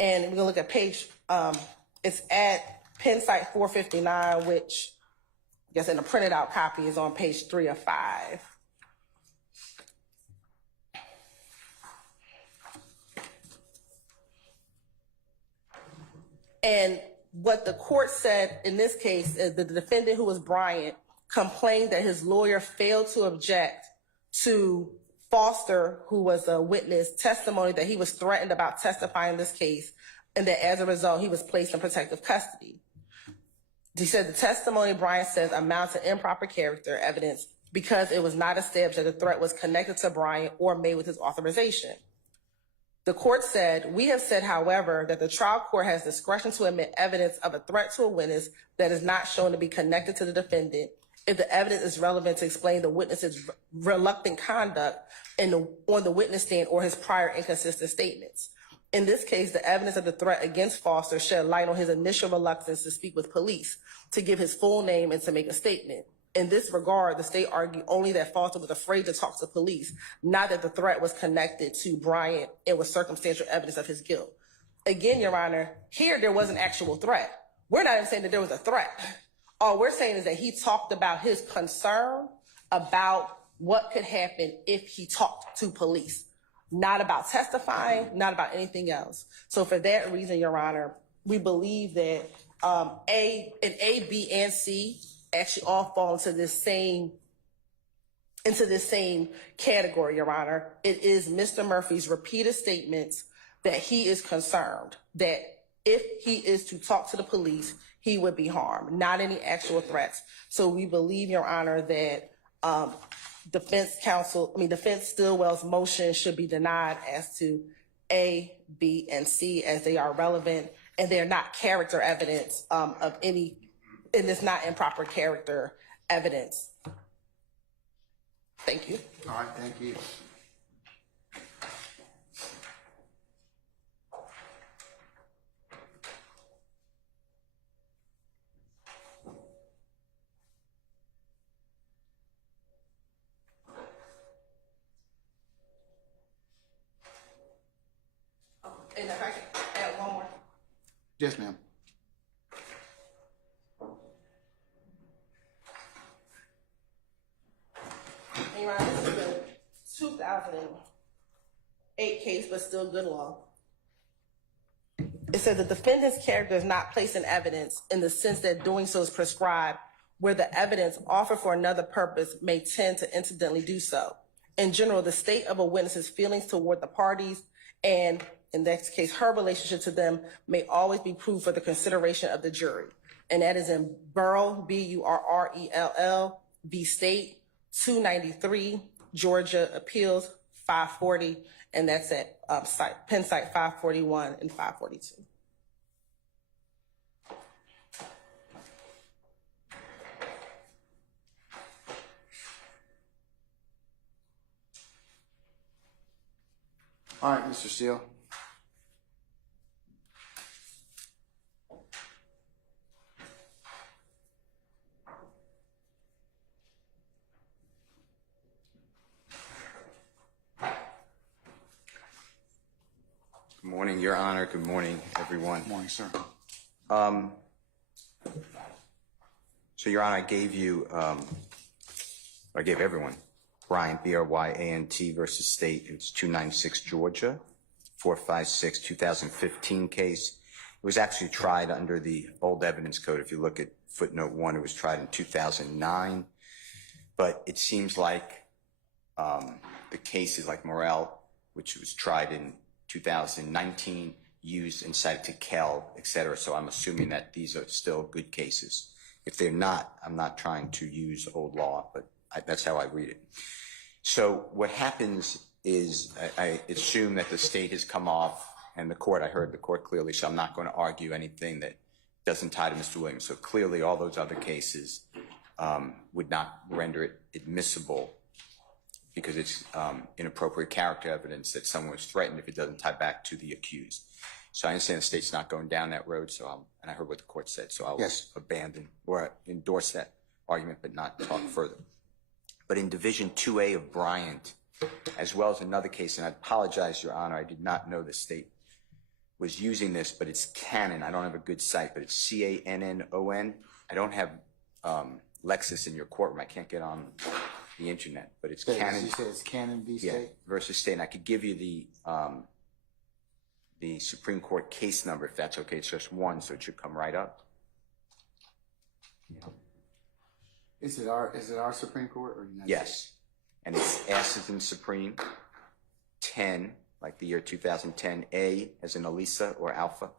And we're gonna look at page, it's at Penn site 459, which I guess in the printed out copy is on page 3 of 5. And what the court said in this case is that the defendant, who was Bryant, complained that his lawyer failed to object to Foster, who was a witness, testimony that he was threatened about testifying in this case, and that as a result, he was placed in protective custody. He said the testimony, Bryant says, amounts to improper character evidence because it was not established that the threat was connected to Bryant or made with his authorization. The court said, we have said, however, that the trial court has discretion to admit evidence of a threat to a witness that is not shown to be connected to the defendant if the evidence is relevant to explain the witness's reluctant conduct on the witness stand or his prior inconsistent statements. In this case, the evidence of the threat against Foster shed light on his initial reluctance to speak with police, to give his full name, and to make a statement. In this regard, the state argued only that Foster was afraid to talk to police, not that the threat was connected to Bryant and was circumstantial evidence of his guilt. Again, Your Honor, here there was an actual threat. We're not even saying that there was a threat. All we're saying is that he talked about his concern about what could happen if he talked to police. Not about testifying, not about anything else. So for that reason, Your Honor, we believe that A, B, and C actually all fall into this same category, Your Honor. It is Mr. Murphy's repeated statements that he is concerned that if he is to talk to the police, he would be harmed, not any actual threats. So we believe, Your Honor, that defense Stillwell's motion should be denied as to A, B, and C, as they are relevant and they're not character evidence of any, and it's not improper character evidence. Thank you. All right, thank you. And if I can add one more. Yes, ma'am. Your Honor, this is a 2008 case, but still good law. It says the defendant's character is not placed in evidence in the sense that doing so is prescribed, where the evidence offered for another purpose may tend to incidentally do so. In general, the state of a witness's feelings toward the parties and, in this case, her relationship to them may always be proved for the consideration of the jury. And that is in Burrell, Burrell, v. State, 293, Georgia Appeals, 540, and that's at Penn site 541 and 542. All right, Mr. Steele. Good morning, Your Honor. Good morning, everyone. Good morning, sir. So, Your Honor, I gave everyone Bryant, B-R-Y-A-N-T versus State. It's 296 Georgia, 456, 2015 case. It was actually tried under the old evidence code. If you look at footnote 1, it was tried in 2009. But it seems like the cases like Morrell, which was tried in 2019, used and cited to Kell, et cetera. So I'm assuming that these are still good cases. If they're not, I'm not trying to use old law, but that's how I read it. So what happens is I assume that the state has come off, and the court, I heard the court clearly, so I'm not going to argue anything that doesn't tie to Mr. Williams. So clearly all those other cases would not render it admissible because it's inappropriate character evidence that someone was threatened if it doesn't tie back to the accused. So I understand the state's not going down that road, so and I heard what the court said, so I'll abandon or endorse that argument but not talk further. But in Division 2A of Bryant, as well as another case, and I apologize, Your Honor, I did not know the state was using this, but it's Canon. I don't have a good site, but it's C-A-N-N-O-N. I don't have Lexis in your courtroom. I can't get on the internet, but it's Canon. You said it's Cannon v. Yeah, State? versus State. And I could give you the Supreme Court case number if that's okay. It's just one, so it should come right up. Is it our Supreme Court or United States? Yes, and it's S as in Supreme, 10, like the year 2010, A as in Elisa or Alpha,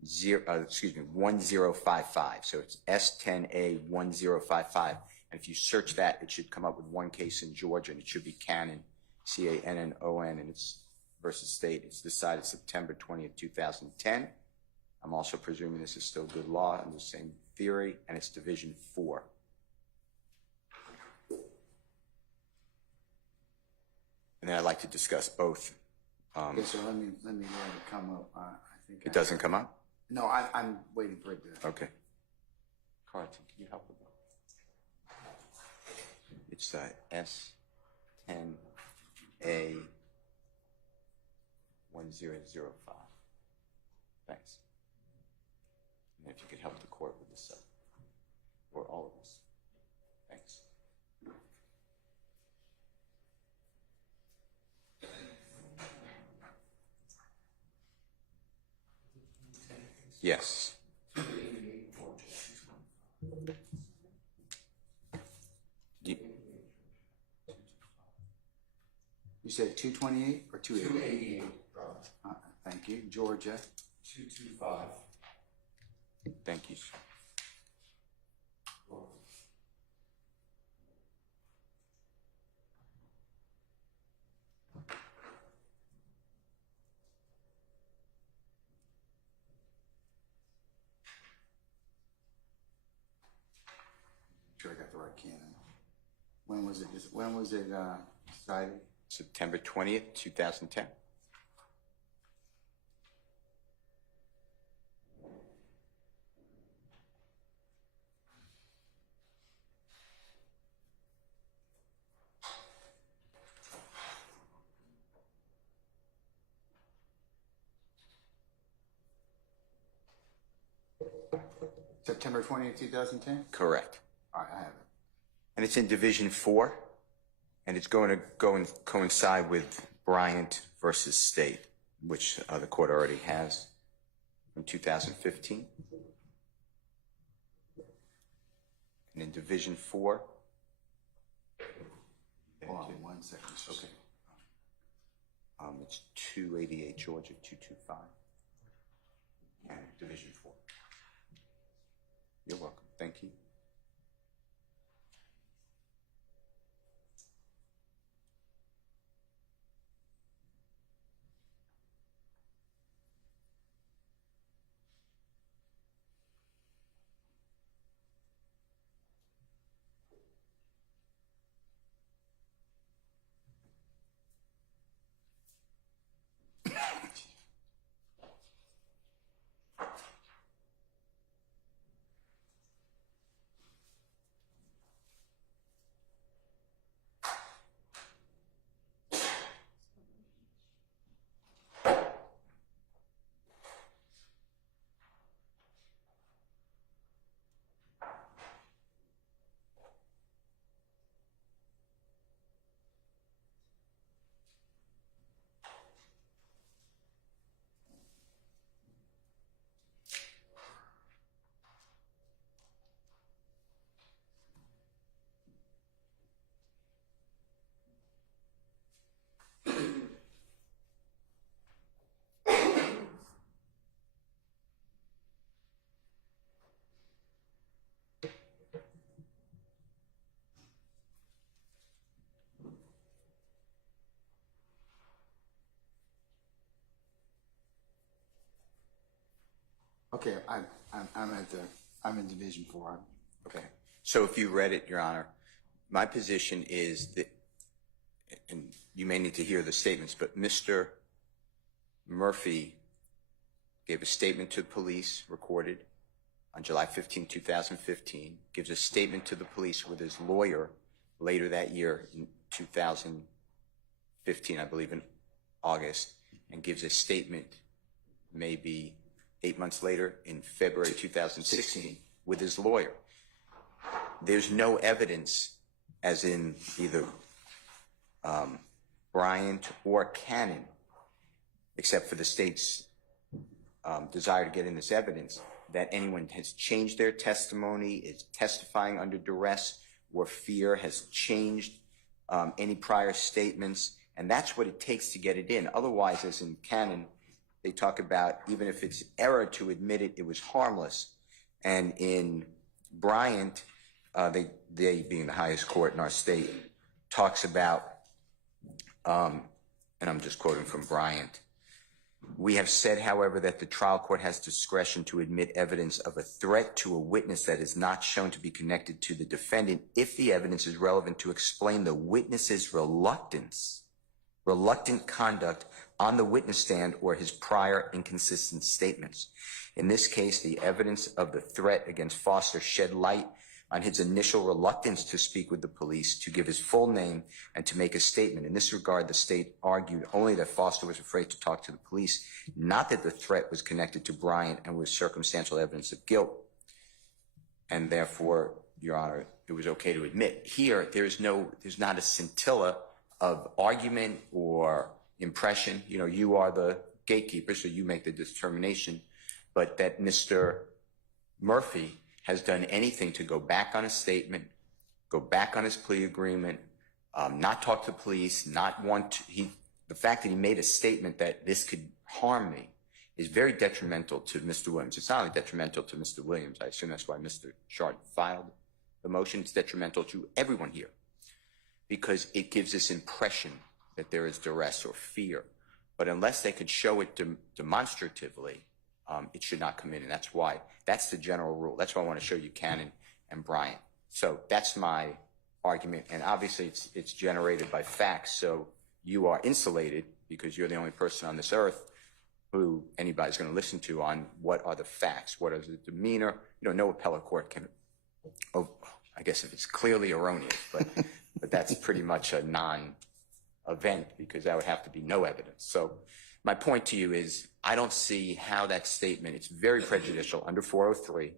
1055. So it's S10A1055. And if you search that, it should come up with one case in Georgia, and it should be Cannon, C-A-N-N-O-N, and it's versus State. It's decided September 20th, 2010. I'm also presuming this is still good law under the same theory, and it's Division 4. And then I'd like to discuss both. Okay, so let me let it come up. I think It doesn't come up? No, I'm waiting for it to. Okay. Carlton, can you help with that? It's S10A1005. Thanks. And if you could help the court with this, or all of us. Thanks. Yes. You said 228 or 288? 288. Thank you. Georgia. 225. Thank you, sir. Sure, I got the right canon. When was it decided? September 20th, 2010. September 20th, 2010? Correct. All right, I have it. And it's in Division 4, and it's going to coincide with Bryant versus State, which the court already has from 2015. And in Division 4, Hold on 1 second. okay. It's 288 Georgia, 225, and Division 4. You're welcome. Thank you. Okay, I'm in Division 4. Okay. So if you read it, Your Honor, my position is that, and you may need to hear the statements, but Mr. Murphy gave a statement to police recorded on July 15, 2015, gives a statement to the police with his lawyer later that year in 2015, I believe in August, and gives a statement maybe 8 months later in February 2016 with his lawyer. There's no evidence, as in either Bryant or Cannon, except for the state's desire to get in this evidence, that anyone has changed their testimony, is testifying under duress, or fear has changed any prior statements, and that's what it takes to get it in. Otherwise, as in Cannon, they talk about even if it's error to admit it, it was harmless. And in Bryant, they being the highest court in our state, talks about, and I'm just quoting from Bryant, we have said, however, that the trial court has discretion to admit evidence of a threat to a witness that is not shown to be connected to the defendant if the evidence is relevant to explain the witness's reluctant conduct on the witness stand or his prior inconsistent statements. In this case, the evidence of the threat against Foster shed light on his initial reluctance to speak with the police, to give his full name, and to make a statement. In this regard, the state argued only that Foster was afraid to talk to the police, not that the threat was connected to Bryant and was circumstantial evidence of guilt. And therefore, Your Honor, it was okay to admit. Here, there's not a scintilla of argument or impression. You know, you are the gatekeeper, so you make the determination, but that Mr. Murphy has done anything to go back on his statement, go back on his plea agreement, not talk to police, not want to, the fact that he made a statement that this could harm me is very detrimental to Mr. Williams. It's not only detrimental to Mr. Williams, I assume that's why Mr. Shard filed the motion. It's detrimental to everyone here because it gives this impression that there is duress or fear. But unless they could show it demonstratively, it should not come in, and that's the general rule. That's why I want to show you Cannon and Bryant. So that's my argument, and obviously it's generated by facts, so you are insulated because you're the only person on this earth who anybody's going to listen to on what are the facts, what is the demeanor. You know, no appellate court can, I guess if it's clearly erroneous, but that's pretty much a non-event because that would have to be no evidence. So my point to you is I don't see how that statement, it's very prejudicial under 403,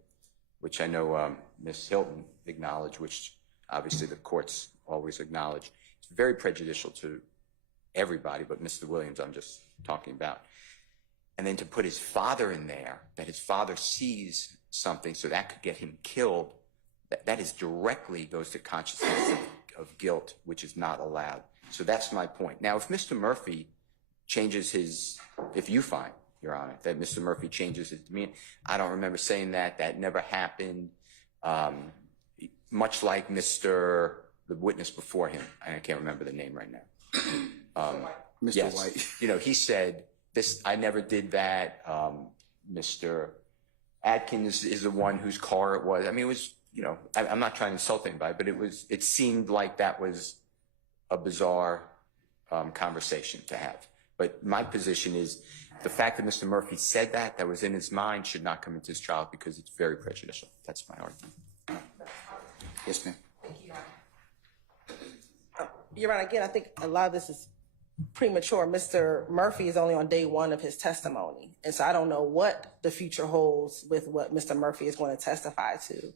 which I know Ms. Hilton acknowledged, which obviously the courts always acknowledge. It's very prejudicial to everybody, but Mr. Williams I'm just talking about. And then to put his father in there, that his father sees something so that could get him killed, that is directly goes to consciousness of guilt, which is not allowed. So that's my point. Now, if Mr. Murphy changes his, if you find, Your Honor, that Mr. Murphy changes his demeanor, I don't remember saying that. That never happened. Much like the witness before him, I can't remember the name right now. Mr. Yes. White. You know, he said, I never did that. Mr. Atkins is the one whose car it was. I mean, it was, you know, I'm not trying to insult anybody, but it seemed like that was a bizarre conversation to have. But my position is the fact that Mr. Murphy said that was in his mind should not come into his trial because it's very prejudicial. That's my argument. Yes, ma'am. Thank you, Your Honor. Your Honor, again, I think a lot of this is premature. Mr. Murphy is only on day one of his testimony. And so I don't know what the future holds with what Mr. Murphy is going to testify to.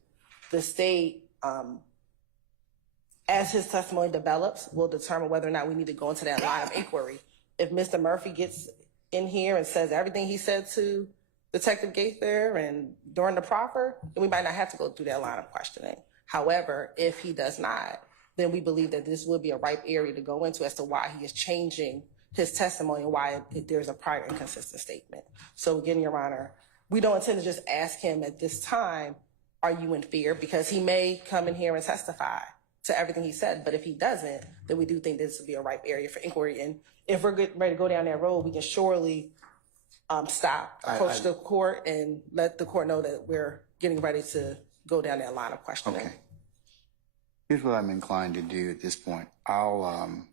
The state, as his testimony develops, will determine whether or not we need to go into that line of inquiry. If Mr. Murphy gets in here and says everything he said to Detective Gaither and during the proffer, then we might not have to go through that line of questioning. However, if he does not, then we believe that this would be a ripe area to go into as to why he is changing his testimony and why there's a prior inconsistent statement. So again, Your Honor, we don't intend to just ask him at this time, are you in fear? Because he may come in here and testify to everything he said, but if he doesn't, then we do think this would be a ripe area for inquiry. And if we're ready to go down that road, we can surely stop, approach the court, and let the court know that we're getting ready to go down that line of questioning. Okay. Here's what I'm inclined to do at this point. I'll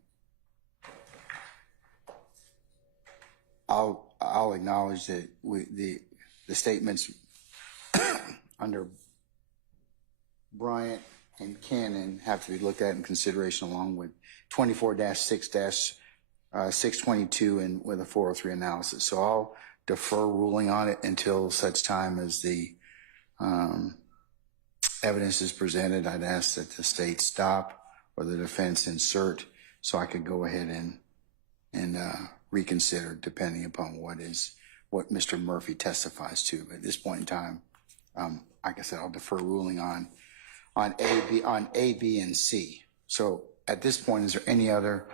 acknowledge that the statements under Bryant and Cannon have to be looked at in consideration along with 24-6-622 and with a 403 analysis. So I'll defer ruling on it until such time as the evidence is presented. I'd ask that the state stop or the defense insert so I could go ahead and reconsider depending upon what Mr. Murphy testifies to. At this point in time, like I said, I'll defer ruling on A, B, and C. So at this point, is there any other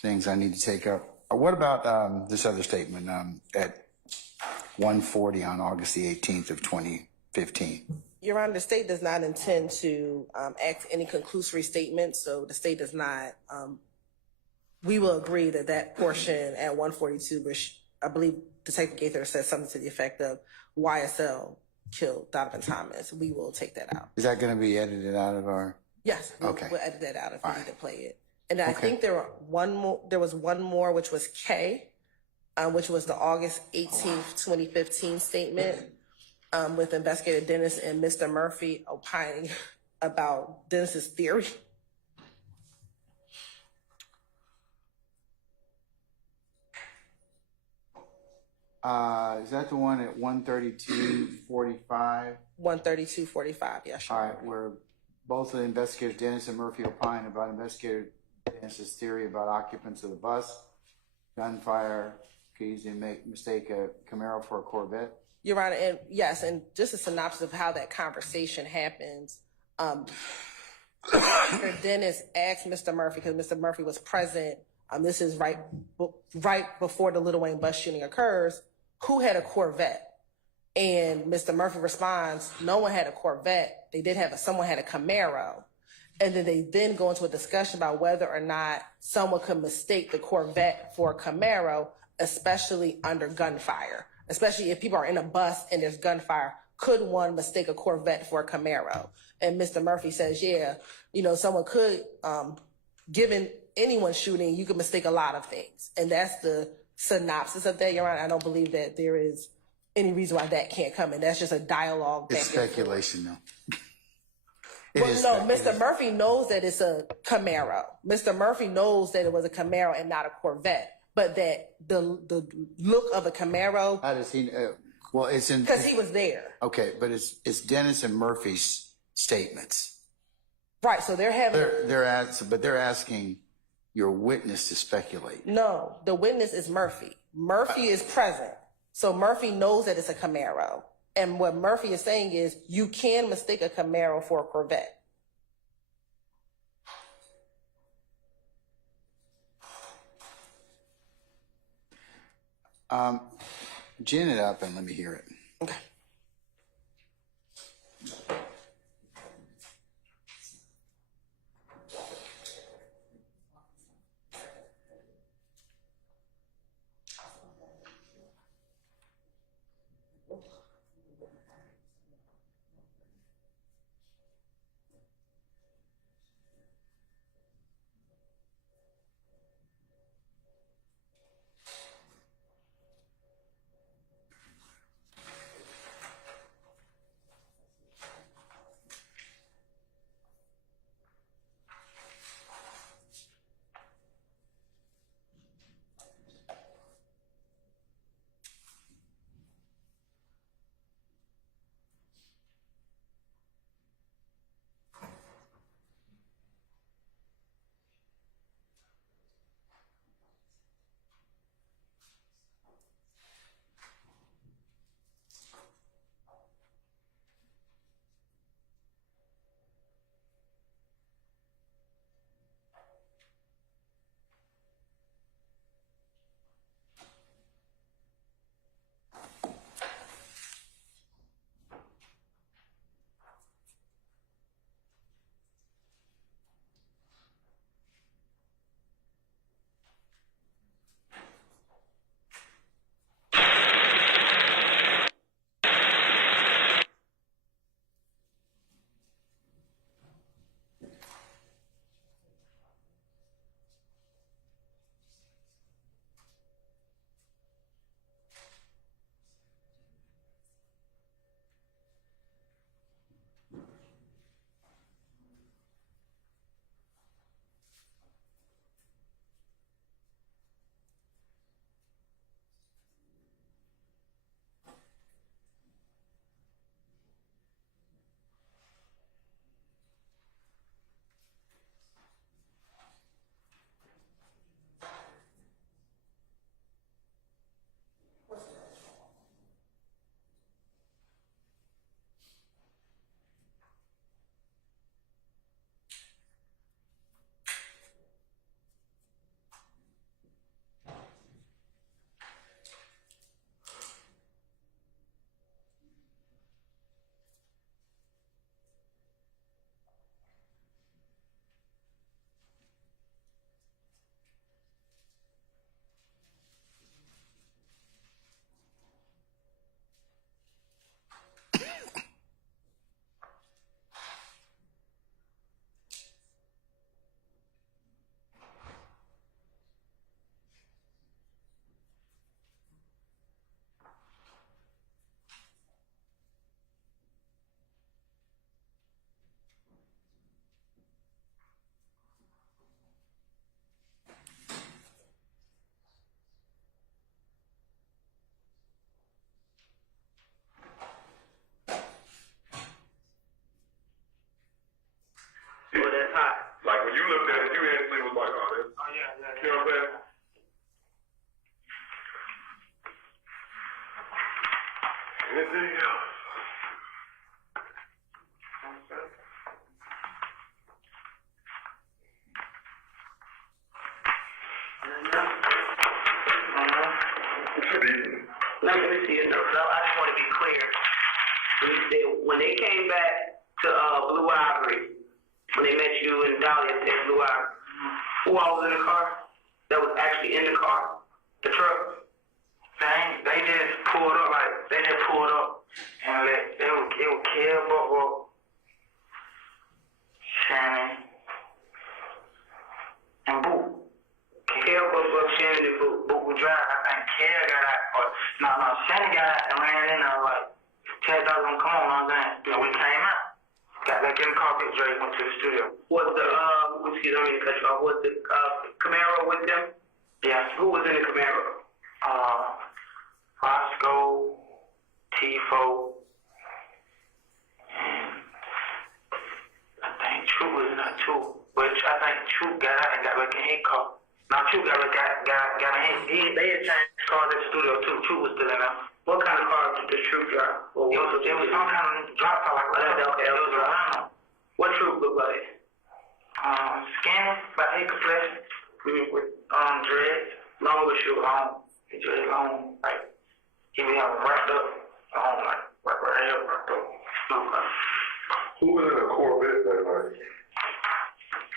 things I need to take up? What about this other statement at 1:40 on August the 18th of 2015? Your Honor, the state does not intend to act any conclusory statement, so the state does not. We will agree that that portion at 142, which I believe Detective Gaither said something to the effect of YSL killed Donovan Thomas. We will take that out. Is that going to be edited out of our? Yes. Okay. We'll edit that out if we All need right. to play it. And I think there was one more, which was K, which was the August 18th, 2015 statement with Investigator Dennis and Mr. Murphy opining about Dennis's theory. Is that the one at 132:45? 132:45, yes. All right, where both of the investigators, Dennis and Murphy, opine about Investigator Dennis's theory about occupants of the bus, gunfire, could easily mistake a Camaro for a Corvette. Your Honor, and yes, and just a synopsis of how that conversation happens. Mr. Dennis asked Mr. Murphy, because Mr. Murphy was present, this is right before the Little Wayne bus shooting occurs, who had a Corvette? And Mr. Murphy responds, no one had a Corvette. They did have someone had a Camaro. And then they then go into a discussion about whether or not someone could mistake the Corvette for a Camaro, especially under gunfire. Especially if people are in a bus and there's gunfire, could one mistake a Corvette for a Camaro? And Mr. Murphy says, yeah, someone could, given anyone shooting, you could mistake a lot of things. And that's the synopsis of that, Your Honor. I don't believe that there is any reason why that can't come in. That's just a dialogue. It's speculation, though. Mr. Murphy knows that it's a Camaro. Mr. Murphy knows that it was a Camaro and not a Corvette, but that the look of a Camaro. How does he? Well, it's in because he was there. Okay, but it's Dennis and Murphy's statements. Right. So they're having. They're asking your witness to speculate. No, the witness is Murphy. Murphy is present, so Murphy knows that it's a Camaro. And what Murphy is saying is you can mistake a Camaro for a Corvette. Gin it up and let me hear it. Okay. Like when you looked at it, you instantly was like, oh, that's, yeah. you know what I'm saying? Anything else? Let me see it though, 'cause I just want to be clear. When they came back to Blue Ivory, when they met you and Dahlia at Blue Ivory, who all was in the car? That was actually in the car? The truck? They just pulled up, like, they just pulled up and it was Kill, Bubba, Shannon, and Boo. Kill, Bubba, Shannon, and Boo was driving. I think Kill got out, or no, Shannon got out and ran in there like, Ted Dog gonna come on, I'm saying. And we came out. Got back in the car, Big Dre went to the studio. Was the, excuse me to cut you off, was the Camaro with them? Yeah. Who was in the Camaro? Roscoe, Tifo, and I think True was in there too. But I think True got out and got back in his car. Now True got in. They had changed cars at the studio too. True was still in there. What kind of car did the True drive? It was some kind of drop car like that. Okay, it was around. What True look like? Skinny, about 8 complexion, with dreads, longer shoe long. He dreads long, like he would have wrapped up, like right here, wrapped up. Okay. Who was in a Corvette that night?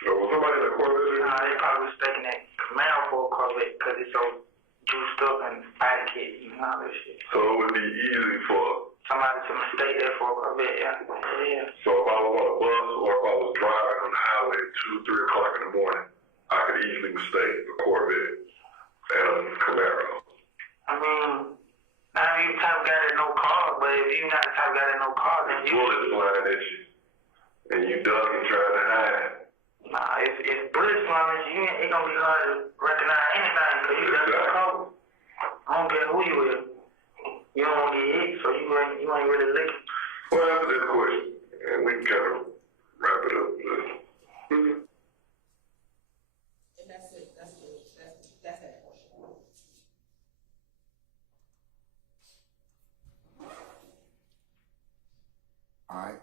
Was somebody in a Corvette? Nah, they probably mistaken that Camaro for a Corvette because it's so juiced up and body kit, you know all that shit. So it would be easy for somebody to mistake that for a Corvette, yeah. So if I was on a bus or if I was driving on the highway at 2, 3 o'clock in the morning, I could easily mistake a Corvette and a Camaro. I mean, not even the type of guy that no car, but if you're not the type of guy that no car, then you... Bullets flying at you, and you dug and tried to hide. Nah, if bullets flying at you, it's gonna be hard to recognize anything, because you got the cover. I don't care who you is. You don't want to get hit, so you ain't really looking. Well, after this question, and we can kind of wrap it up. And that's it. That's that portion. All right.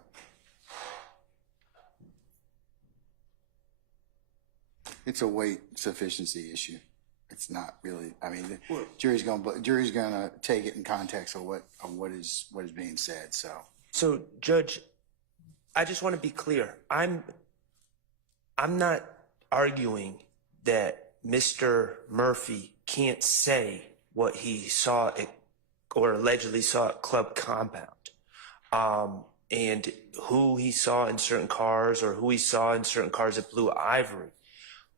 It's a weight sufficiency issue. It's not really. I mean, the jury's gonna take it in context of what is being said. So, Judge, I just want to be clear. I'm not arguing that Mr. Murphy can't say what he saw or allegedly saw at Club Compound, and who he saw in certain cars or who he saw in certain cars at Blue Ivory.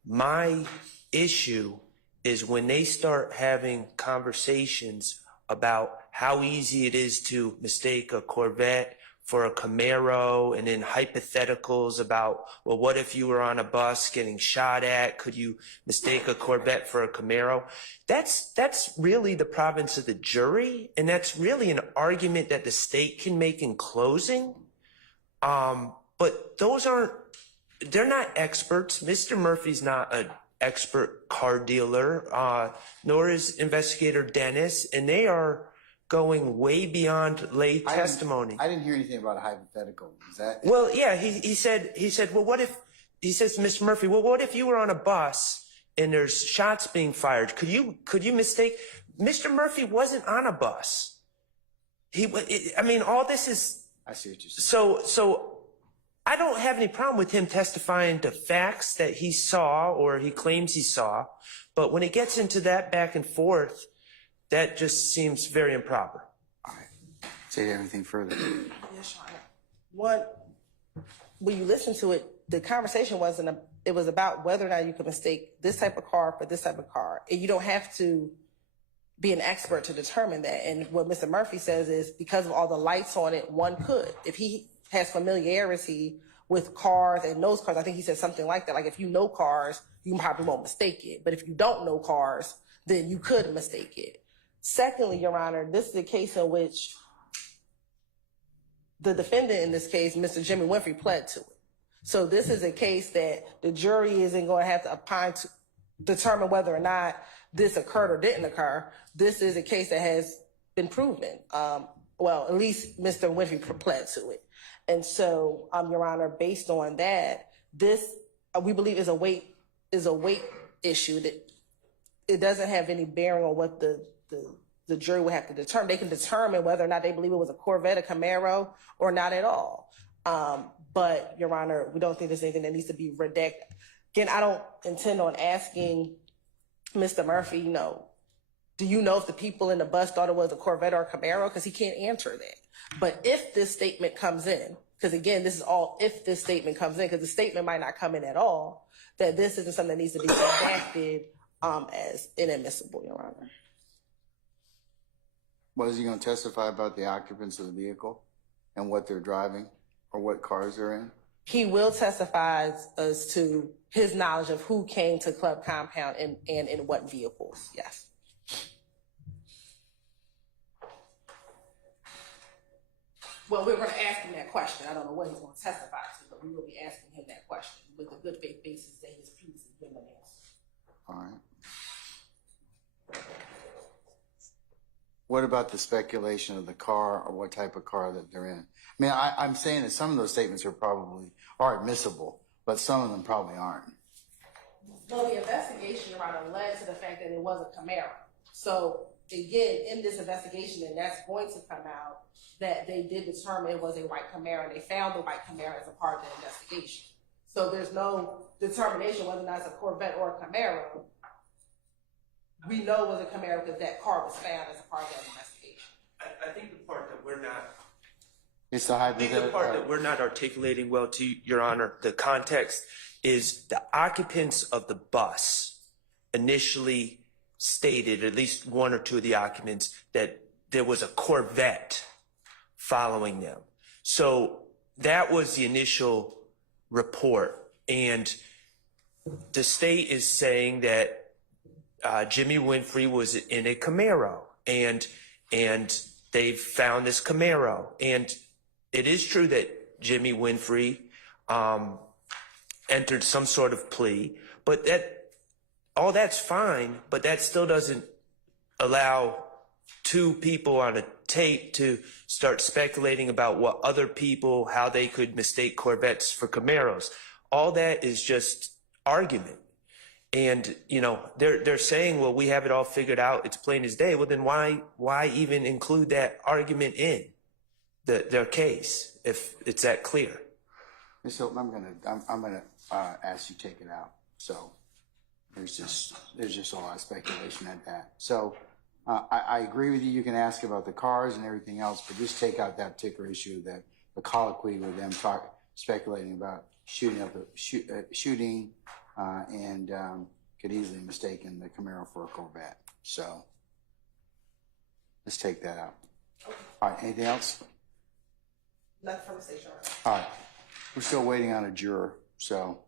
My issue is when they start having conversations about how easy it is to mistake a Corvette for a Camaro, and then hypotheticals about, well, what if you were on a bus getting shot at? Could you mistake a Corvette for a Camaro? That's really the province of the jury, and that's really an argument that the state can make in closing. But they're not experts. Mr. Murphy's not an expert car dealer, nor is Investigator Dennis, and they are going way beyond lay testimony. I didn't hear anything about a hypothetical. Is that? Well, yeah, he said, well, what if, he says to Mr. Murphy, well, what if you were on a bus and there's shots being fired? Could you mistake? Mr. Murphy wasn't on a bus. All this is. I see what you're saying. So I don't have any problem with him testifying to facts that he saw or he claims he saw. But when it gets into that back and forth, that just seems very improper. All right. Say anything further. Yes, Your Honor. One, when you listen to it, the conversation it was about whether or not you could mistake this type of car for this type of car. And you don't have to be an expert to determine that. And what Mr. Murphy says is because of all the lights on it, one could. If he has familiarity with cars and knows cars, I think he said something like that. Like if you know cars, you probably won't mistake it. But if you don't know cars, then you could mistake it. Secondly, Your Honor, this is a case in which the defendant in this case, Mr. Jimmy Winfrey, pled to it. So this is a case that the jury isn't going to have to opine to determine whether or not this occurred or didn't occur. This is a case that has been proven. Well, at least Mr. Winfrey pled to it. And so, Your Honor, based on that, this we believe is a weight issue that it doesn't have any bearing on what the jury would have to determine. They can determine whether or not they believe it was a Corvette, a Camaro, or not at all. But, Your Honor, we don't think there's anything that needs to be redacted. Again, I don't intend on asking Mr. Murphy, do you know if the people in the bus thought it was a Corvette or a Camaro? Because he can't answer that. But if this statement comes in, because again, this is all if this statement comes in, because the statement might not come in at all, that this isn't something that needs to be redacted as inadmissible, Your Honor. Well, is he going to testify about the occupants of the vehicle and what they're driving or what cars they're in? He will testify as to his knowledge of who came to Club Compound and in what vehicles, yes. Well, we're going to ask him that question. I don't know what he's going to testify to, but we will be asking him that question with a good faith basis that he's previously given an answer. All right. What about the speculation of the car or what type of car that they're in? I mean, I'm saying that some of those statements are admissible, but some of them probably aren't. Well, the investigation around led to the fact that it was a Camaro. So again, in this investigation, and that's going to come out, that they did determine it was a white Camaro, and they found the white Camaro as a part of the investigation. So there's no determination whether or not it's a Corvette or a Camaro. We know it was a Camaro because that car was found as a part of that investigation. I think the part that we're not It's the I think the part that we're not articulating well, to Your Honor, the context is the occupants of the bus initially stated, at least one or two of the occupants, that there was a Corvette following them. So that was the initial report. And the state is saying that Jimmy Winfrey was in a Camaro, and they found this Camaro. And it is true that Jimmy Winfrey entered some sort of plea, but all that's fine, but that still doesn't allow two people on a tape to start speculating about what other people, how they could mistake Corvettes for Camaros. All that is just argument. And, they're saying, well, we have it all figured out. It's plain as day. Well, then why even include that argument in their case if it's that clear? So I'm gonna ask you to take it out. So there's just a lot of speculation at that. So I agree with you. You can ask about the cars and everything else, but just take out that particular issue, that the colloquy with them speculating about shooting and could easily mistaken the Camaro for a Corvette. So let's take that out. All right. Anything else? Nothing from the station. All right. We're still waiting on a juror. So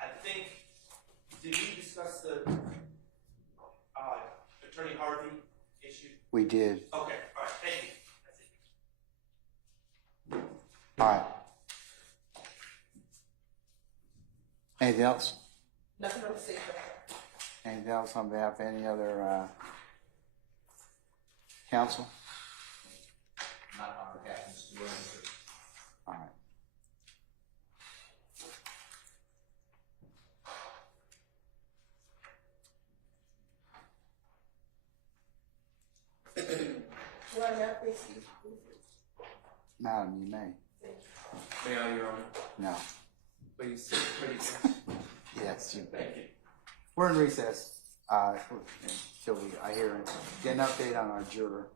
I think, did we discuss the Attorney Harvey issue? we did. Okay, all right, thank you. That's it. All right. Anything else? Nothing from the station. Anything else on behalf of any other counsel? Not on behalf of Mr. Williams. All right. Madam, you may. May I, Your Honor? No. Please. Yes, you may. Thank you. We're in recess. Till I hear it. Get an update on our juror.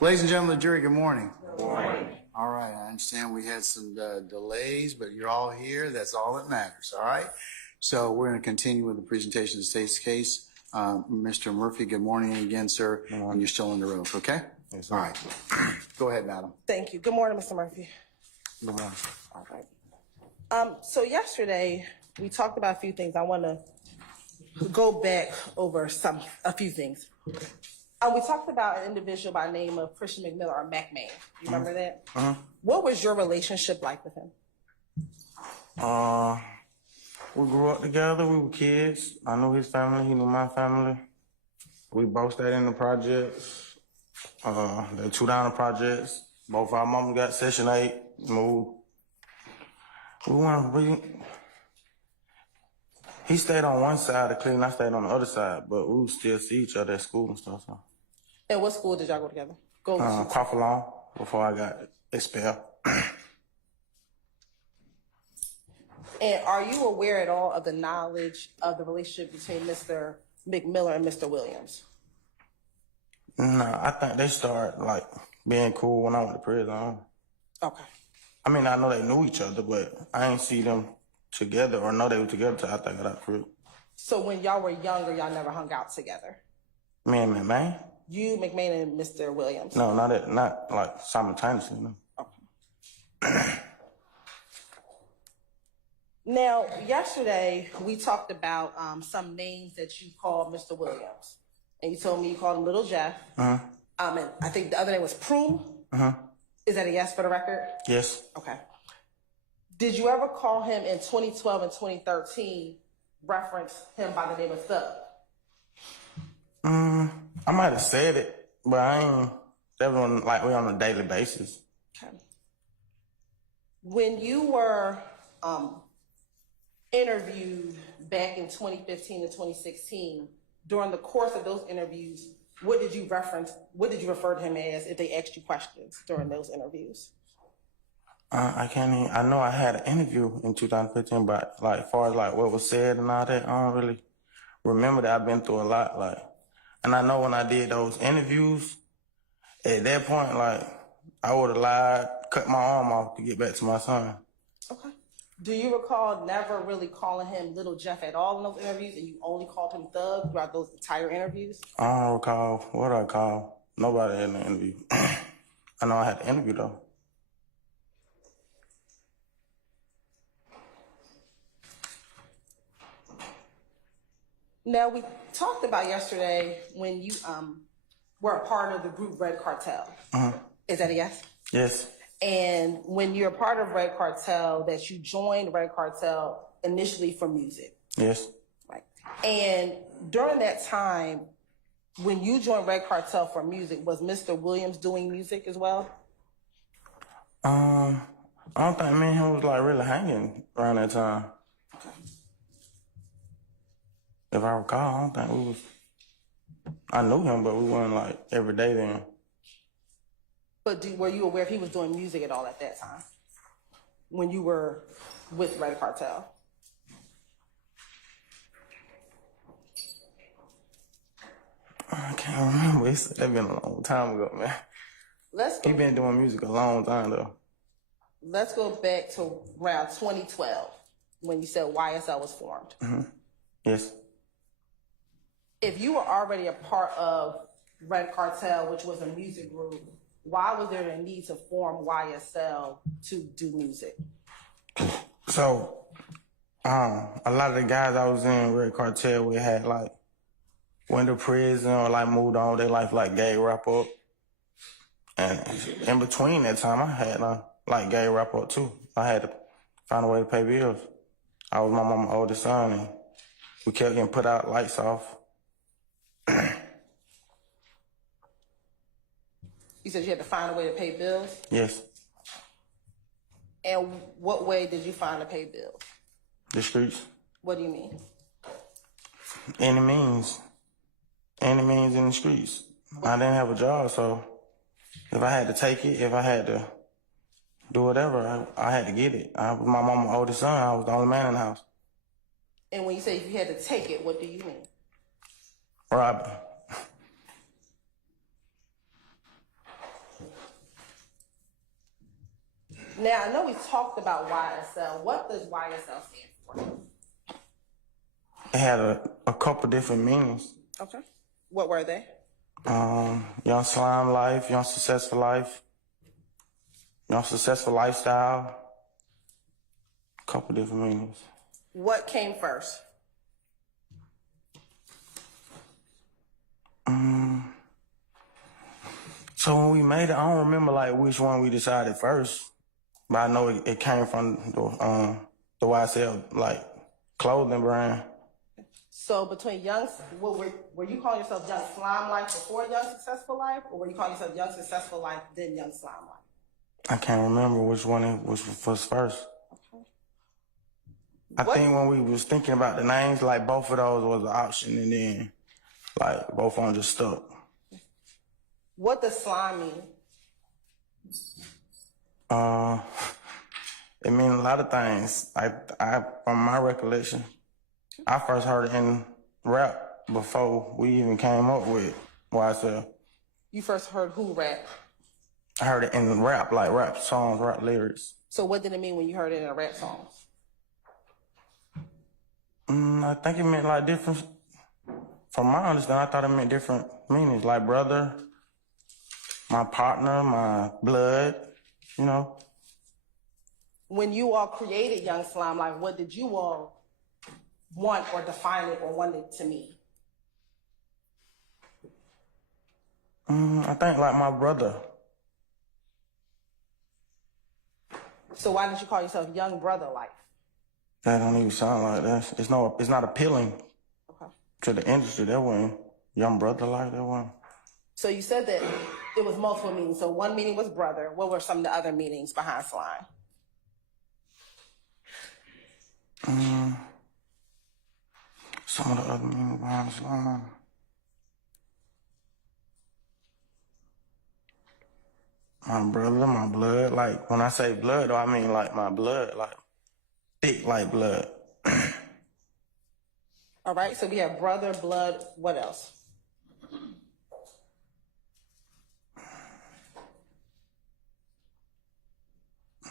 Ladies and gentlemen of the jury, good morning. Good morning. All right, I understand we had some delays, but you're all here. That's all that matters, all right? So we're going to continue with the presentation of the state's case. Mr. Murphy, good morning again, sir. And you're still on the road, okay? Yes, all right. Go ahead, madam. Thank you. Good morning, Mr. Murphy. Good morning. All right. So yesterday we talked about a few things. I want to go back over a few things. We talked about an individual by the name of Christian McMillan or McMahon. You remember that? What was your relationship like with him? We grew up together. We were kids. I knew his family. He knew my family. We both stayed in the projects. The 2 down the projects. Both our moms got Section 8, moved. He stayed on one side of Cleveland. I stayed on the other side, but we would still see each other at school and stuff. So. And what school did y'all go together? Crawford Lawn before I got expelled. And are you aware at all of the knowledge of the relationship between Mr. McMillan and Mr. Williams? No, I think they started like being cool when I went to prison. Okay. I mean, I know they knew each other, but I ain't see them together or know they were together till I think I got prison. So when y'all were younger, y'all never hung out together? Me and McMahon? You, McMahon, and Mr. Williams? No, not like simultaneously, no. Okay. Now, yesterday, we talked about some names that you called Mr. Williams. And you told me you called him Little Jeff. And I think the other name was Prune. Is that a yes for the record? Yes. Okay. Did you ever call him in 2012 and 2013, reference him by the name of Thug? I might have said it, but I ain't everyone like we on a daily basis. Okay. When you were interviewed back in 2015 and 2016, during the course of those interviews, what did you refer to him as if they asked you questions during those interviews? I can't even, I know I had an interview in 2015, but like as far as like what was said and all that, I don't really remember that. I've been through a lot, like, and I know when I did those interviews, at that point, like, I would have lied, cut my arm off to get back to my son. Okay. Do you recall never really calling him Little Jeff at all in those interviews, and you only called him Thug throughout those entire interviews? I don't recall. What I call? Nobody in the interview. I know I had the interview, though. Now, we talked about yesterday when you were a part of the group Red Cartel. Is that a yes? Yes. And when you're a part of Red Cartel, that you joined Red Cartel initially for music. Yes. Right. And during that time, when you joined Red Cartel for music, was Mr. Williams doing music as well? I don't think me and him was like really hanging around that time. Okay. If I recall, I don't think we was. I knew him, but we weren't like every day then. But were you aware if he was doing music at all at that time? When you were with Red Cartel? I can't remember. That's been a long time ago, man. He been doing music a long time though. Let's go back to around 2012 when you said YSL was formed. Yes. If you were already a part of Red Cartel, which was a music group, why was there a need to form YSL to do music? So, a lot of the guys I was in Red Cartel, we had like went to prison or like moved on with their life, like gay wrap up. And in between that time, I had like gay wrap up too. I had to find a way to pay bills. I was my mama's oldest son, and we kept getting put out, lights off. You said you had to find a way to pay bills? Yes. And what way did you find to pay bills? The streets. What do you mean? Any means in the streets. I didn't have a job, so if I had to take it, if I had to do whatever, I had to get it. I was my mama's oldest son. I was the only man in the house. And when you say you had to take it, what do you mean? Robbing. Now, I know we talked about YSL. What does YSL stand for? It had a couple different meanings. Okay. What were they? Young slime life, young successful life, young successful lifestyle. A couple different meanings. What came first? So when we made it, I don't remember like which one we decided first, but I know it came from the YSL like clothing brand. So between were you calling yourself Young Slime Life before Young Successful Life, or were you calling yourself Young Successful Life then Young Slime Life? I can't remember which one it was first. I think when we was thinking about the names, like both of those was an option, and then like both of them just stuck. What does slime mean? It means a lot of things. I from my recollection, I first heard it in rap before we even came up with YSL. You first heard who rap? I heard it in rap, like rap songs, rap lyrics. So what did it mean when you heard it in a rap song? I think it meant like different. From my understanding, I thought it meant different meanings, like brother, my partner, my blood, you know. When you all created Young Slime Life, what did you all want or define it or want it to mean? I think like my brother. So why didn't you call yourself Young Brother Life? That don't even sound like that. It's not appealing to the industry. That one, Young Brother Life, that one. So you said that it was multiple meanings. So one meaning was brother. What were some of the other meanings behind slime? Some of the other meanings behind slime. My brother, my blood. Like when I say blood, though, I mean like my blood, like thick like blood. All right. So we have brother, blood. What else?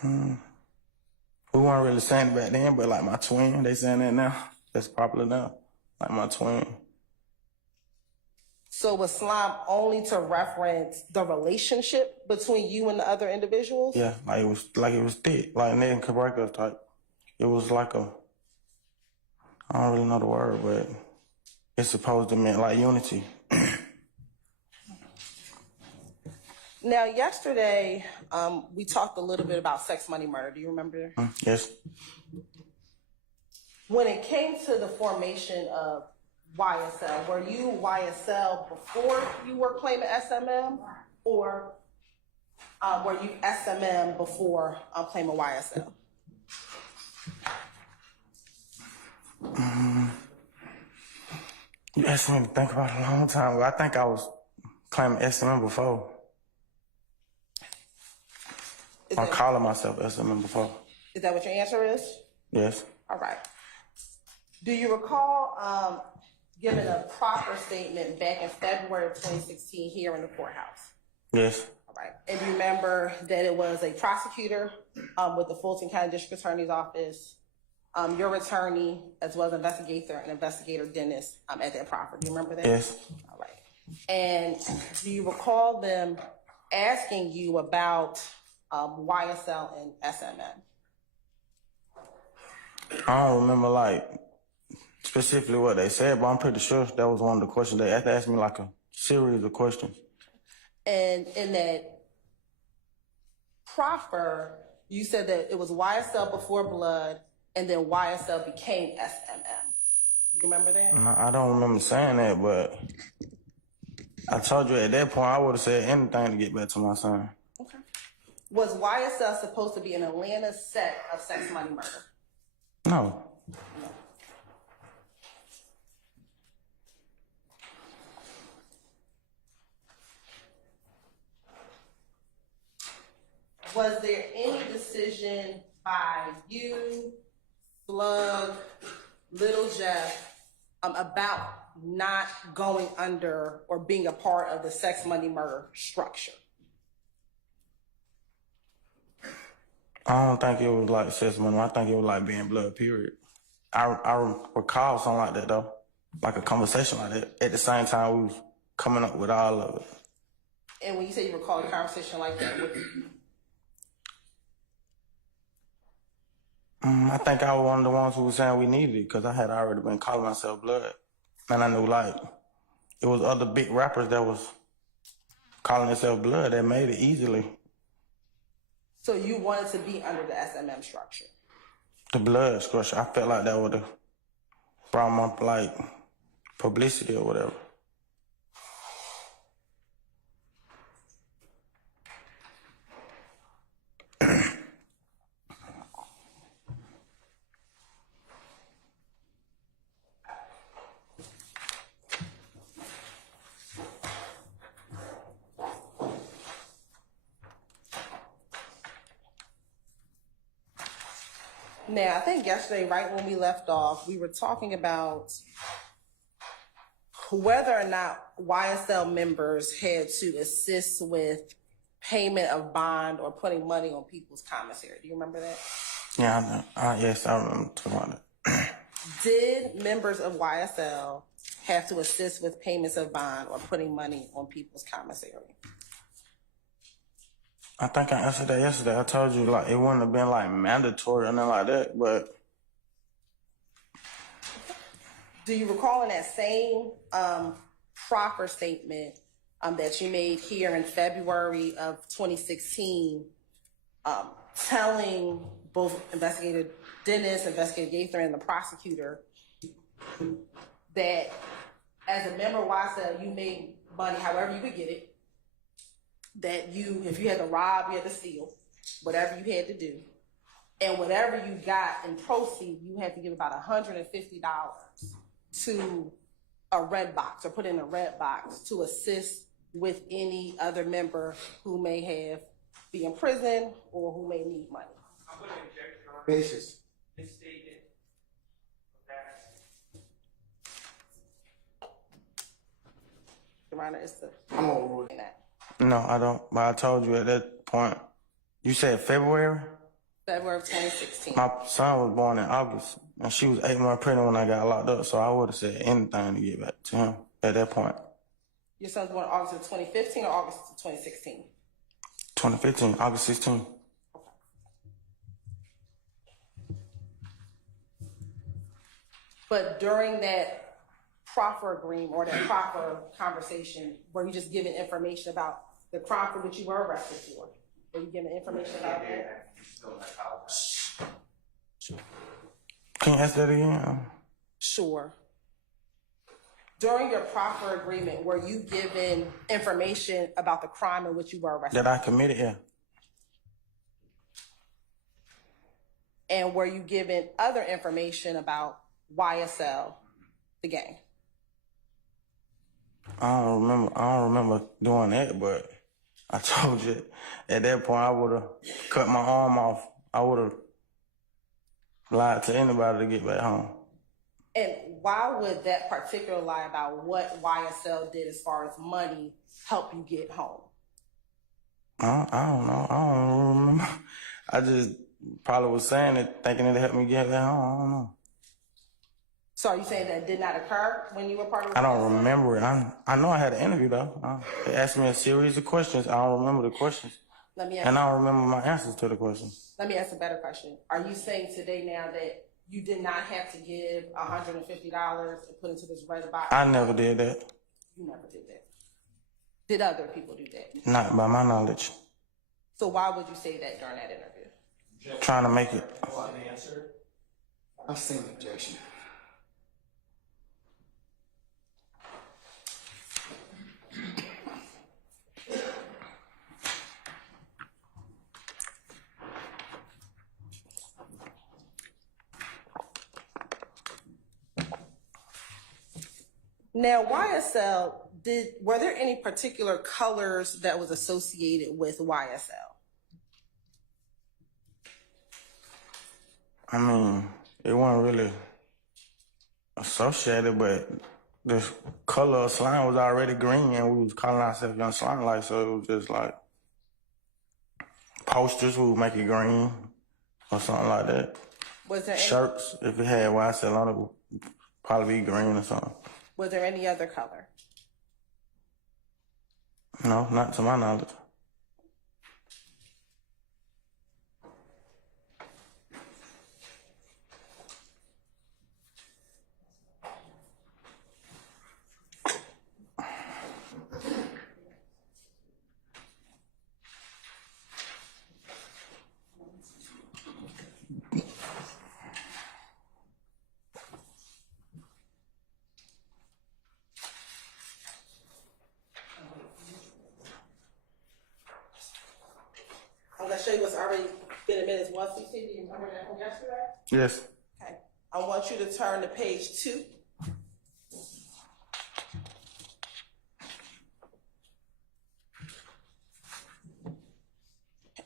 We weren't really saying it back then, but like my twin, they saying that now. That's popular now. Like my twin. So was slime only to reference the relationship between you and the other individuals? Yeah, like it was thick, like Ned and Cabrera type. It was like I don't really know the word, but it's supposed to mean like unity. Now, yesterday, we talked a little bit about sex, money, murder. Do you remember? Yes. When it came to the formation of YSL, were you YSL before you were claiming SMM, or were you SMM before claiming YSL? You asked me to think about it a long time ago. I think I was claiming SMM before. I'm calling myself SMM before. Is that what your answer is? Yes. All right. Do you recall giving a proper statement back in February of 2016 here in the courthouse? Yes. All right. And you remember that it was a prosecutor with the Fulton County District Attorney's Office, your attorney, as well as investigator Dennis at that property. Do you remember that? Yes. All right. And do you recall them asking you about YSL and SMM? I don't remember like specifically what they said, but I'm pretty sure that was one of the questions. They asked me like a series of questions. And in that proffer, you said that it was YSL before blood, and then YSL became SMM. You remember that? No, I don't remember saying that, but I told you at that point I would have said anything to get back to my son. Okay. Was YSL supposed to be an Atlanta set of sex, money, murder? No. Was there any decision by you, Slug, Little Jeff, about not going under or being a part of the sex, money, murder structure? I don't think it was like sex money. I think it was like being blood, period. I recall something like that, though. Like a conversation like that. At the same time, we was coming up with all of it. And when you say you recall a conversation like that, what I think I was one of the ones who was saying we needed it because I had already been calling myself blood. And I knew, like, it was other big rappers that was calling themselves blood that made it easily. so you wanted to be under the SMM structure? The blood structure. I felt like that would have brought my, like, publicity or whatever. Now, I think yesterday, right when we left off, we were talking about whether or not YSL members had to assist with payment of bond or putting money on people's commissary. Do you remember that? Yeah, I know. Yes, I remember talking about it. Did members of YSL have to assist with payments of bond or putting money on people's commissary? I think I answered that yesterday. I told you, like, it wouldn't have been, like, mandatory or nothing like that, but... Do you recall in that same proffer statement that you made here in February of 2016, telling both Investigator Dennis, Investigator Gaither, and the prosecutor that as a member of YSL, you made money however you could get it, that you, if you had to rob, you had to steal, whatever you had to do, and whatever you got in proceeds, you had to give about $150 to a red box or put in a red box to assist with any other member who may have be in prison or who may need money. I'm going to object, Your Honor. Basis. This statement that Your Honor, it's the I'm gonna rule it. that. No, I don't. But I told you at that point. You said February? February of 2016. My son was born in August, and she was 8 months pregnant when I got locked up, so I would have said anything to get back to him at that point. Your son was born August of 2015 or August of 2016? 2015, August 16. But during that proffer agreement or that proffer conversation, were you just giving information about the crime for which you were arrested for? Were you giving information about that? Can you ask that again? Sure. During your proffer agreement, were you given information about the crime in which you were arrested? That I committed, yeah. And were you given other information about YSL, the gang? I don't remember doing that, but I told you at that point I would have cut my arm off. I would have lied to anybody to get back home. And why would that particular lie about what YSL did as far as money help you get home? I don't know. I don't remember. I just probably was saying it, thinking it'd help me get back home. I don't know. So are you saying that did not occur when you were part of I don't remember it. I know I had an interview, though. They asked me a series of questions. I don't remember the questions. And I don't remember my answers to the questions. Let me ask a better question. Are you saying today now that you did not have to give $150 and put into this red box? I never did that. You never did that. Did other people do that? Not by my knowledge. So why would you say that during that interview? Trying to make it. I'll stand objection. Now, YSL, were there any particular colors that was associated with YSL? I mean, it wasn't really associated, but the color of slime was already green, and we was calling ourselves Young Slime Life, so it was just like posters, we would make it green, or something like that. Was there any, Shirts, if it had YSL on it, would probably be green or something. was there any other color? No, not to my knowledge. I'm gonna show you what's already been admitted as 160. Do you remember that from yesterday? Yes. Okay. I want you to turn to page 2.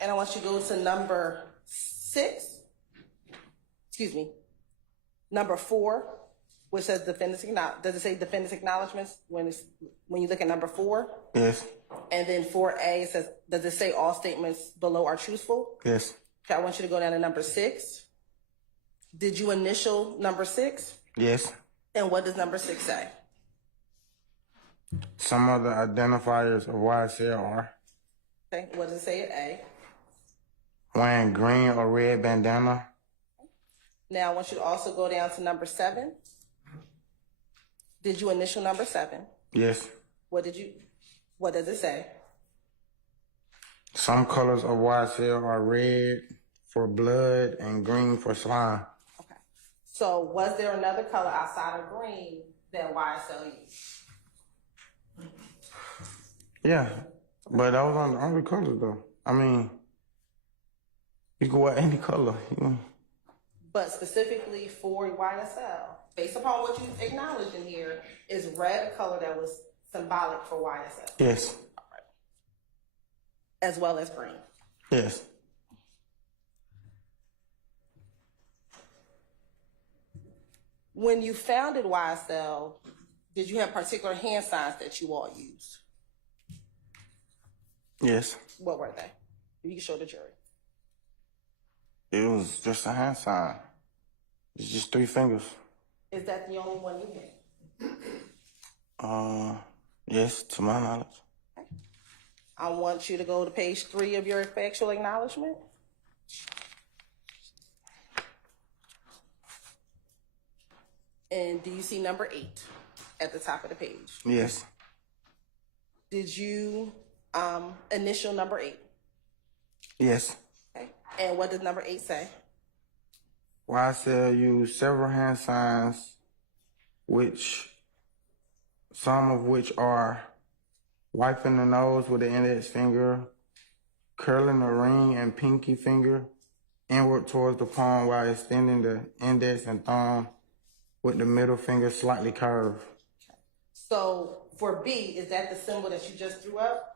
And I want you to go to number 6. Excuse me. Number 4, which says defendants does it say defendants acknowledgments when you look at number 4? Yes. And then 4A, it says, does it say all statements below are truthful? Yes. Okay, I want you to go down to number 6. Did you initial number 6? Yes. And what does number 6 say? Some of the identifiers of YSL are Okay, what does it say at A? wearing green or red bandana. Now I want you to also go down to number 7. Did you initial number 7? Yes. What does it say? Some colors of YSL are red for blood and green for slime. Okay. So was there another color outside of green that YSL used? Yeah, but that was on the only colors though. I mean, you can wear any color. But specifically for YSL, based upon what you acknowledged in here, is red a color that was symbolic for YSL? Yes. As well as green? Yes. When you founded YSL, did you have particular hand signs that you all used? Yes. What were they? You can show the jury. It was just a hand sign. It's just 3 fingers. Is that the only one you had? Yes, to my knowledge. Okay. I want you to go to page 3 of your factual acknowledgement. And do you see number 8 at the top of the page? Yes. Did you initial number 8? Yes. Okay. And what does number 8 say? YSL used several hand signs, some of which are wiping the nose with the index finger, curling the ring and pinky finger inward towards the palm while extending the index and thumb with the middle finger slightly curved. So for B, is that the symbol that you just threw up?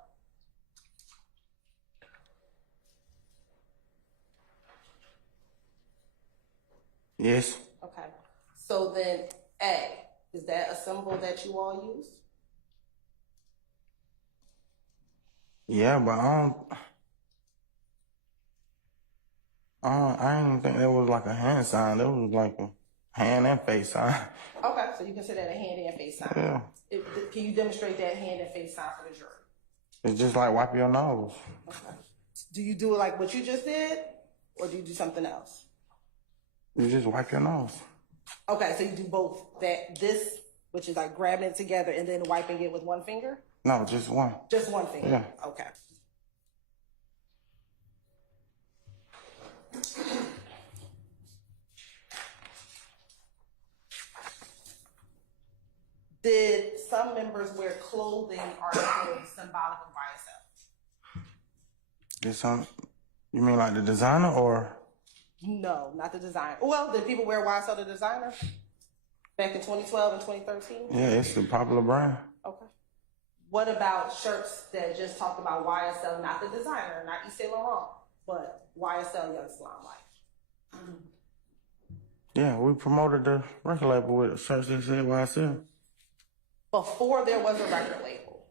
Yes. Okay. So then A, is that a symbol that you all used? Yeah, but I didn't think that was like a hand sign. That was like a hand and face sign. Okay, so you consider that a hand and face sign. Yeah. Can you demonstrate that hand and face sign for the jury? It's just like wipe your nose. Okay. Do you do it like what you just did, or do you do something else? You just wipe your nose. Okay, so you do both. This, which is like grabbing it together and then wiping it with one finger? No, just one. Just one finger? Yeah. Okay. Did some members wear clothing articles symbolic of YSL? Did some, you mean like the designer or? No, not the designer. Well, did people wear YSL the designer back in 2012 and 2013? Yeah, it's the popular brand. Okay. What about shirts that just talk about YSL, not the designer, not Yves Saint Laurent, but YSL Young Slime Life? Yeah, we promoted the record label with shirts that said YSL. Before there was a record label,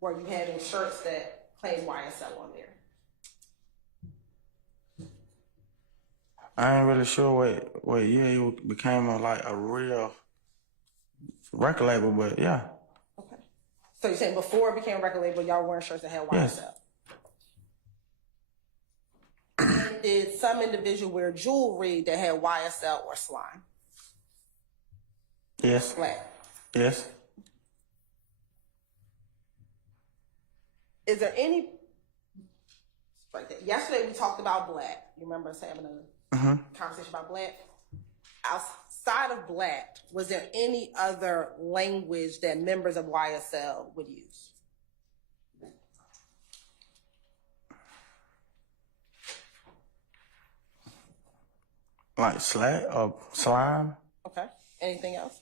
were you having shirts that claimed YSL on there? I ain't really sure what year it became a real record label, but yeah. Okay. So you're saying before it became a record label, y'all wearing shirts that had YSL? Yes. And did some individual wear jewelry that had YSL or slime? Yes. Black. Yes. Is there any, yesterday we talked about black. You remember us having a conversation about black? Outside of black, was there any other language that members of YSL would use? Like or slime? Okay. Anything else?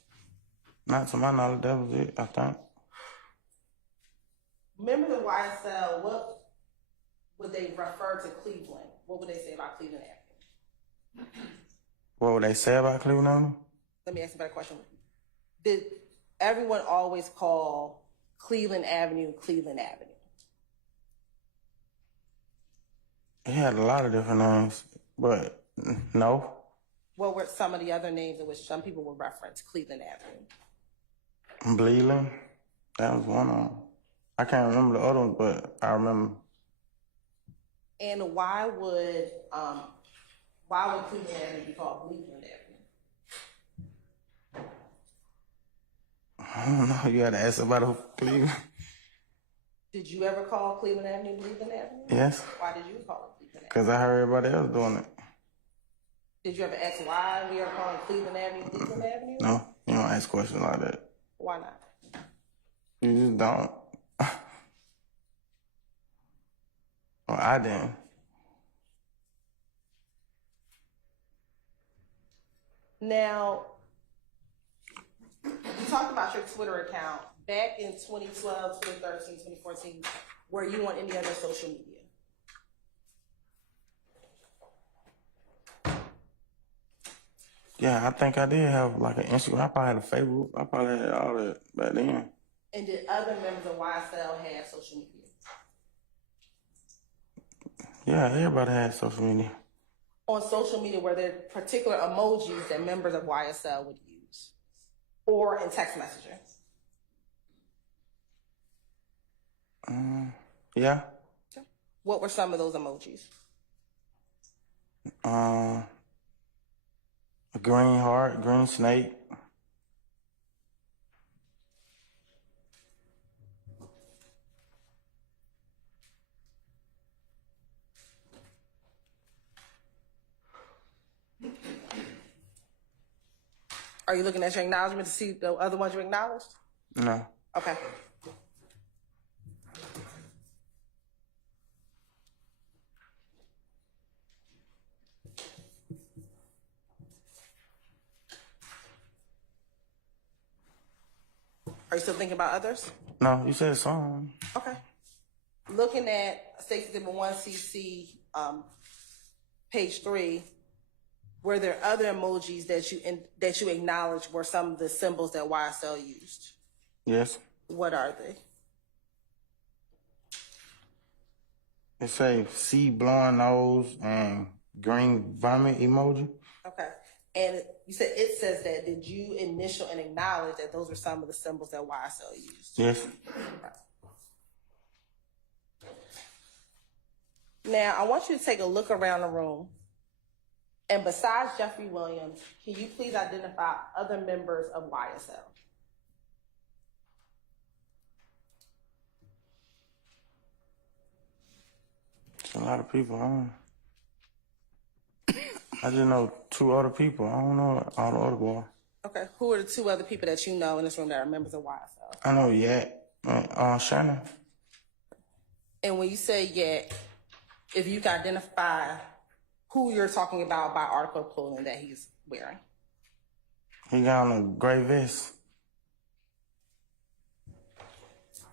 Not to my knowledge, that was it, I think. Members of YSL, what would they refer to Cleveland? What would they say about Cleveland Avenue? What would they say about Cleveland Avenue? Let me ask a better question. Did everyone always call Cleveland Avenue Cleveland Avenue? It had a lot of different names, but no. What were some of the other names in which some people would reference Cleveland Avenue? Bleeding, that was one of them. I can't remember the other ones, but I remember. And why would Cleveland Avenue be called Cleveland Avenue? I don't know. You had to ask about who Cleveland. Did you ever call Cleveland Avenue Cleveland Avenue? Yes. Why did you call it Cleveland Avenue? Because I heard everybody else doing it. Did you ever ask why we are calling Cleveland Avenue Cleveland Avenue? No, you don't ask questions like that. Why not? You just don't. Well, I didn't. Now, you talked about your Twitter account. Back in 2012, 2013, 2014, were you on any other social media? Yeah, I think I did have like an Instagram. I probably had a Facebook. I probably had all that back then. And did other members of YSL have social media? Yeah, everybody had social media. On social media, were there particular emojis that members of YSL would use? Or in text messaging? Yeah. What were some of those emojis? A green heart, green snake. Are you looking at your acknowledgement to see the other ones you acknowledged? No. Okay. Are you still thinking about others? No, you said song. Okay. Looking at Stacey Exhibit 1CC, page 3, were there other emojis that you acknowledged were some of the symbols that YSL used? Yes. What are they? It say sea blowing nose and green vomit emoji. Okay. And you said it says that. Did you initial and acknowledge that those were some of the symbols that YSL used? Yes. Okay. Now, I want you to take a look around the room. And besides Jeffery Williams, can you please identify other members of YSL? It's a lot of people. I just know 2 other people. I don't know all the other boys. Okay. Who are the 2 other people that you know in this room that are members of YSL? I know Yak and Shannon. And when you say Yak, if you can identify who you're talking about by article of clothing that he's wearing. He got on a gray vest.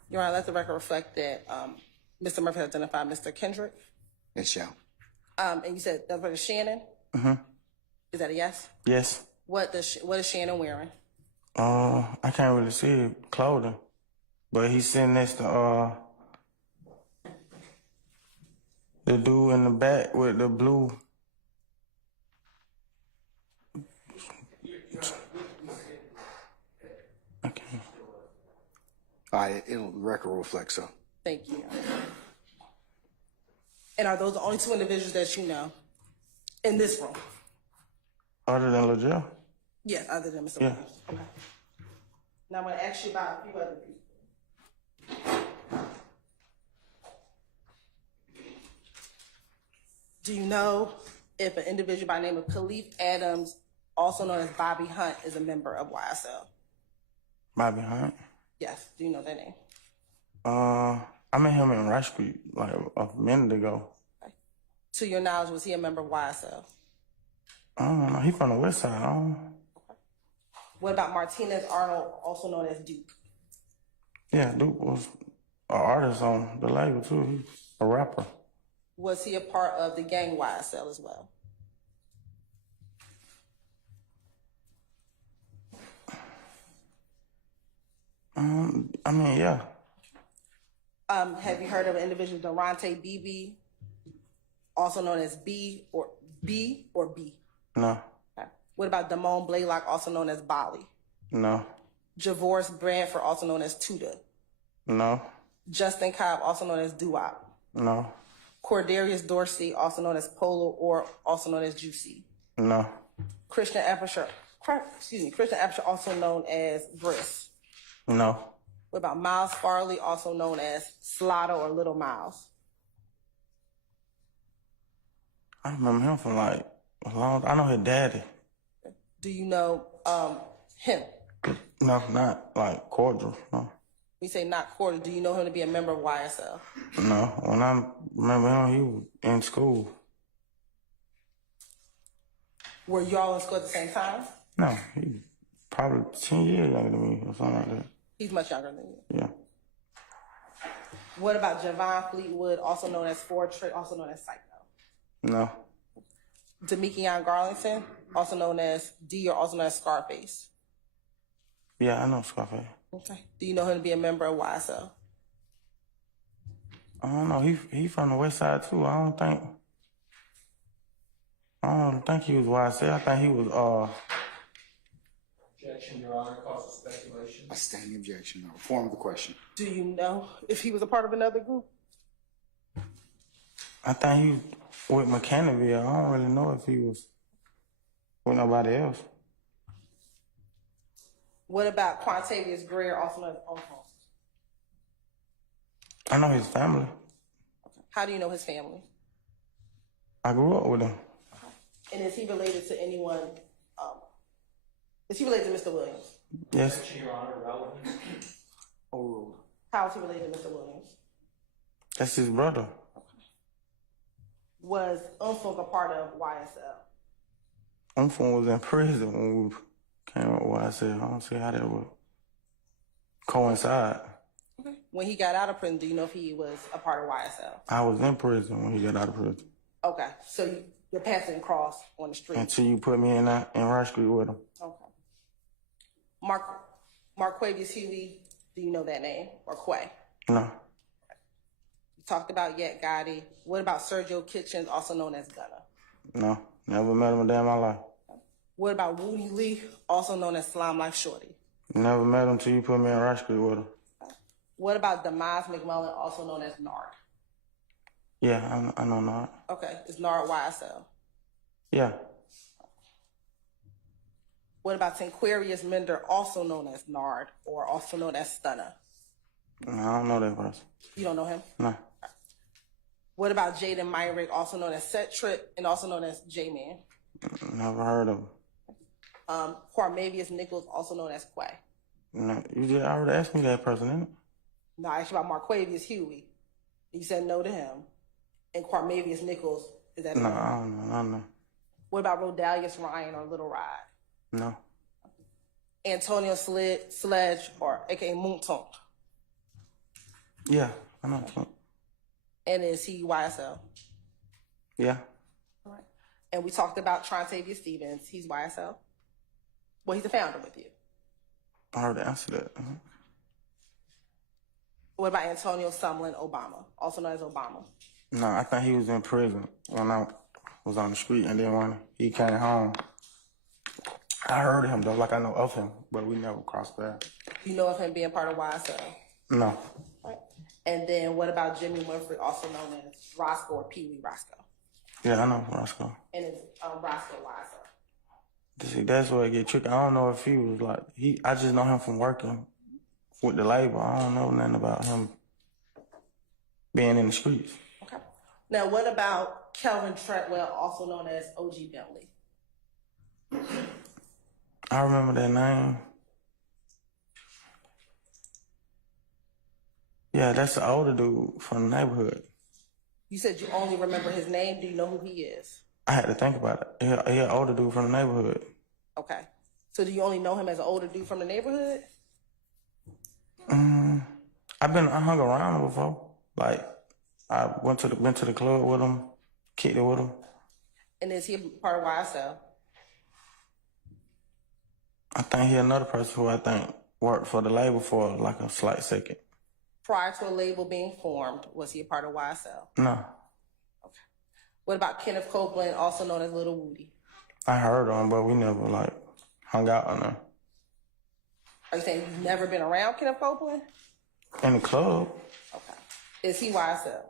Your Honor, let the record reflect that Mr. Murphy identified Mr. Kendrick. Yes, yeah. And you said that was Shannon? Mm-hmm. Is that a yes? Yes. What is Shannon wearing? I can't really see clothing, but he's sitting next to the dude in the back with the blue The record will reflect so. Thank you. And are those the only two individuals that you know in this room? Other than LaJell? Yes, other than Mr. Yeah. Williams. Okay. Now I'm going to ask you about a few other people. Do you know if an individual by the name of Khalif Adams, also known as Bobby Hunt, is a member of YSL? Bobby Hunt? Yes. Do you know that name? I met him in Rush Street like a minute ago. Okay. To your knowledge, was he a member of YSL? I don't know. He from the West Side. I don't know. What about Martinez Arnold, also known as Duke? Yeah, Duke was an artist on the label too. He's a rapper. Was he a part of the gang YSL as well? I mean, yeah. Have you heard of an individual, Durante Beebe, also known as B or B? No. Okay. What about Damone Blaylock, also known as Bolly? No. Javoris Bradford, also known as Tuda? No. Justin Cobb, also known as Doo-Wop? No. Cordarius Dorsey, also known as Polo, or also known as Juicy? No. Christian Eppinger, also known as Briss? No. What about Miles Farley, also known as Slaughter or Little Miles? I remember him from like a long. I know his daddy. Do you know him? No, not like cordial. No. We say not cordial. Do you know him to be a member of YSL? No. When I remember him, he was in school. Were you all in school at the same time? No, he probably 10 years younger than me or something like that. He's much younger than you. Yeah. What about Javon Fleetwood, also known as Ford Trick, also known as Psycho? No. Demekion Garlington, also known as D or also known as Scarface? Yeah, I know Scarface. Okay. Do you know him to be a member of YSL? I don't know. He from the West Side too. I don't think he was YSL. I think he was Objection, Your Honor, cause of speculation. I stand the objection. Now, form of the question. Do you know if he was a part of another group? I think he was with McCannaville. I don't really know if he was with nobody else. What about Quantavious Greer, also known as Uncle? I know his family. How do you know his family? I grew up with him. And is he related to anyone? Is he related to Mr. Williams? Yes. Objection, Your Honor, relevant. Overruled. How is he related to Mr. Williams? That's his brother. Was Unfunk a part of YSL? Umfung was in prison when we came up with YSL. I don't see how that would coincide. Okay. When he got out of prison, do you know if he was a part of YSL? I was in prison when he got out of prison. Okay, so your paths didn't cross on the street. Until you put me in Rush Street with him. Okay. Marquavius Huey, do you know that name? Or Quay? No. You talked about Yet Gotti. What about Sergio Kitchens, also known as Gunna? No. Never met him a day in my life. What about Woody Lee, also known as Slime Life Shorty? Never met him till you put me in Rush Street with him. What about Demise McMullen, also known as Nard? Yeah, I know Nard. Okay, is Nard YSL? Yeah. What about Tinquarius Mender, also known as Nard, or also known as Stunner? No, I don't know that person. You don't know him? No. What about Jaden Myrick, also known as Set Trip, and also known as J-Man? Never heard of him. Quarmavius Nichols, also known as Quay. No, you just already asked me that person, didn't it? No, I asked you about Marquavius Huey. You said no to him. And Quarmavius Nichols, is that No, him? I don't know. What about Rodalius Ryan or Little Ride? No. Antonio Sledge, or aka Moontonk? Yeah, I know. And is he YSL? Yeah. All right. And we talked about Trontavious Stevens. He's YSL? Well, he's the founder with you. I already answered that. What about Antonio Sumlin Obama, also known as Obama? No, I think he was in prison when I was on the street, and then when he came home, I heard him though, like I know of him, but we never crossed paths. You know of him being part of YSL? No. Right. And then what about Jimmy Winfrey, also known as Roscoe or Pee Wee Roscoe? Yeah, I know Roscoe. And it's Roscoe YSL. See, that's where it get tricky. I don't know if he was like I just know him from working with the label. I don't know nothing about him being in the streets. Okay. Now, what about Kelvin Treadwell, also known as OG Bentley? I remember that name. Yeah, that's the older dude from the neighborhood. You said you only remember his name. Do you know who he is? I had to think about it. He an older dude from the neighborhood. Okay. So do you only know him as an older dude from the neighborhood? I hung around him before. Like, I went to the club with him, kicked it with him. And is he a part of YSL? I think he another person who I think worked for the label for like a slight second. Prior to a label being formed, was he a part of YSL? No. Okay. What about Kenneth Copeland, also known as Little Woody? I heard of him, but we never like hung out on him. Are you saying you've never been around Kenneth Copeland? In the club. Okay. Is he YSL?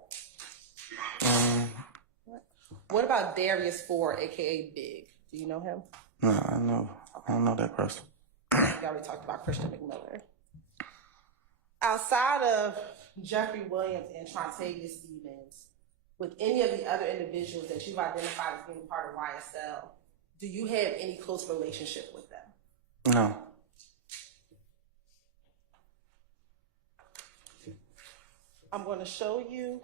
What about Darius Ford, aka Big? Do you know him? No, I don't know that person. You already talked about Christian McMiller. Outside of Jeffery Williams and Trontavia Stevens, with any of the other individuals that you've identified as being part of YSL, do you have any close relationship with them? No. I'm going to show you.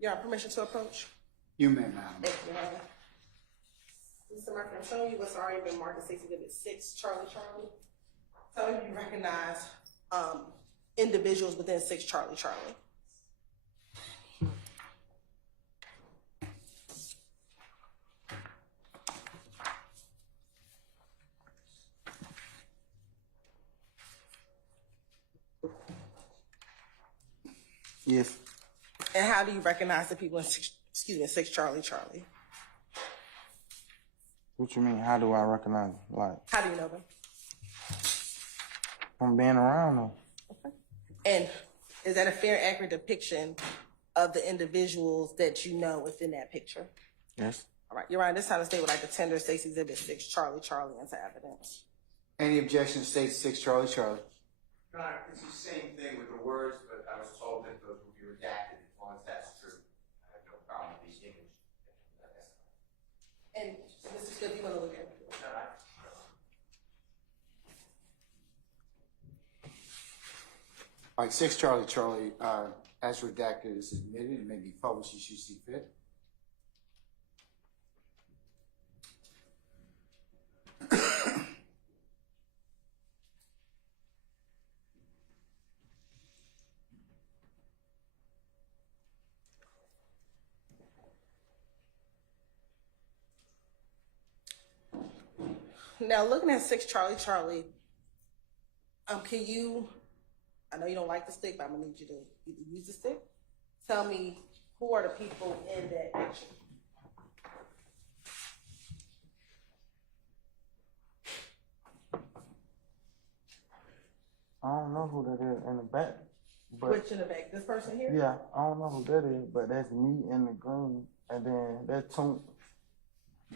You have permission to approach? You may, madam. Thank you, Your Honor. Mr. Murphy, I'm showing you what's already been marked as Exhibit 6, Charlie. Tell me if you recognize individuals within 6 Charlie. Yes. And how do you recognize the people in 6 Charlie? What you mean? How do I recognize them? Like, How do you know them? from being around them. Okay. And is that a fair, accurate depiction of the individuals that you know within that picture? Yes. All right, Your Honor, this time the state would like to tender State's Exhibit 6, Charlie, into evidence. Any objection to state 6 Charlie? Your Honor, it's the same thing with the words, but I was told that those would be redacted as long as that's true. I have no problem with the image. And Mr. Skip, you want to look at it? All right, 6 Charlie, as redacted is admitted and may be published as you see fit. Now, looking at 6 Charlie, can you, I know you don't like the stick, but I'm gonna need you to either use the stick. Tell me who are the people in that picture? I don't know who that is in the back. But Which in the back? This person here? yeah, I don't know who that is, but that's me in the green, and then that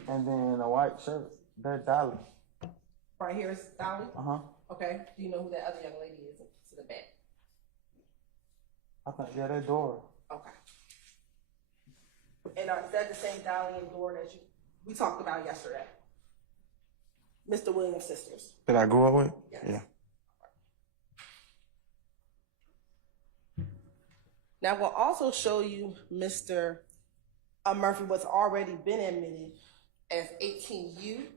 And then a white shirt. That's Dolly. Right here is Dolly? Uh-huh. Okay. Do you know who that other young lady is to the back? I think, yeah, that's Dora. Okay. And is that the same Dolly and Dora that we talked about yesterday? Mr. Williams' sisters. That I grew up with? Yes. Yeah. Now, we'll also show you Mr. Murphy what's already been admitted as 18U.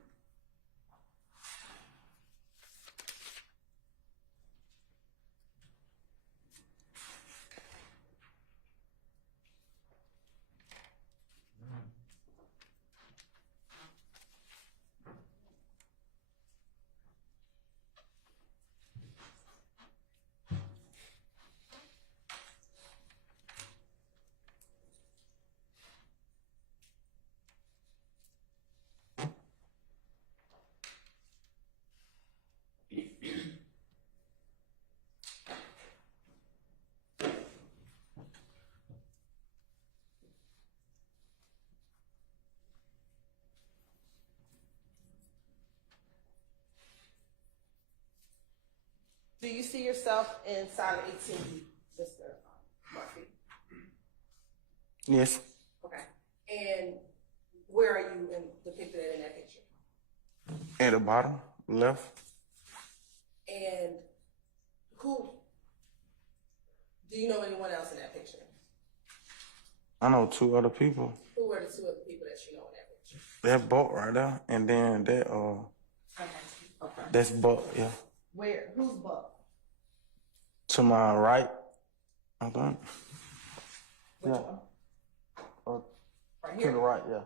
Do you see yourself inside of 18U, Mr. Murphy? Yes. Okay. And where are you depicted in that picture? At the bottom, left. And do you know anyone else in that picture? I know 2 other people. Who are the 2 other people that you know in that picture? That Buck right there, and then that Okay. that's Buck, yeah. Where? Who's Buck? To my right, I think. Which Yeah. one? Right To here? the right, yeah.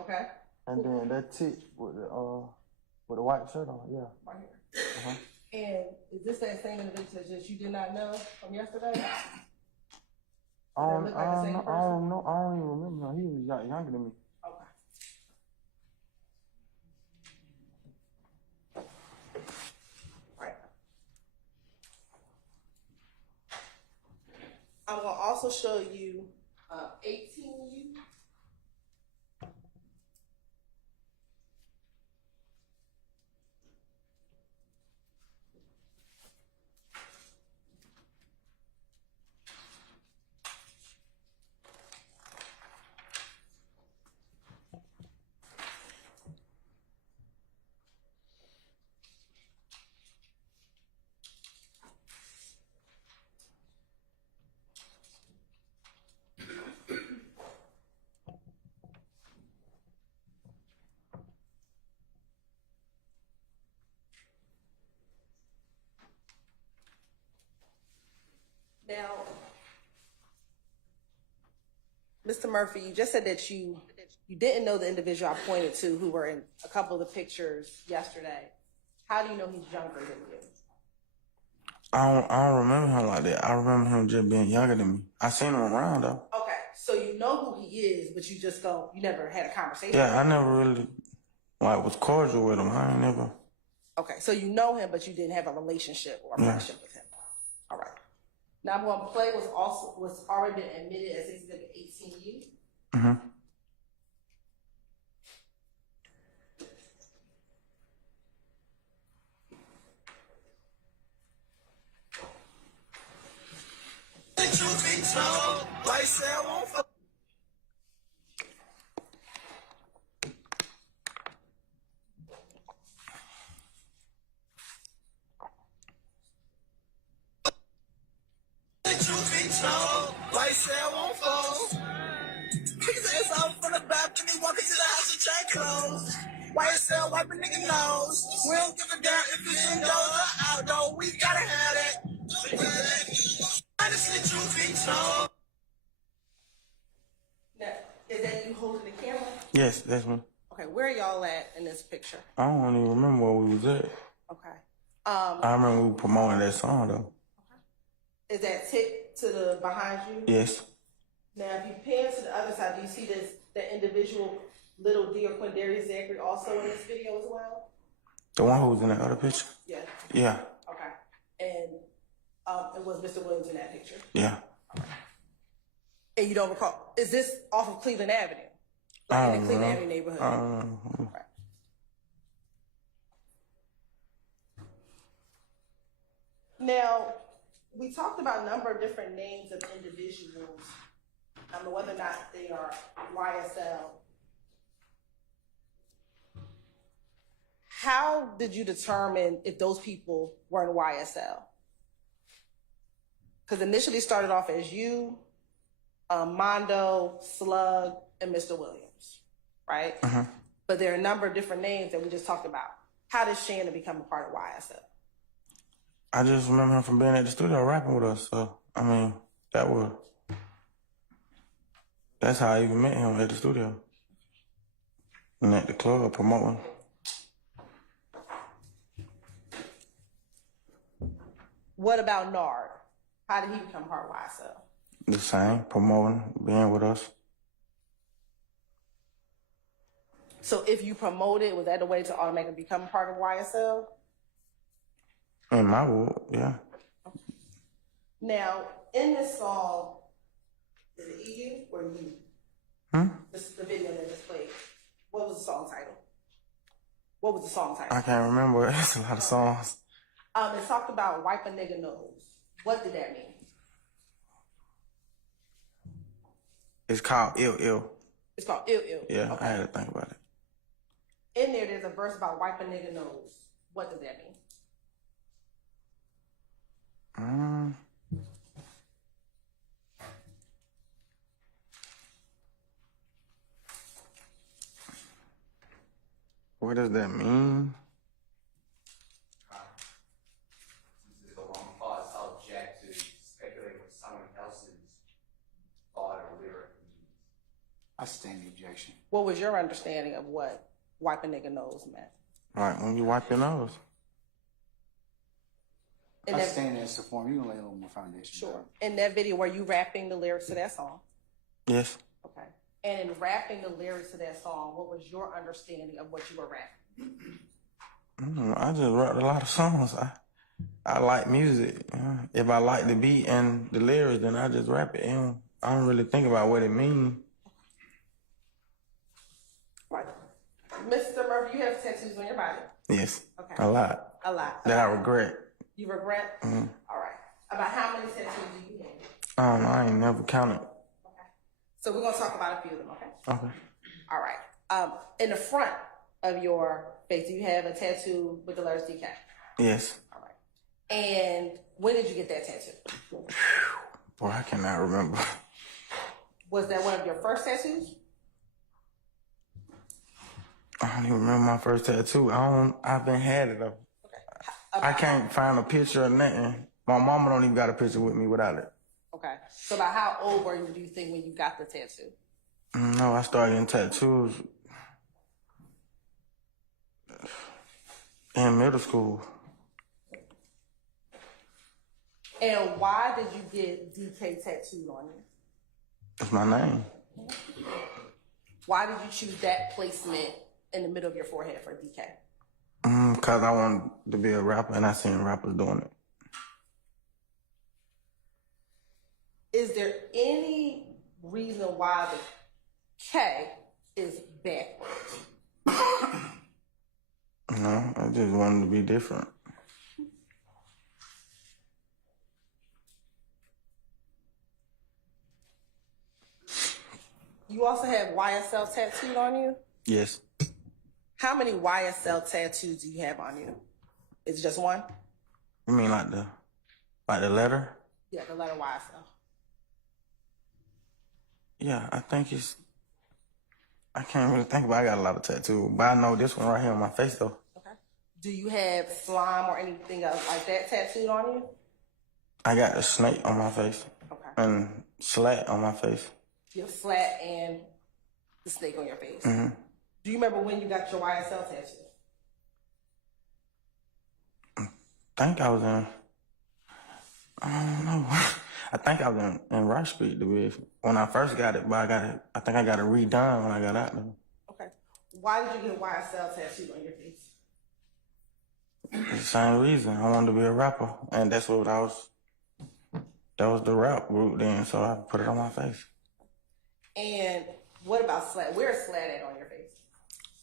Okay. And then that chick with the white shirt on, yeah. Right here. Uh-huh. And is this that same individual that you did not know from yesterday? I don't look like the same person? know. I don't even remember him. He was younger than me. Okay. Right. I'm going to also show you 18U. Now, Mr. Murphy, you just said that you didn't know the individual I pointed to who were in a couple of the pictures yesterday. How do you know he's younger than you? I don't remember him like that. I remember him just being younger than me. I seen him around though. Okay, so you know who he is, but you just don't. You never had a conversation. Yeah, I never really was cordial with him. I ain't never. Okay, so you know him, but you didn't have a relationship or a friendship with him. All right. Now, one play was already been admitted as exhibit 18U. Mm-hmm. YSL won't fuck. YSL won't fall. Pick his ass off from the balcony, walk into the house and change clothes. YSL wipe a nigga nose. We don't give a damn if it's indoors or outdoor. We gotta have that. Honestly, truth be told. Now, is that you holding the camera? Yes, that's me. Okay, where are y'all at in this picture? I don't even remember where we was at. Okay. I remember we were promoting that song though. Is that tick to the behind you? Yes. Now, if you pan to the other side, do you see the individual little D or Quindarius Zachary also in this video as well? The one who was in that other picture? Yeah. Yeah. Okay. And it was Mr. Williams in that picture? Yeah. And you don't recall, is this off of Cleveland Avenue? Like in don't the Cleveland know. Avenue neighborhood. I don't know. Now, we talked about a number of different names of individuals, whether or not they are YSL. How did you determine if those people were in YSL? Because initially started off as you, Mondo, Slug, and Mr. Williams, right? But there are a number of different names that we just talked about. How did Shannon become a part of YSL? I just remember him from being at the studio rapping with us. So, I mean, that's how I even met him, at the studio. And at the club promoting. What about Nard? How did he become part of YSL? The same, promoting, being with us. So if you promoted, was that the way to automatically become a part of YSL? In my world, yeah. Now, in this song, is it EU or you? This is the video that just played. What was the song title? What was the song title? I can't remember. It's a lot of songs. It talked about wipe a nigga nose. What did that mean? It's called Ill Ill. It's called Ill Ill. Yeah, Okay. I had to think about it. In there's a verse about wipe a nigga nose. What does that mean? What does that mean? This is a long pause. I'll object to speculate what someone else's thought or lyric means. I stand the objection. What was your understanding of what wipe a nigga nose meant? Right, when you wipe your nose. In I that, stand as the form. You can lay a little more foundation. sure. In that video, were you rapping the lyrics to that song? Yes. Okay. And in rapping the lyrics to that song, what was your understanding of what you were rapping? I just wrote a lot of songs. I like music. If I like the beat and the lyrics, then I just rap it. I don't really think about what it means. Right. Mr. Murphy, you have tattoos on your body. Yes. Okay. A lot. A lot. That I regret. You regret? All right. About how many tattoos do you have? I ain't never counted. Okay. So we're gonna talk about a few of them, okay? Okay. All right. In the front of your face, do you have a tattoo with the letters DK? Yes. All right. And when did you get that tattoo? Boy, I cannot remember. Was that one of your first tattoos? I don't even remember my first tattoo. I've been had it though. Okay. I can't find a picture or nothing. My mama don't even got a picture with me without it. Okay. So about how old were you, do you think, when you got the tattoo? No, I started getting tattoos in middle school. And why did you get DK tattooed on you? That's my name. Why did you choose that placement in the middle of your forehead for DK? Because I wanted to be a rapper and I seen rappers doing it. Is there any reason why the K is backwards? No, I just wanted to be different. You also have YSL tattooed on you? Yes. How many YSL tattoos do you have on you? Is it just one? You mean like the letter? Yeah, the letter YSL. Yeah, I think I can't really think about it. I got a lot of tattoos, but I know this one right here on my face though. Okay. Do you have slime or anything else like that tattooed on you? I got a snake on my face. Okay. And slat on my face. You have slat and the snake on your face. Mm-hmm. Do you remember when you got your YSL tattoo? I think I was in, I don't know. I think I was in Rush Street when I first got it, but I think I got it redone when I got out there. Okay. Why did you get a YSL tattoo on your face? The same reason. I wanted to be a rapper, and that was the rap route then, so I put it on my face. And What about slat? Where's slat at on your face?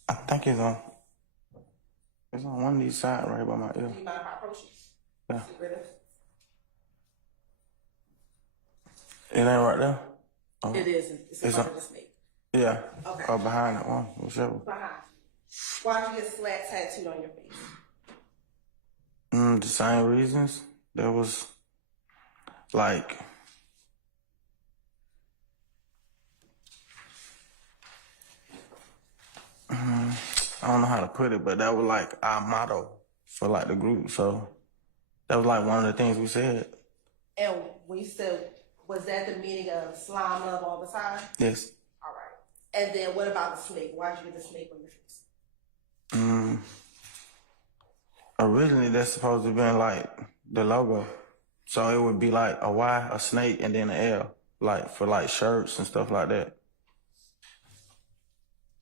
I think it's on one of these sides right by my ear. Do you mind if I approach you? Yeah. See where it is? It ain't right there? Oh. It is. It's in It's front on- of the snake. Yeah. Okay. Or behind that one, whichever. Behind. Why'd you get slat tattooed on your face? The same reasons. There was like I don't know how to put it, but that was like our motto for like the group. So that was like one of the things we said. And when you said, was that the meaning of slime love all the time? Yes. All right. And then what about the snake? Why'd you get the snake on your face? Originally, that's supposed to have been like the logo. So it would be like a Y, a snake, and then an L, like for like shirts and stuff like that.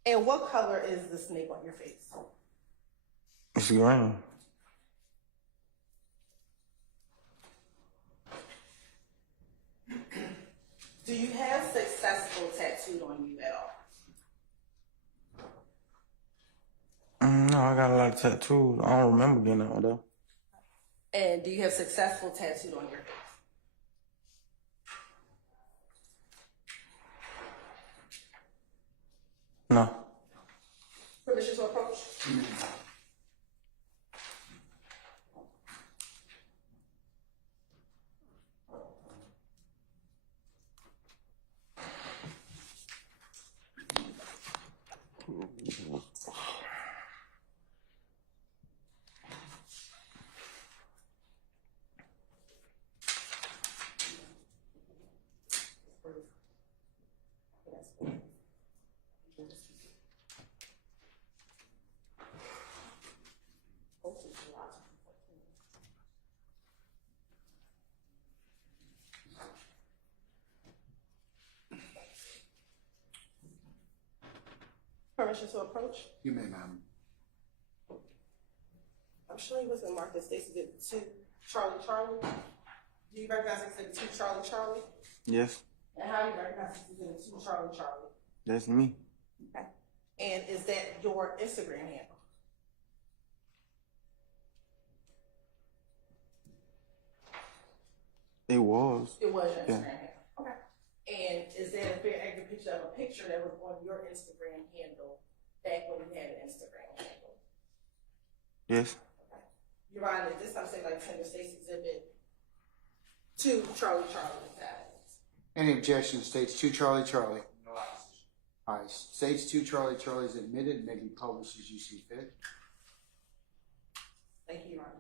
And what color is the snake on your face? It's green. Do you have successful tattooed on you at all? No, I got a lot of tattoos. I don't remember getting that one though. And do you have successful tattooed on your face? No. Permission to approach? Permission to approach? You may, ma'am. I'm sure he wasn't marked as Stacy did 2 Charlie Charlie. Do you recognize Exhibit 2 Charlie Charlie? Yes, And how do you recognize Exhibit 2 Charlie Charlie? that's me. Okay. And is that your Instagram handle? It was. It was your Yeah. Instagram handle. Okay. And is that a fair accurate picture of a picture that was on your Instagram handle back when you had an Instagram handle? Yes. Okay. Your Honor, this time say like Tender Stacy Exhibit 2 Charlie Charlie. Any objection to states 2 Charlie Charlie? No opposition. All right, states 2 Charlie Charlie is admitted and may be published as you see fit. Thank you, Your Honor.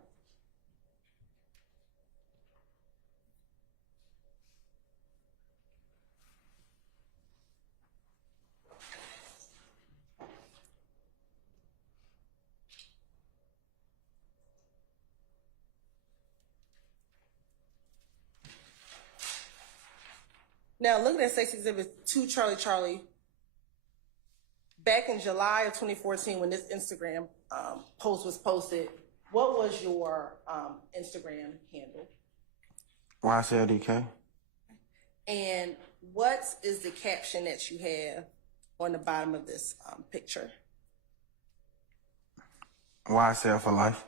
Now, looking at Stacy Exhibit 2 Charlie Charlie, back in July of 2014 when this Instagram post was posted, what was your Instagram handle? YSL And what is the caption that you have on the bottom of this picture? YSL for life.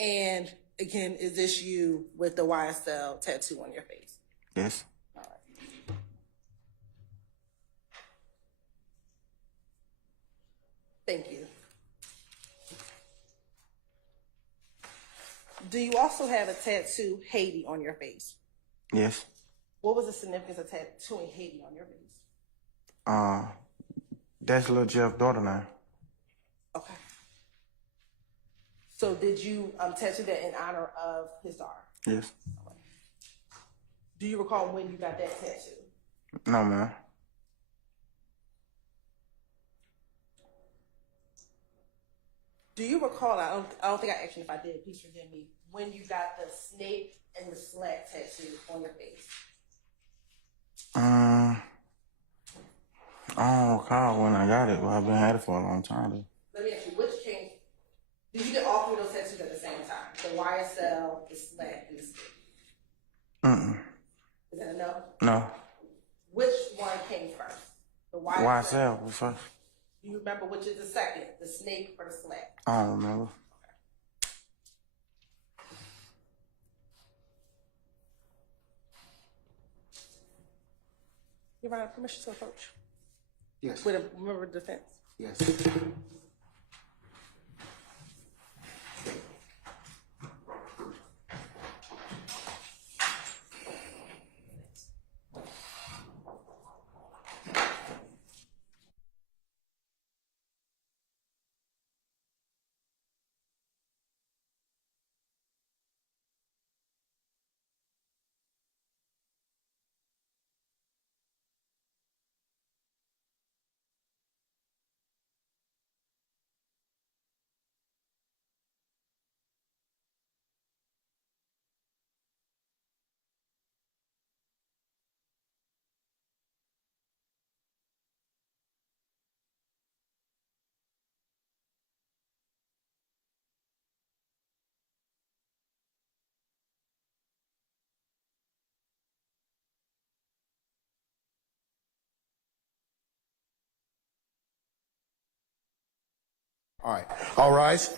And again, is this you with the YSL tattoo on your face? Yes. All right. Thank you. Do you also have a tattoo, Haiti, on your face? Yes. What was the significance of tattooing Haiti on your face? That's little Jeff's daughter now. Okay. So did you tattoo that in honor of his daughter? Yes. Do you recall when you got that tattoo? No, man. Do you recall, I don't think I asked you if I did, please forgive me, when you got the snake and the slat tattoo on your face? I don't recall when I got it, but I've been had it for a long time though. Let me ask you, which came, did you get all 3 of those tattoos at the same time? The YSL, the slat, and the snake? Is that enough? No. Which one came first? The YSL. YSL was first. Do you remember which is the second, the snake or the slap? I don't remember. Your Honor, permission to approach Yes. with a member of defense. Yes. All right. All rise.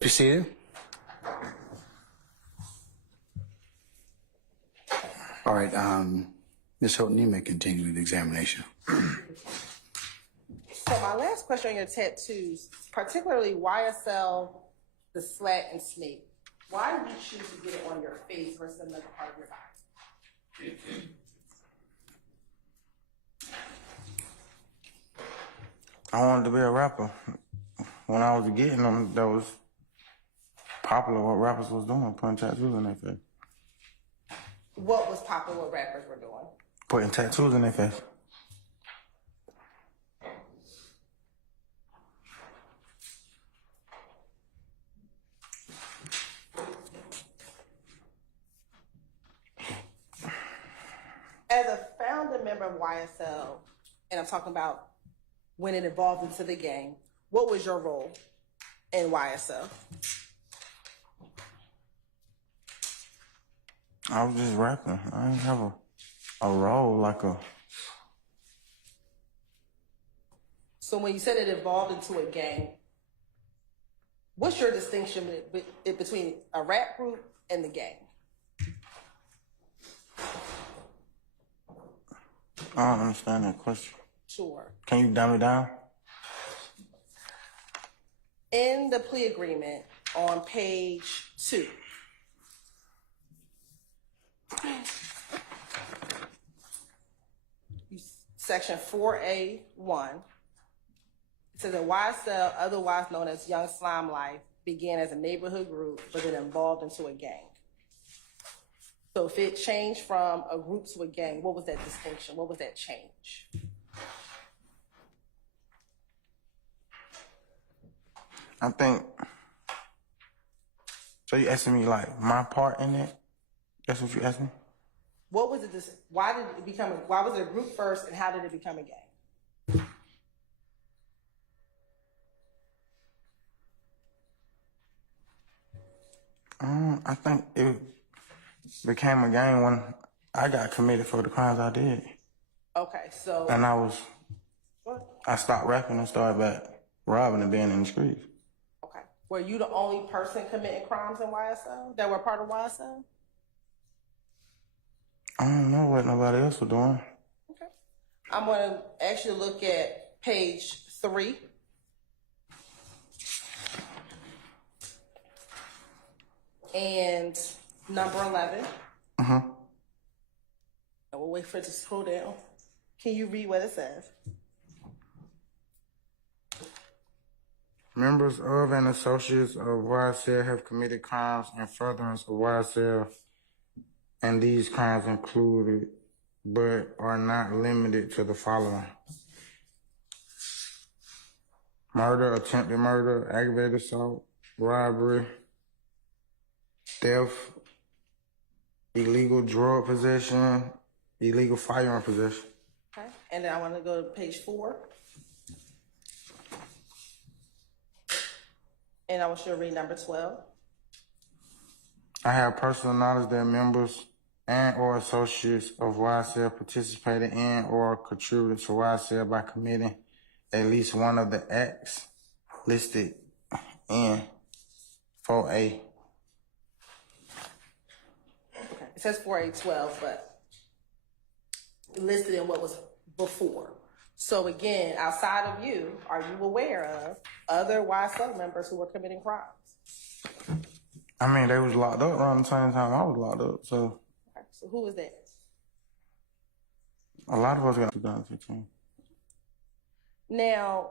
You seated? All right, Ms. Houghton, you may continue with the examination. So my last question on your tattoos, particularly YSL, the slat, and snake. Why did you choose to get it on your face versus another part of your body? I wanted to be a rapper. When I was getting them, that was popular what rappers was doing, putting tattoos in their face. What was popular what rappers were doing? Putting tattoos in their face. As a founding member of YSL, and I'm talking about when it evolved into the gang, what was your role in YSL? I was just rapping. I didn't have a role like a... So when you said it evolved into a gang, what's your distinction between a rap group and the gang? I don't understand that question. Sure. Can you dumb it down? In the plea agreement on page 2, section 4A1, it says that YSL, otherwise known as Young Slime Life, began as a neighborhood group, but then evolved into a gang. So if it changed from a group to a gang, what was that distinction? What was that change? I think... So you asking me like my part in it? That's what you asked me? What was it? Why did it become? Why was it a group first, and how did it become a gang? I think it became a gang when I got committed for the crimes I did. Okay, so. And I stopped rapping and started back robbing and being in the streets. Okay. Were you the only person committing crimes in YSL that were part of YSL? I don't know what nobody else was doing. Okay. I'm going to ask you to look at page 3. And number 11. Uh-huh. And we'll wait for it to scroll down. Can you read what it says? Members of and associates of YSL have committed crimes in furtherance of YSL, and these crimes included, but are not limited to the following: murder, attempted murder, aggravated assault, robbery, theft, illegal drug possession, illegal firearm possession. Okay. And then I want to go to page 4. And I want you to read number 12. I have personal knowledge that members and or associates of YSL participated in or contributed to YSL by committing at least one of the acts listed in 4A. Okay. It says 4A12, but listed in what was before. So again, outside of you, are you aware of other YSL members who were committing crimes? I mean, they was locked up around the same time I was locked up, so Okay. So who was that? a lot of us got 2015. Now,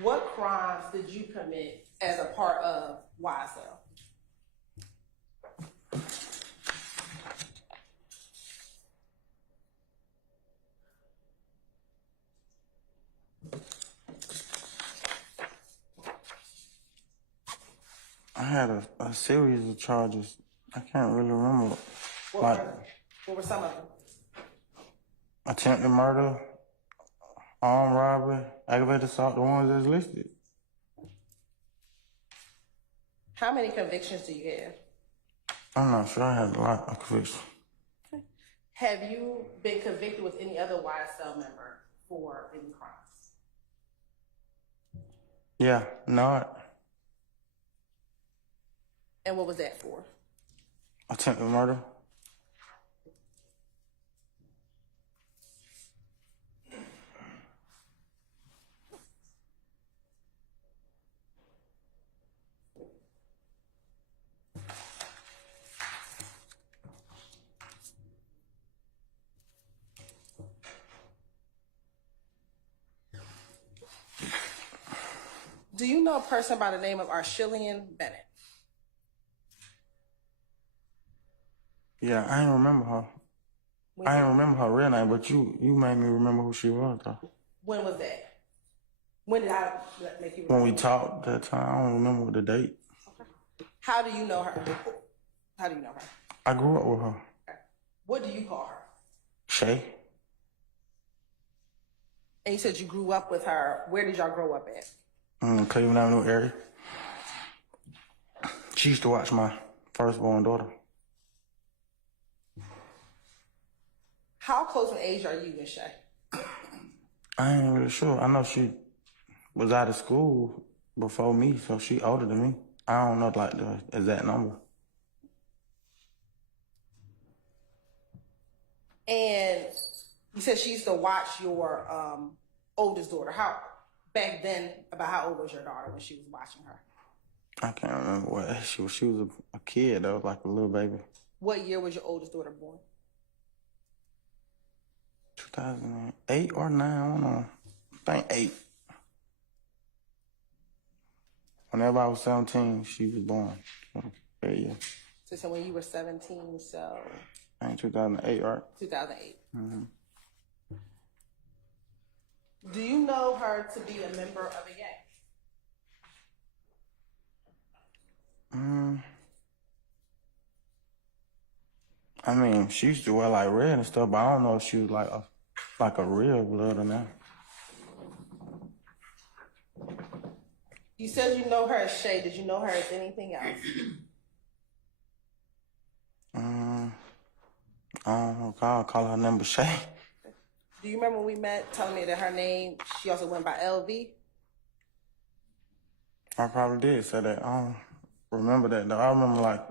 what crimes did you commit as a part of YSL? I had a series of charges. I can't really remember. What were some of them? Attempted murder, armed robbery, aggravated assault, the ones that's listed. How many convictions do you have? I'm not sure. I had a lot of convictions. Have you been convicted with any other YSL member for any crimes? Yeah, not And what was that for? attempted murder. Do you know a person by the name of Arshillian Bennett? Yeah, I ain't remember her. I ain't remember her real name, but you made me remember who she was, though. When was that? When did I make you When remember? we talked that time, I don't remember the date. How do you know her? How do you know her? I grew up with her. What do you call her? Shay. And you said you grew up with her. Where did y'all grow up at? Cleveland Avenue area. She used to watch my firstborn daughter. How close in age are you and Shay? I ain't really sure. I know she was out of school before me, so she older than me. I don't know like the exact number. And you said she used to watch your oldest daughter. How back then? About how old was your daughter when she was watching her? I can't remember what age she was. She was a kid though, like a little baby. What year was your oldest daughter born? 2008 or 9, I don't know. I think 8. Whenever I was 17, she was born. So, yeah. So when you were 17, so I think 2008, right? 2008. Mm-hmm. Do you know her to be a member of a gang? I mean, she used to wear like red and stuff, but I don't know if she was like a real blood or not. You said you know her as Shay. Did you know her as anything else? I don't know. I'll call her number Shay. Do you remember when we met telling me that her name, she also went by LV? I probably did say that. I don't remember that though. I remember like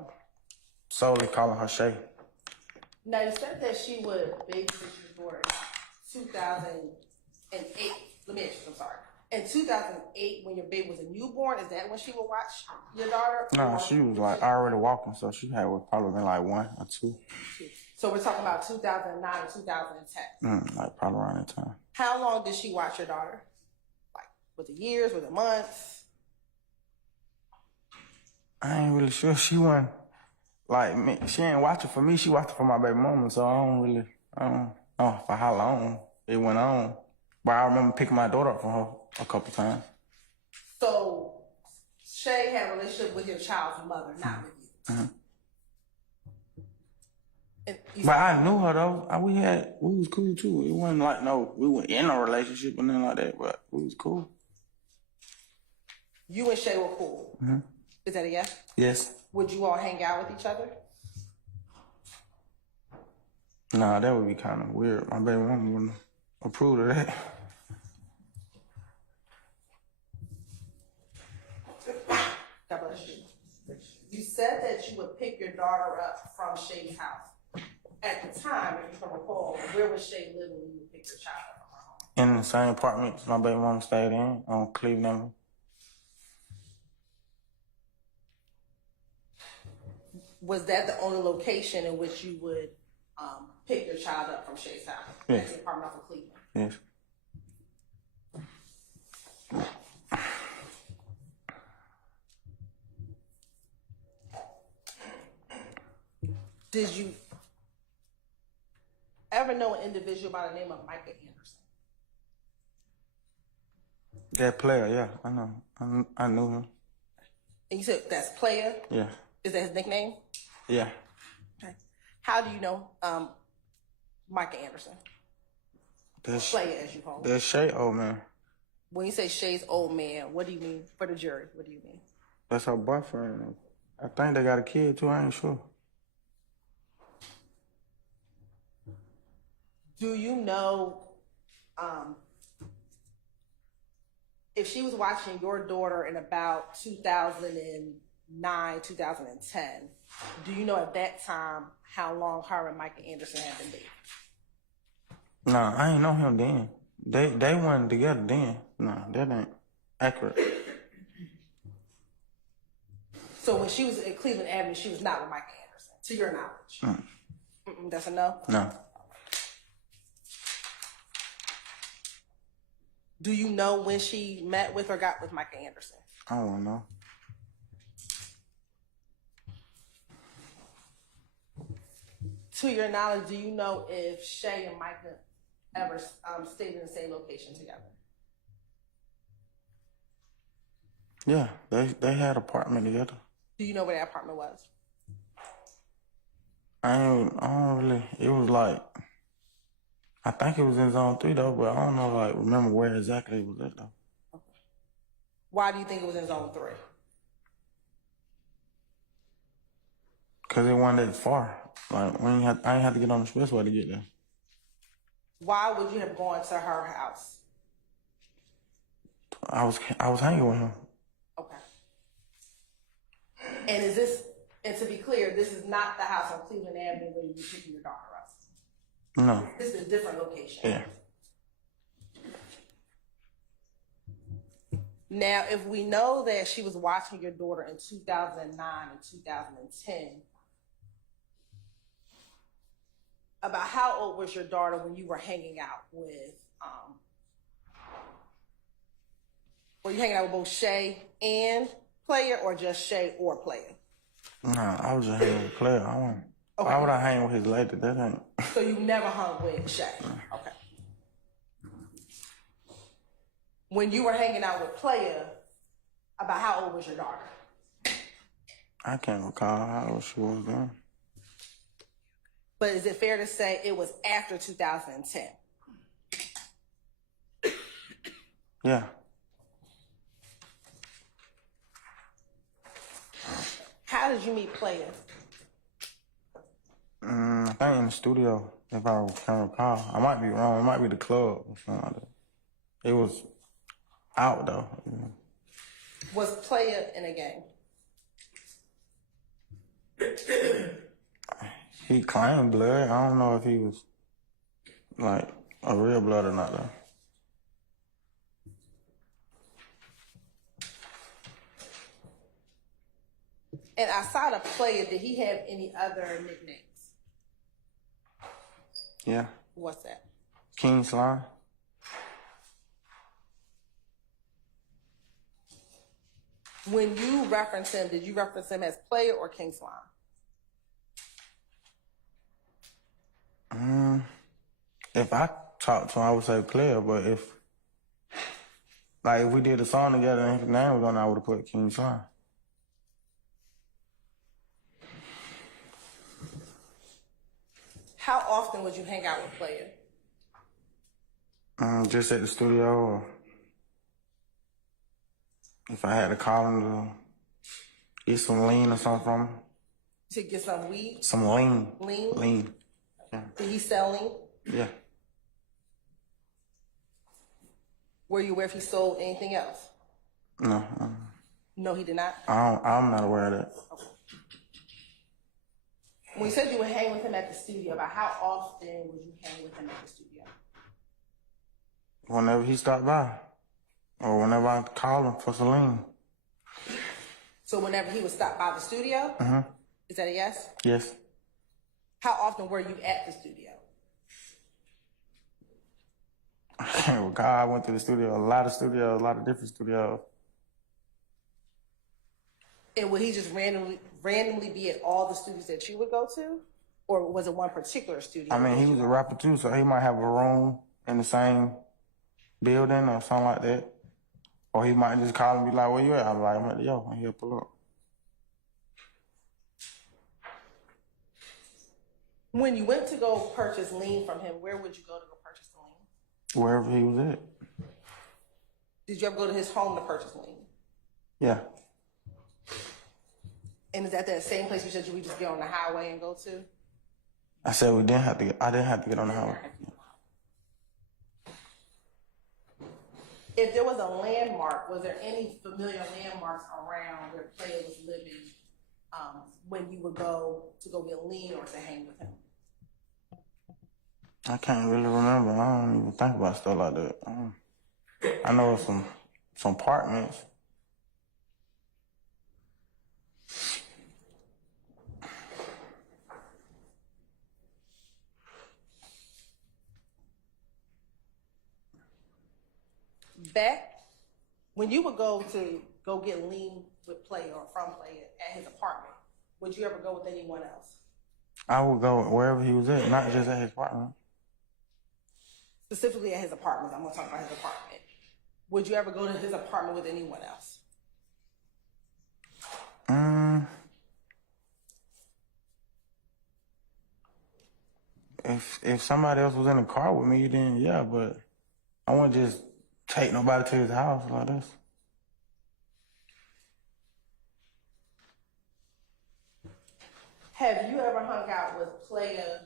solely calling her Shay. Now, you said that she would babysit your daughter in 2008. Let me ask you, I'm sorry. In 2008, when your baby was a newborn, is that when she would watch your daughter? No, she was like already walking, so she had probably been like 1 or 2. So we're talking about 2009 or 2010. Like probably around that time. How long did she watch your daughter? Like, was it years? Was it months? I ain't really sure. She wasn't like me. She ain't watching for me. She watched it for my baby mama. So I don't know for how long it went on. But I remember picking my daughter up from her a couple times. had a relationship with your child's mother, not with you. Mm-hmm. And you But said- I knew her though. We was cool too. It wasn't like we were in a relationship or nothing like that, but we was cool. You and Shay were cool. Mm-hmm. Is that a yes? Yes. Would you all hang out with each other? Nah, that would be kind of weird. My baby mama wouldn't approve of that. God bless you. You said that you would pick your daughter up from Shay's house. At the time, if you can recall, where was Shay living when you would pick your child up from her home? In the same apartment my baby mama stayed in on Cleveland. Was that the only location in which you would pick your child up from Shay's house? Yes. At the apartment off of Cleveland? Yes. Did you ever know an individual by the name of Micah Anderson? That player, yeah, I know. I knew him. And you said that's Player? Yeah. Is that his nickname? Yeah. Okay. How do you know Micah Anderson? That's Player, as you call him. That's Shay, old man. When you say Shay's old man, what do you mean? For the jury, what do you mean? That's her boyfriend. I think they got a kid too, I ain't sure. Do you know if she was watching your daughter in about 2009, 2010, do you know at that time how long her and Micah Anderson had been dating? Nah, I ain't know him then. They weren't together then. Nah, that ain't accurate. So when she was at Cleveland Avenue, she was not with Micah Anderson, to your knowledge? That's a no? No. Do you know when she met with or got with Micah Anderson? I don't know. To your knowledge, do you know if Shay and Micah ever stayed in the same location together? Yeah, they had an apartment together. Do you know where that apartment was? I don't really, it was like, I think it was in zone 3 though, but I don't know, remember where exactly it was at though. Okay. Why do you think it was in zone 3? Cause it wasn't that far. I ain't have to get on the expressway to get there. Why would you have gone to her house? I was hanging with him. Okay. And to be clear, this is not the house on Cleveland Avenue where you were picking your daughter up. No. This is a different location. Yeah. Now, if we know that she was watching your daughter in 2009 and 2010, about how old was your daughter when you were hanging out with, were you hanging out with both Shay and Player, or just Shay or Player? Nah, I was just hanging with Player. Okay. Why would I hang with his lady? That ain't. So you never hung with Shay? Okay. When you were hanging out with Player, about how old was your daughter? I can't recall how old she was then. But is it fair to say it was after 2010? Yeah. How did you meet Player? I think in the studio, if I can recall. I might be wrong. It might be the club or something like that. It was out though. Was Player in a gang? He claimed blood. I don't know if he was like a real blood or not though. And outside of Player, did he have any other nicknames? Yeah. What's that? King Slime. When you reference him, did you reference him as Player or King Slime? If I talked to him, I would say Player, but if we did a song together and his name was on, I would have put King Slime. How often would you hang out with Player? Just at the studio, or if I had to call him to get some lean or something from him. To get some weed? Some lean. Lean? Lean. Yeah. Did he sell lean? Yeah. Were you aware if he sold anything else? No. No, he did not? I'm not aware of that. Okay. When you said you would hang with him at the studio, about how often would you hang with him at the studio? Whenever he stopped by, or whenever I call him for some lean. So whenever he would stop by the studio? Is that a yes? Yes. How often were you at the studio? I can't recall. I went to the studio, a lot of different studios. And would he just randomly be at all the studios that you would go to? Or was it one particular studio? I mean, he was a rapper too, so he might have a room in the same building or something like that. Or he might just call and be like, where you at? I'm like, I'm at the yo, I'm here, pull up. When you went to go purchase lean from him, where would you go to go purchase the lean? Wherever he was at. Did you ever go to his home to purchase lean? Yeah. And is that same place you said you would just get on the highway and go to? I said I didn't have to get on the highway. If there was a landmark, was there any familiar landmarks around where Player was living when you would go get lean or to hang with him? I can't really remember. I don't even think about stuff like that. I know some apartments. Back when you would go get lean with Player or from Player at his apartment, would you ever go with anyone else? I would go wherever he was at, not just at his apartment. Specifically at his apartment. I'm going to talk about his apartment. Would you ever go to his apartment with anyone else? If somebody else was in the car with me, then yeah, but I wouldn't just take nobody to his house like this. Have you ever hung out with Player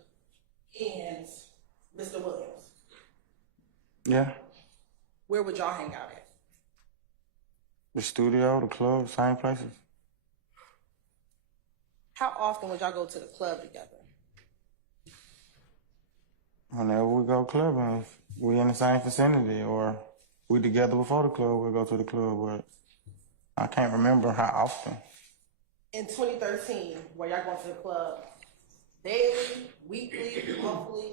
and Mr. Williams? Yeah. Where would y'all hang out at? The studio, the club, same places. How often would y'all go to the club together? Whenever we go clubbing, if we in the same vicinity or we together before the club, we'll go to the club, but I can't remember how often. In 2013, were y'all going to the club daily, weekly, monthly,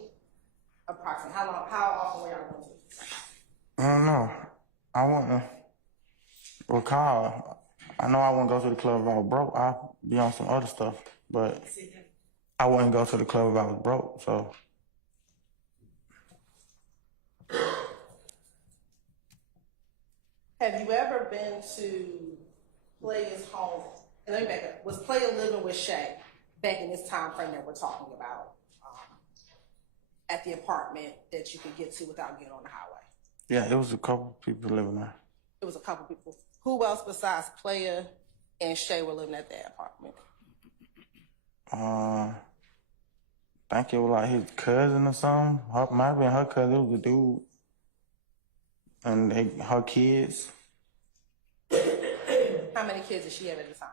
approximately? How often were y'all going to? I don't know. I wouldn't recall. I know I wouldn't go to the club if I was broke. I'd be on some other stuff, but I wouldn't go to the club if I was broke, so. Have you ever been to Player's home? And let me back up. Was Player living with Shay back in this time frame that we're talking about at the apartment that you could get to without getting on the highway? Yeah, it was a couple people living there. It was a couple people. Who else besides Player and Shay were living at that apartment? I think it was like his cousin or something. Might have been her cousin. It was a dude. And her kids. How many kids did she have at the time?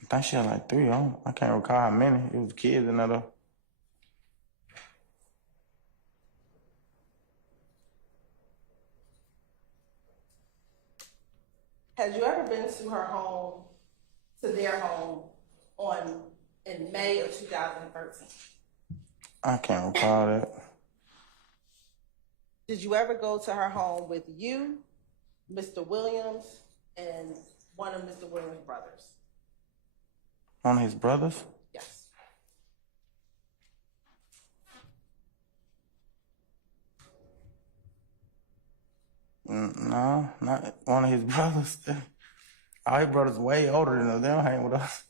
I think she had like 3. I can't recall how many. It was kids in there though. Had you ever been to her home, to their home, in May of 2013? I can't recall that. Did you ever go to her home with you, Mr. Williams, and one of Mr. Williams' brothers? One of his brothers? Yes. No, not one of his brothers. All his brothers way older than us. They don't hang with us.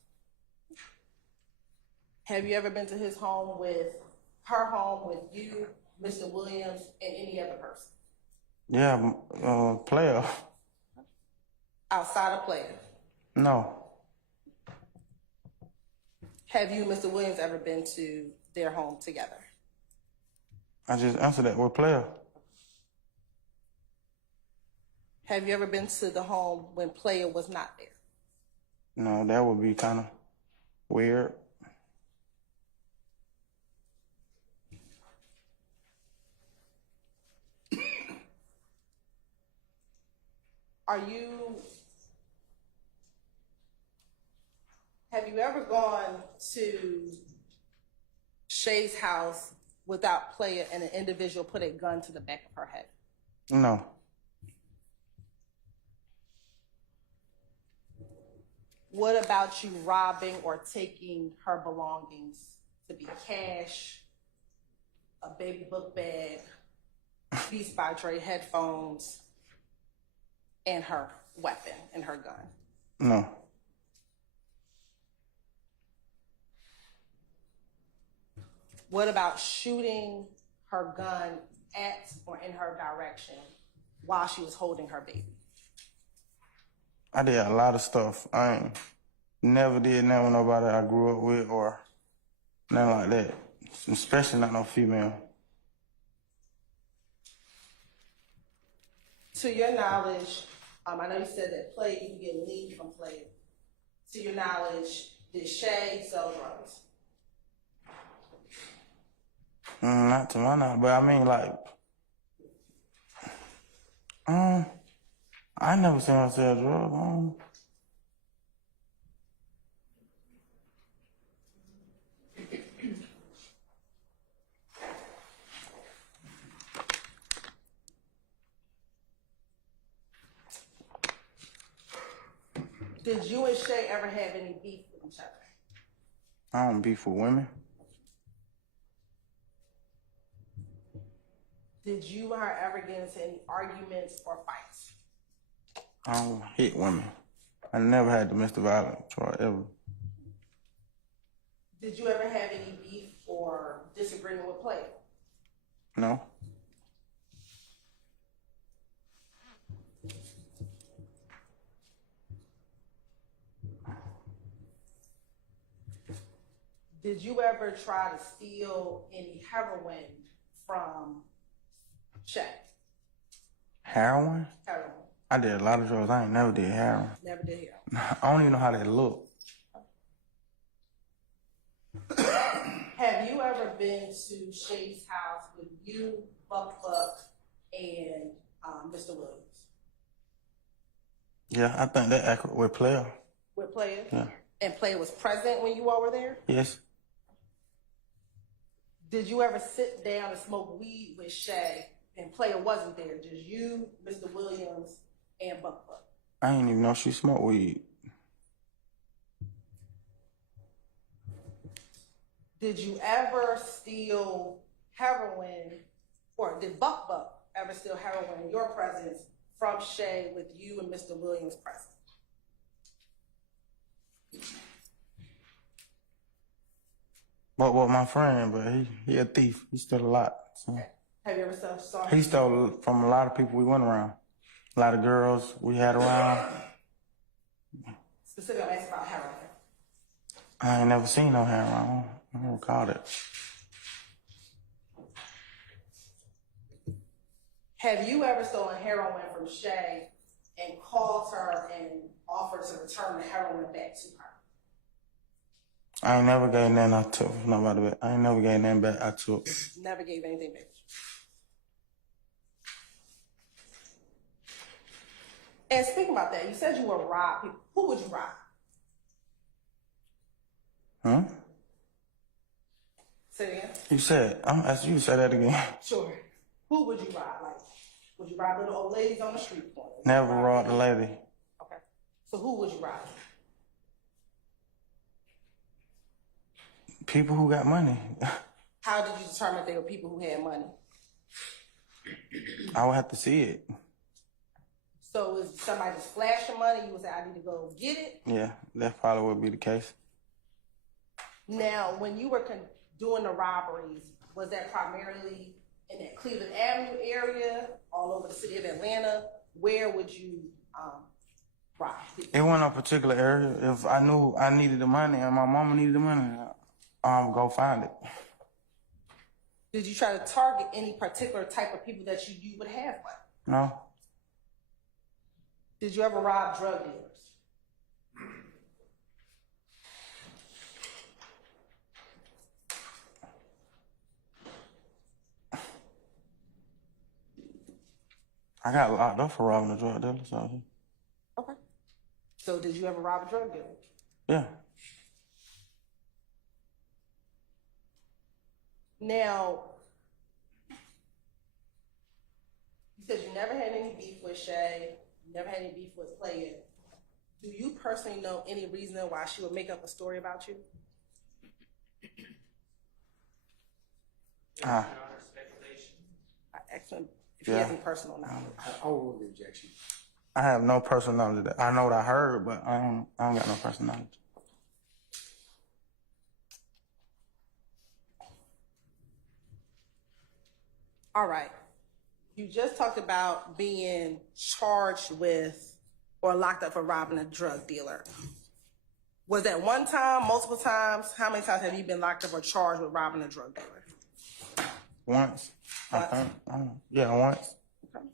Have you ever been to his home with her home with you, Mr. Williams, and any other person? Yeah, player. Outside of player. No. Have you and Mr. Williams ever been to their home together? I just answered that with player. Have you ever been to the home when player was not there? No, that would be kind of weird. Have you ever gone to Shay's house without player and an individual put a gun to the back of her head? No. What about you robbing or taking her belongings to be cash, a baby book bag, Beats by Dre headphones, and her weapon and her gun? No. What about shooting her gun at or in her direction while she was holding her baby? I did a lot of stuff. I ain't never did nothing with nobody I grew up with or nothing like that. Especially not no female. To your knowledge, I know you said that play, you can get lean from play. To your knowledge, did Shay sell drugs? Not to my knowledge, but I mean, like, I never seen her sell drugs. Did you and Shay ever have any beef with each other? I don't beef with women. Did you and her ever get into any arguments or fights? I don't hit women. I never had domestic violence or ever. Did you ever have any beef or disagreement with play? No. Did you ever try to steal any heroin from Shay? Heroin? Heroin. I did a lot of drugs. I ain't never did heroin. Never did heroin. I don't even know how they look. Have you ever been to Shay's house with you, Buck, and Mr. Williams? Yeah, I think that accurate with player. With player? Yeah. And player was present when you all were there? Yes. Did you ever sit down and smoke weed with Shay and player wasn't there? Just you, Mr. Williams, and Buck? I didn't even know she smoked weed. Did you ever steal heroin, or did Buck ever steal heroin in your presence from Shay with you and Mr. Williams present? But with my friend, but he a thief. He stole a lot. So. Have you ever saw him? He stole from a lot of people we went around. A lot of girls we had around. Specifically, I'm asking about heroin. I ain't never seen no heroin. I don't recall it. Have you ever stolen heroin from Shay and called her and offered to return the heroin back to her? I ain't never gave nothing I took from nobody back. I ain't never gave nothing back I took. Never gave anything back. And speaking about that, you said you would rob people. Who would you rob? Huh? Say it again. You said, I'm asking you to say that again. Sure. Who would you rob? Like, would you rob little old ladies on the street corner? Never robbed a lady. Okay. So who would you rob? People who got money. How did you determine they were people who had money? I would have to see it. So is somebody just flashing money, you would say, I need to go get it? Yeah, that probably would be the case. Now, when you were doing the robberies, Was that primarily in that Cleveland Avenue area, all over the city of Atlanta? Where would you rob? It wasn't a particular area. If I knew I needed the money and my mama needed the money, go find it. Did you try to target any particular type of people that you knew would have money? No. Did you ever rob drug dealers? I got locked up for robbing a drug dealer, so Okay. So did you ever rob a drug dealer? yeah. Now, you said you never had any beef with Shay, you never had any beef with Playa. Do you personally know any reason why she would make up a story about you? Excellent. If he has any personal knowledge. I'll rule the objection. I have no personal knowledge of that. I know what I heard, but I don't got no personal knowledge. All right. You just talked about being charged with or locked up for robbing a drug dealer. Was that one time, multiple times? How many times have you been locked up or charged with robbing a drug dealer? Once, I think. Yeah, once. Okay.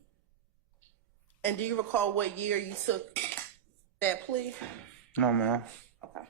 And do you recall what year you took that plea? No, ma'am. Okay.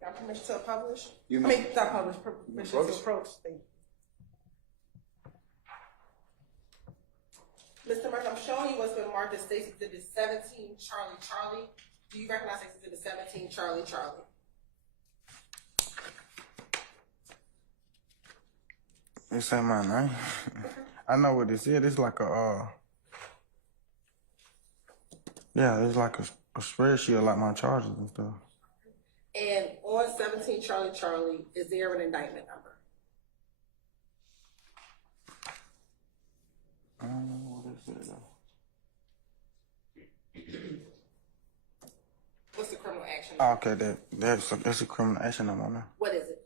Got permission to publish? Not publish, permission to approach. Mr. Murphy, I'm showing you what's been marked as Stacy Exhibit 17, Charlie. Do you recognize Stacy Exhibit 17, Charlie? This ain't my name. I know what this is. It's like a, it's like a spreadsheet of like my charges and stuff. And on 17, Charlie, is there an indictment number? What is it though? What's the criminal action number? Okay, that's a criminal action number now. What is it?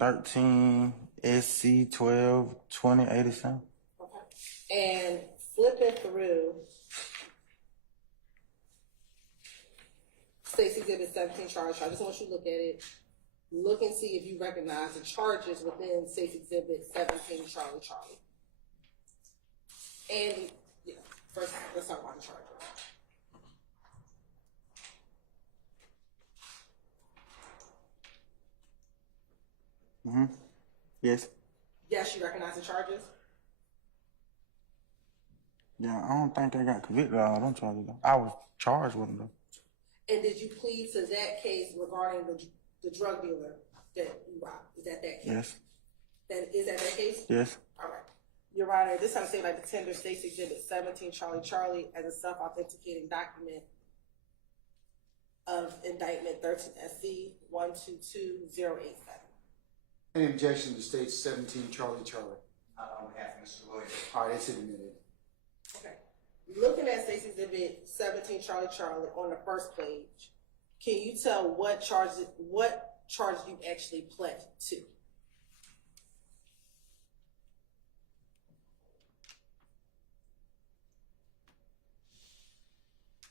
13 SC 12 20 87. Okay. And flipping through Stacy Exhibit 17, Charlie. I just want you to look at it. Look and see if you recognize the charges within Stacy Exhibit 17, Charlie. And, first, let's talk about the charges. Yes. Yes, you recognize the charges? Yeah, I don't think they got convicted of all them charges though. I was charged with them though. And did you plead to that case regarding the drug dealer that you robbed? Is that case? Yes. Is that case? Yes. All right. Your Honor, this time say like the tender Stacy Exhibit 17, Charlie, as a self-authenticating document of indictment 13 SC 122087. Any objection to state 17, Charlie? On behalf of Mr. Williams. All right, it's admitted. Okay. Looking at Stacy Exhibit 17, Charlie, on the first page, can you tell what charges you actually pled to?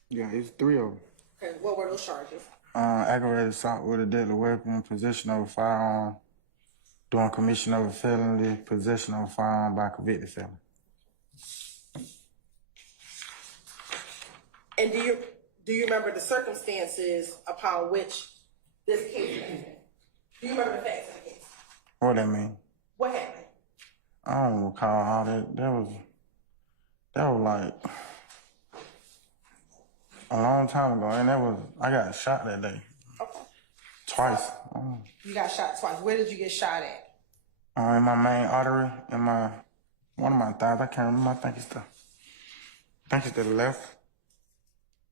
Yeah, it's 3 of them. Okay, what were those charges? Aggravated assault with a deadly weapon, possession of a firearm, doing commission of a felony, possession of a firearm by a convicted felon. And do you remember the circumstances upon which this case happened? Do you remember the facts of the case? What that mean? What happened? I don't recall all that. That was like a long time ago, and I got shot that day. Okay. Twice. You got shot twice. Where did you get shot at? In my main artery, in one of my thighs. I can't remember. I think it's the left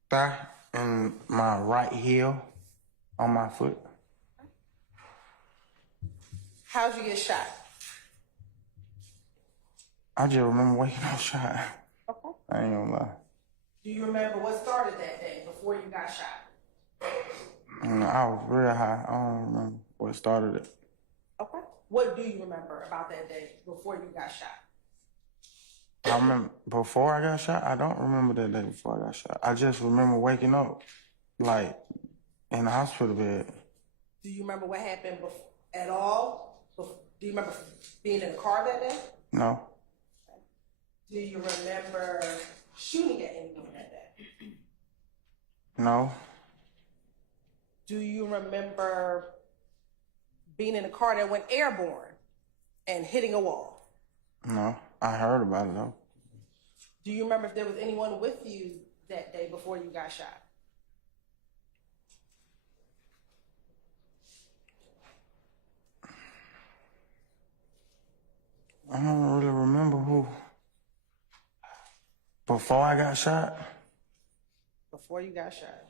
thigh and my right heel on my foot. How'd you get shot? I just remember waking up shot. Okay. I ain't gonna lie. Do you remember what started that day before you got shot? I was real high. I don't remember what started it. Okay. What do you remember about that day before you got shot? I remember before I got shot. I don't remember that day before I got shot. I just remember waking up, like, in the hospital bed. Do you remember what happened at all? Do you remember being in the car that day? No. Do you remember shooting at anyone that day? No. Do you remember being in a car that went airborne and hitting a wall? No. I heard about it though. Do you remember if there was anyone with you that day before you got shot? I don't really remember who. Before I got shot? Before you got shot.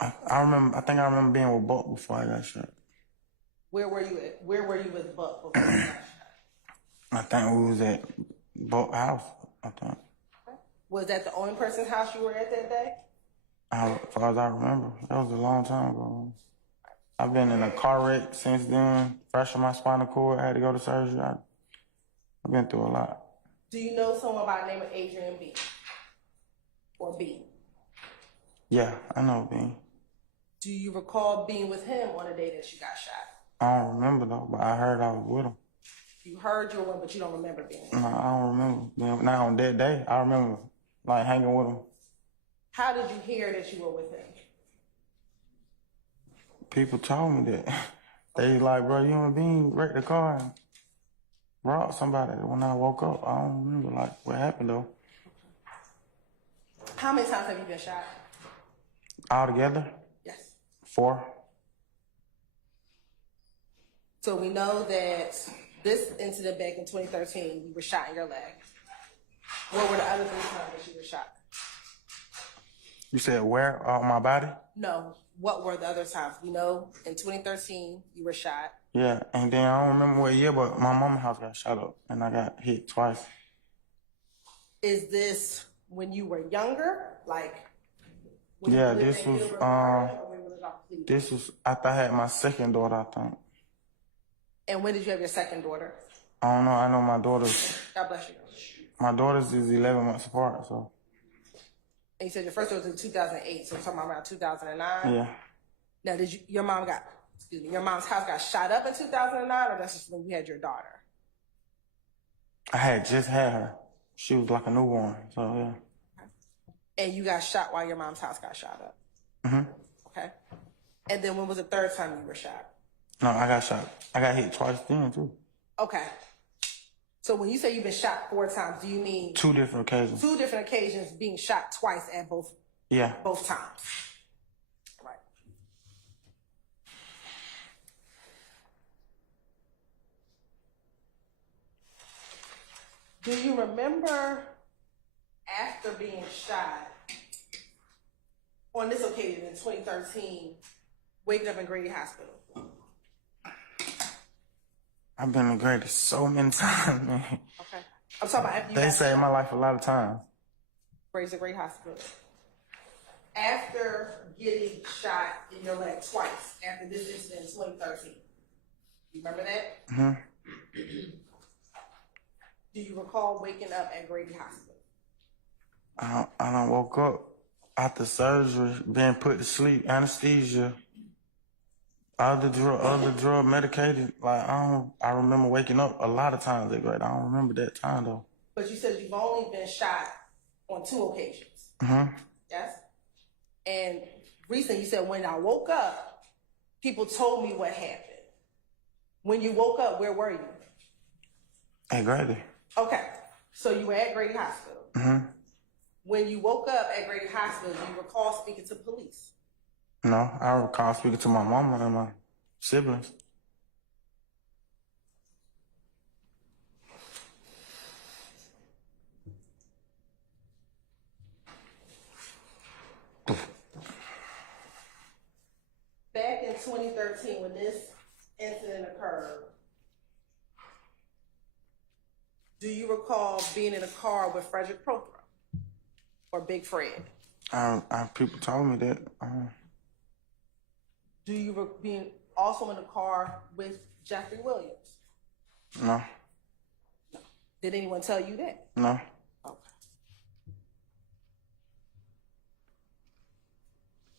I think I remember being with Buck before I got shot. Where were you at? Where were you with Buck before you got shot? I think we was at Buck's house, I think. Was that the only person's house you were at that day? As far as I remember. That was a long time ago. I've been in a car wreck since then. Fractured my spinal cord. I had to go to surgery. I've been through a lot. Do you know someone by the name of Adrian B? Or B? Yeah, I know B. Do you recall being with him on the day that you got shot? I don't remember though, but I heard I was with him. You heard you were with him, but you don't remember being with him. No, I don't remember. Not on that day. I remember like hanging with him. How did you hear that you were with him? People told me that. They like, bro, you and Bean wrecked the car and robbed somebody. When I woke up, I don't remember like what happened though. How many times have you been shot? All together? Yes. 4. So we know that this incident back in 2013, you were shot in your leg. What were the other 3 times that you were shot? You said where? On my body? No. What were the other times? We know in 2013, you were shot. Yeah, and then I don't remember what year, but my mama's house got shot up and I got hit twice. Is this when you were younger? Like, when Yeah, you lived this in was, Gilbert Garden, or when was it off Cleveland? This was after I had my second daughter, I think. And when did you have your second daughter? I don't know. I know my daughters. God bless you. My daughters is 11 months apart, so. And you said your first one was in 2008, so we're talking about around 2009? Yeah. Now, did your mom's house got shot up in 2009, or that's just when you had your daughter? I had just had her. She was like a newborn, so yeah. And you got shot while your mom's house got shot up? Mm-hmm. Okay. And then when was the third time you were shot? No, I got shot. I got hit twice then, too. Okay. So when you say you've been shot 4 times, do you mean 2 different occasions. 2 different occasions being shot twice at both times? Right. Do you remember after being shot on this occasion in 2013, waking up in Grady Hospital? I've been to Grady so many times, man. Okay. I'm talking about after you They got saved shot. my life a lot of times. Grady's a great hospital. After getting shot in your leg twice, after this incident in 2013, you remember that? Mm-hmm. Do you recall waking up at Grady Hospital? I don't woke up. after surgery, being put to sleep, anesthesia, other drug medicated. Like I remember waking up a lot of times that grade. I don't remember that time though. But you said you've only been shot on 2 occasions. Mm-hmm. Yes? And recently you said, when I woke up, people told me what happened. When you woke up, where were you? At Grady. Okay. So you were at Grady Hospital. Mm-hmm. When you woke up at Grady Hospital, do you recall speaking to police? No, I recall speaking to my mama and my siblings. Back in 2013, when this incident occurred, do you recall being in a car with Frederick Prothero or Big Fred? People told me that. Do you being also in a car with Jeffery Williams? No. Did anyone tell you that? No. Okay.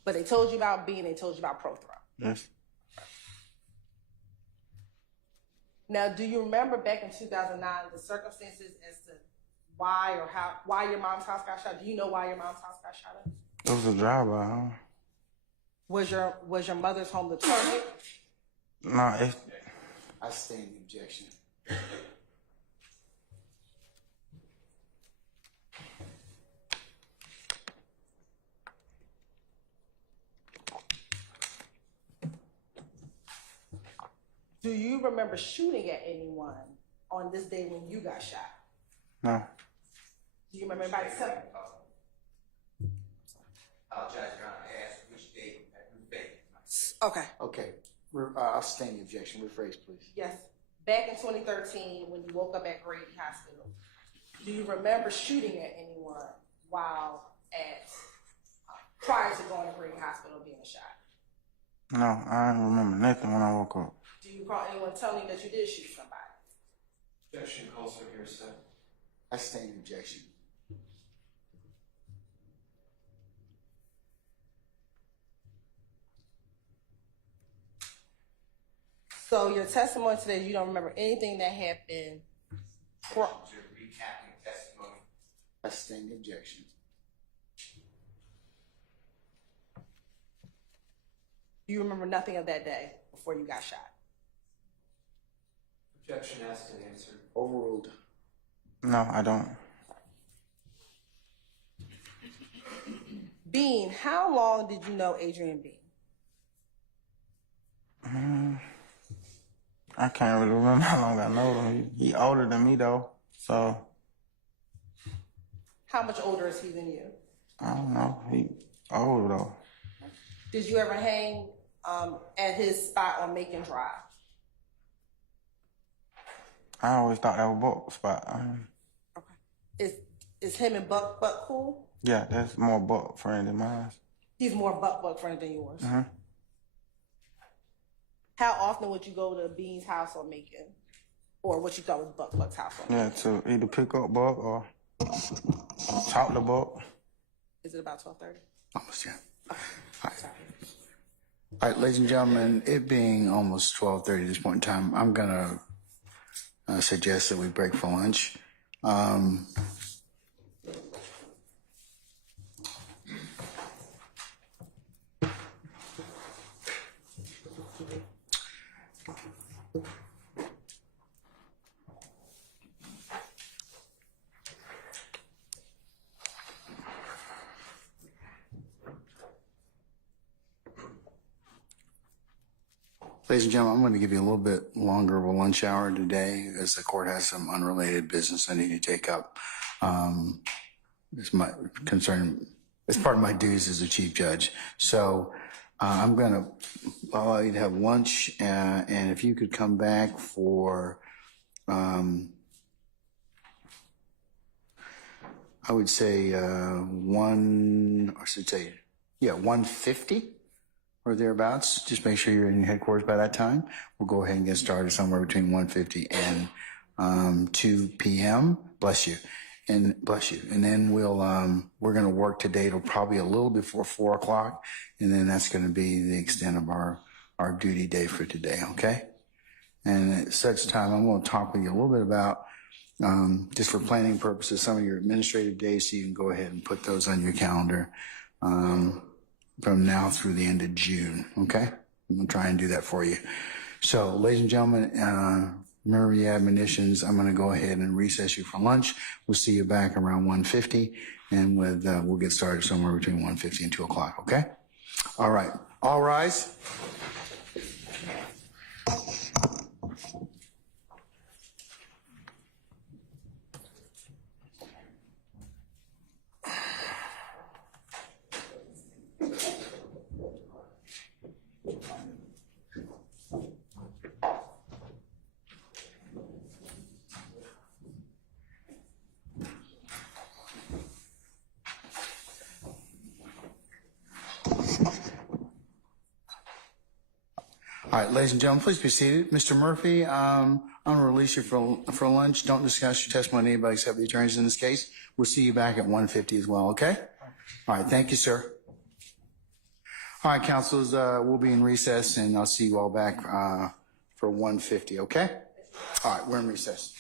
But they told you about they told you about Prothero. Yes. Now, do you remember back in 2009 the circumstances as to why your mom's house got shot? Do you know why your mom's house got shot up? It was a drive-by. Huh? Was your mother's home the target? No, I stand the objection. Do you remember shooting at anyone on this day when you got shot? no. Do you remember anybody telling? Apologize, Your Honor. I asked which date and who date. Okay. Okay, I'll stand the objection. Rephrase, please. Yes. Back in 2013, when you woke up at Grady Hospital, do you remember shooting at anyone prior to going to Grady Hospital being shot? No, I don't remember nothing when I woke up. Do you recall anyone telling you that you did shoot somebody? Objection calls for hearsay. I stand the objection. So your testimony today, you don't remember anything that happened. Recapping testimony. I stand the objection. Do you remember nothing of that day before you got shot? Objection asked and answered. Overruled. No, I don't. Bean, how long did you know Adrian Bean? I can't really remember how long I know him. He older than me though, so How much older is he than you? I don't know. He old though. Did you ever hang at his spot on Macon Drive? I always thought that was Buck spot. Okay. Is him and Buck cool? Yeah, that's more Buck friend than mine. He's more Buck friend than yours. Mm-hmm. How often would you go to Bean's house on Macon? Or what you thought was Buck's house on Yeah, Macon? to either pick up Buck or talk to Buck. Is it about 12:30? Almost, yeah. All right, ladies and gentlemen, it being almost 12:30 at this point in time, I'm going to suggest that we break for lunch. Ladies and gentlemen, I'm going to give you a little bit longer of a lunch hour today as the court has some unrelated business I need to take up. It's my concern. It's part of my duties as a chief judge. So I'm going to allow you to have lunch, and if you could come back for, I would say 1:50. Or thereabouts. Just make sure you're in headquarters by that time. We'll go ahead and get started somewhere between 1:50 and 2 p.m. Bless you. And bless you. And then we're going to work today till probably a little before 4 o'clock. And then that's going to be the extent of our duty day for today. Okay. And at such time, I'm going to talk with you a little bit about, just for planning purposes, some of your administrative days, so you can go ahead and put those on your calendar, from now through the end of June. Okay. I'm going to try and do that for you. So, ladies and gentlemen, remember your admonitions. I'm going to go ahead and recess you for lunch. We'll see you back around 1:50, and we'll get started somewhere between 1:50 and 2 o'clock, okay? All right. All rise. All right, ladies and gentlemen, please be seated. Mr. Murphy, I'm going to release you for lunch. Don't discuss your testimony with anybody except the attorneys in this case. We'll see you back at 1:50 as well, okay? All right, thank you, sir. All right, councilors, we'll be in recess, and I'll see you all back for 1:50, okay? All right, we're in recess.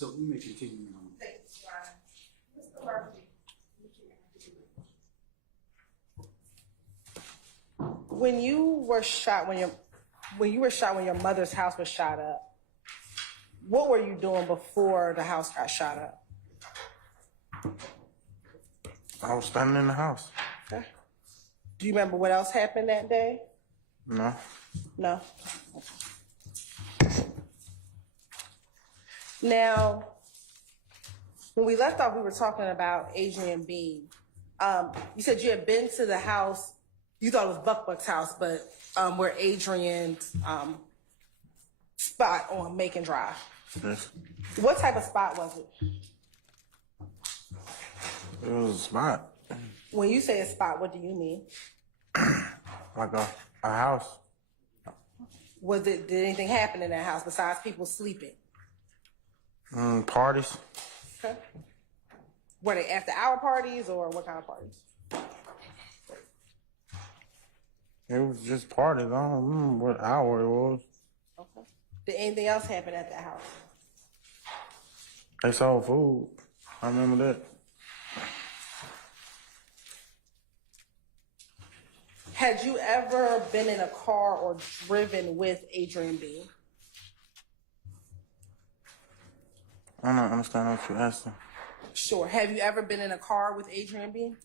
so you may continue. Thanks, Mr. Murphy. When you were shot, when your mother's house was shot up, what were you doing before the house got shot up? I was standing in the house. Okay. Do you remember what else happened that day? No. No. Now, when we left off, we were talking about Adrian Bean. You said you had been to the house. You thought it was Buck's house, but where Adrian's spot on Macon Drive. Yes. What type of spot was it? It was a spot. When you say a spot, what do you mean? Like a house. Did anything happen in that house besides people sleeping? Parties. Okay. Were they after hour parties or what kind of parties? It was just parties. I don't remember what hour it was. Okay. Did anything else happen at that house? They sold food. I remember that. Had you ever been in a car or driven with Adrian Bean? I don't understand what you're asking. Sure. Have you ever been in a car with Adrian Bean?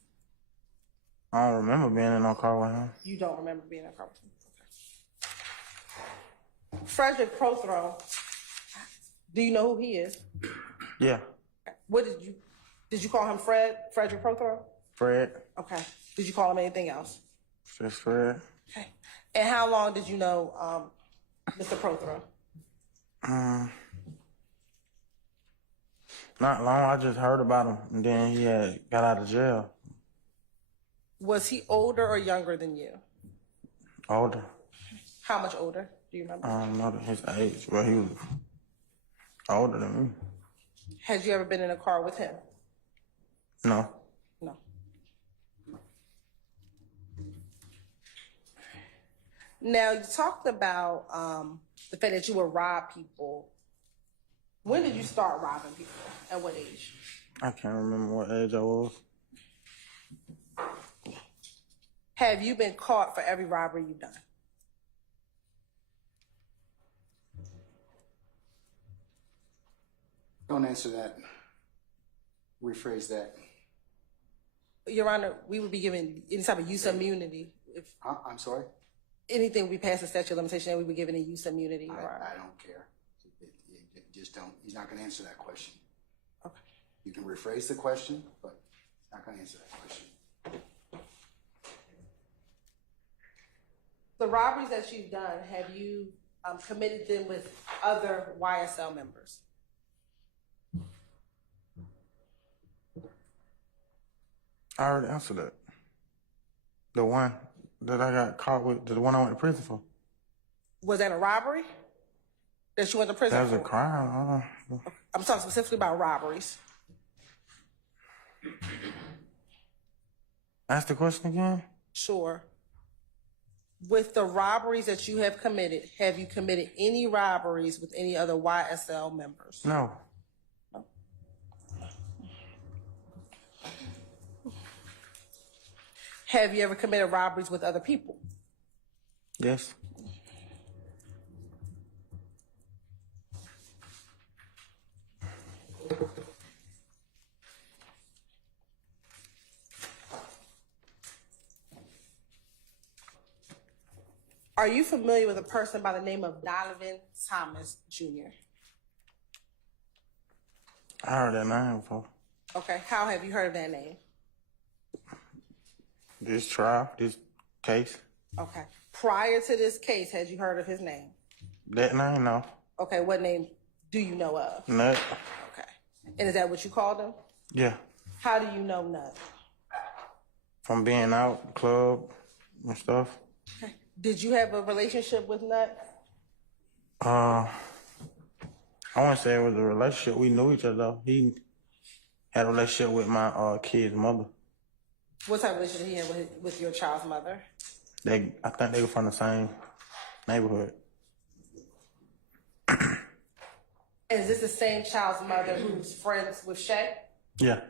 I don't remember being in no car with him. You don't remember being in a car with him? Okay. Frederick Prothero, do you know who he is? Yeah. What did you call him Frederick Prothero? Fred. Okay. Did you call him anything else? Just Fred. Okay. And how long did you know Mr. Prothero? Not long. I just heard about him, and then he had got out of jail. Was he older or younger than you? Older. How much older? Do you remember? I don't know his age, but he was older than me. Had you ever been in a car with him? No. No. Now, you talked about the fact that you would rob people. When did you start robbing people? At what age? I can't remember what age I was. Have you been caught for every robbery you've done? Don't answer that. Rephrase that. Your Honor, we would be given any type of use immunity. If I'm sorry? anything would be past the statute of limitation, and we would be given a use immunity. Your Honor. I don't care. Just don't. He's not going to answer that question. Okay. You can rephrase the question, but he's not going to answer that question. The robberies that you've done, have you committed them with other YSL members? I already answered that. The one that I got caught with, the one I went to prison for. Was that a robbery that you went to prison That was for? a crime. I'm talking specifically about robberies. Ask the question again? Sure. With the robberies that you have you committed any robberies with any other YSL members? No. Have you ever committed robberies with other people? Yes. Are you familiar with a person by the name of Donovan Thomas Jr.? I heard that name before. Okay, how have you heard of that name? This trial, this case. Okay. Prior to this case, had you heard of his name? That name, no. Okay, what name do you know of? Nut. Okay. And is that what you called him? Yeah. How do you know Nut? From being out, club, and stuff. Okay. Did you have a relationship with Nut? I wouldn't say it was a relationship. We knew each other, though. He had a relationship with my kid's mother. What type of relationship he had with your child's mother? I think they were from the same neighborhood. And is this the same child's mother who's friends with Shay? Yeah.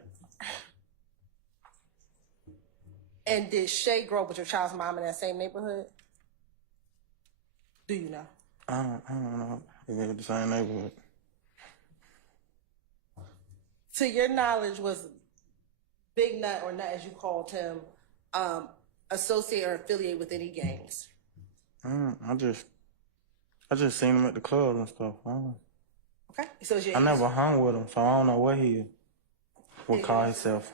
And did Shay grow up with your child's mom in that same neighborhood? Do you know? I don't know. If they were the same neighborhood. To your knowledge, was Big Nut, or Nut as you called him, associated or affiliated with any gangs? I just seen him at the club and stuff. Okay. So I never hung with him, so I don't know what he would call himself.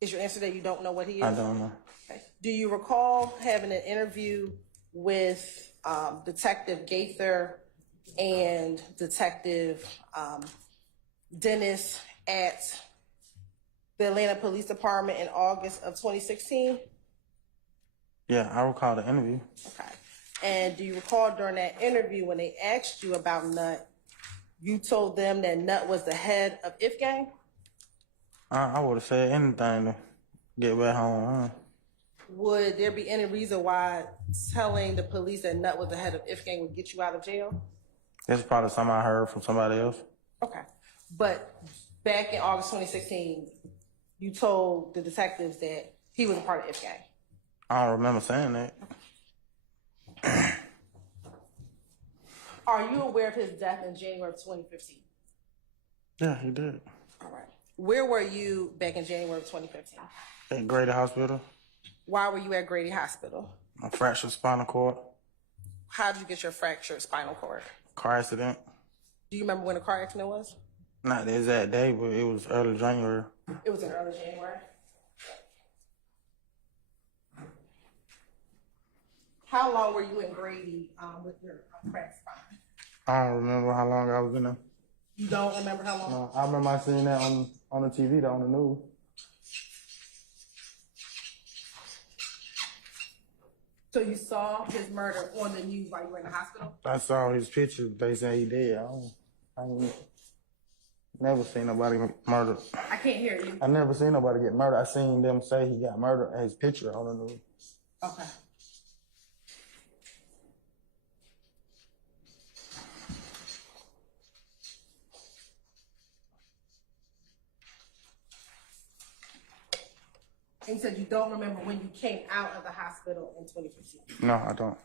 Is your answer that you don't know what he is? I don't know. Okay. Do you recall having an interview with Detective Gaither and Detective Dennis at the Atlanta Police Department in August of 2016? Yeah, I recall the interview. Okay. And do you recall during that interview when they asked you about Nut, you told them that Nut was the head of If Gang? I would have said anything to get back home. Would there be any reason why telling the police that Nut was the head of If Gang would get you out of jail? That's probably something I heard from somebody else. Okay. But back in August 2016, you told the detectives that he was a part of If Gang. I don't remember saying that. Are you aware of his death in January of 2015? Yeah, he did. All right. Where were you back in January of 2015? At Grady Hospital. Why were you at Grady Hospital? A fractured spinal cord. How did you get your fractured spinal cord? Car accident. Do you remember when the car accident was? Not the exact day, but it was early January. It was in early January. How long were you in Grady with your cracked spine? I don't remember how long I was in there. You don't remember how long? No, I remember I seen that on the TV, on the news. So you saw his murder on the news while you were in the hospital? I saw his picture. They said he did. I ain't never seen nobody murdered. I can't hear you. I never seen nobody get murdered. I seen them say he got murdered. His picture on the news. Okay. And you said you don't remember when you came out of the hospital in 2015. No, I don't.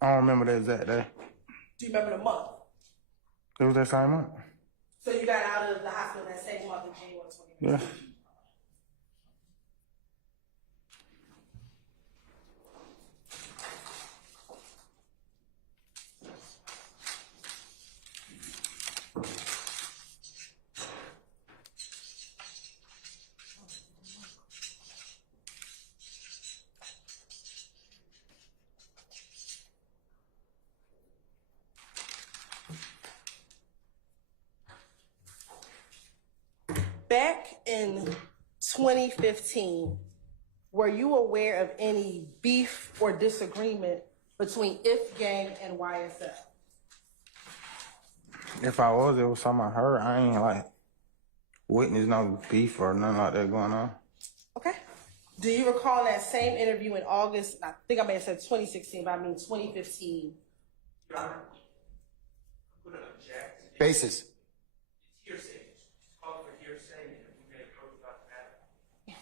I don't remember the exact day. Do you remember the month? It was that same month. So you got out of the hospital that same month in January 2015? Yeah. Back in 2015, were you aware of any beef or disagreement between If Gang and YSL? If I was, it was something I heard. I ain't witness no beef or nothing like that going on. Okay. Do you recall that same interview in August? I think I may have said 2016, but I mean 2015. Your Honor, I'm going to object. Basis. It's hearsay. It's called for hearsay, and we may approach about the matter.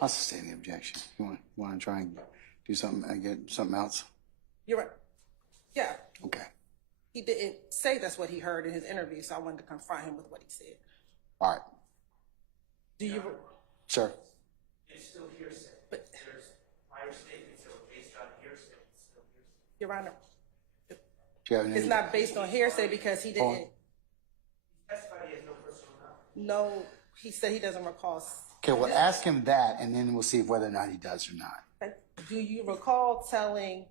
I'll sustain the objection. You want to try and do something and get something else? You're right. Yeah. Okay. He didn't say that's what he heard in his interview, so I wanted to confront him with what he said. All right. Do you? Sir. It's still hearsay. But there's prior statements that were based on hearsay. It's still hearsay. Your Honor, Do you have any? it's not based on hearsay because he didn't. He testified he has no personal knowledge. No, he said he doesn't recall. Okay, well, ask him that, and then we'll see whether or not he does or not. Okay. Do you recall telling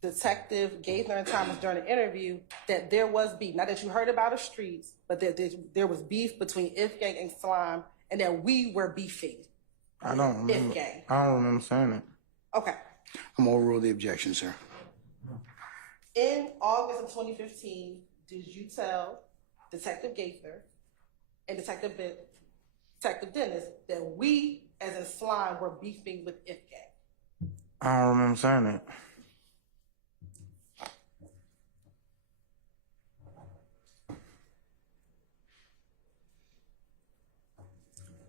Detective Gaither and Thomas during the interview that there was beef? Not that you heard about the streets, but that there was beef between If Gang and Slime, and that we were beefing. I don't remember. If Gang. I don't remember saying it. Okay. I'm going to overrule the objection, sir. In August of 2015, did you tell Detective Gaither and Detective Dennis that we, as in Slime, were beefing with If Gang? I don't remember saying it.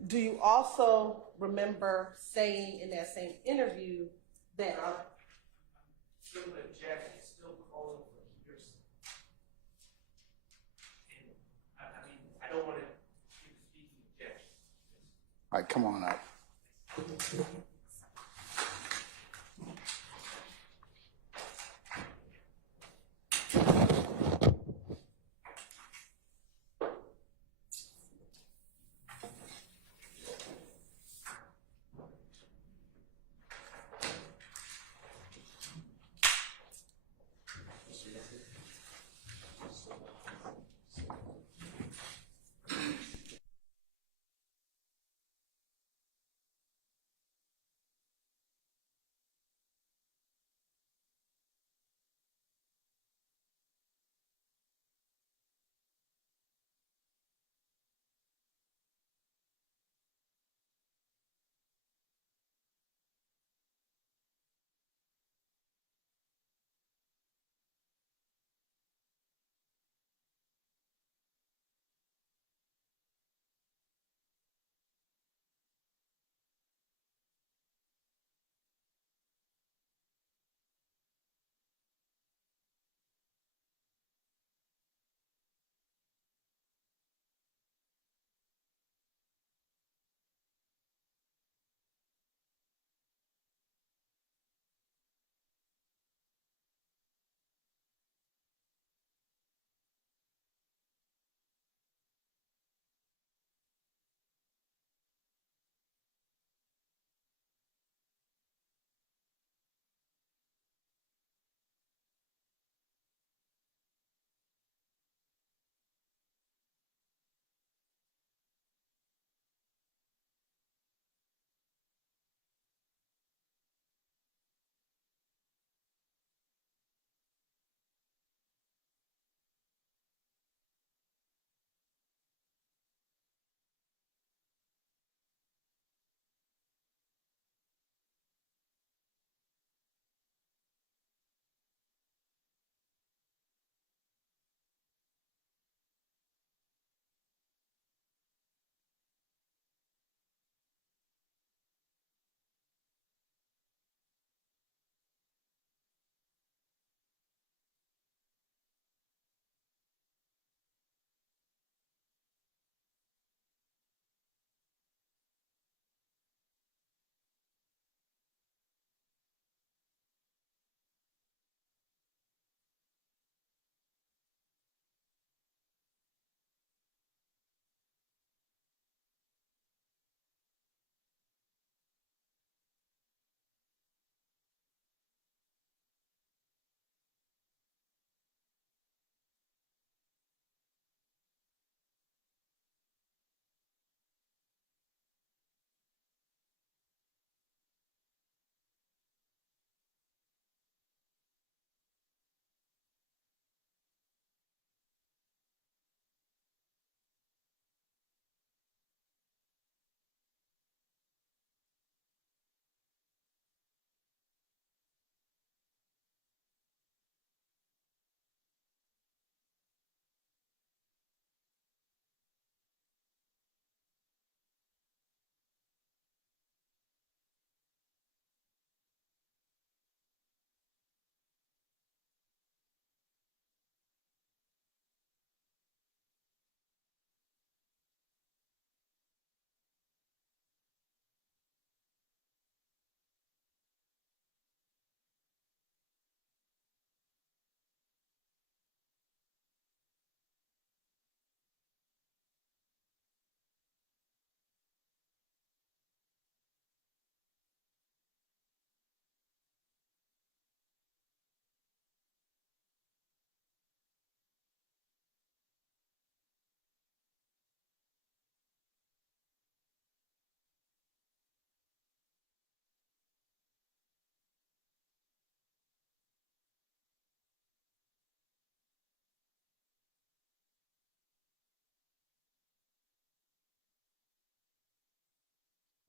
Do you also remember saying in that same interview that Still object, still calling for hearsay. And I mean, I don't want to keep speaking objection. All right, come on up.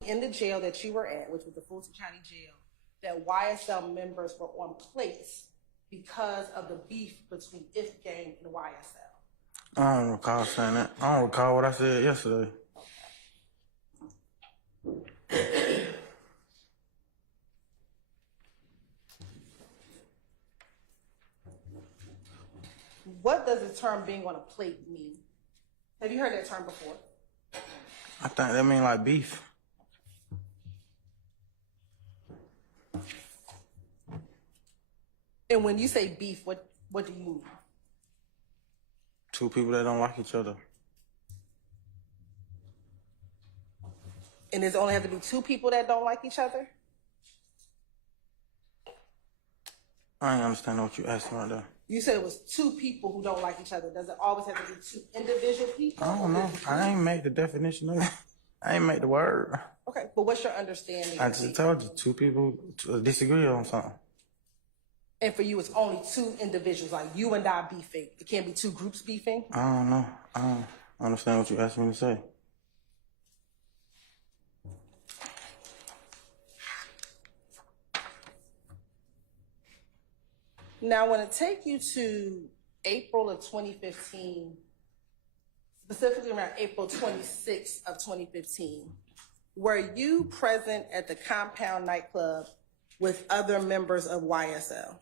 in the jail that you were at, which was the Fulton County Jail, that YSL members were on place because of the beef between If Gang and YSL? I don't recall saying that. I don't recall what I said yesterday. What does the term being on a plate mean? Have you heard that term before? I think that mean like beef. And when you say beef, what do you mean? Two people that don't like each other. And does it only have to be two people that don't like each other? I ain't understanding what you asking right there. You said it was two people who don't like each other. Does it always have to be two individual people? I don't know. I ain't make the definition of it. I ain't make the word. Okay, but what's your understanding? I just told you, two people disagree on something. And for you, it's only two individuals, like you and I beefing. It can't be two groups beefing? I don't know. I don't understand what you asked me to say. Now, I want to take you to April of 2015, specifically around April 26th of 2015. Were you present at the Compound nightclub with other members of YSL?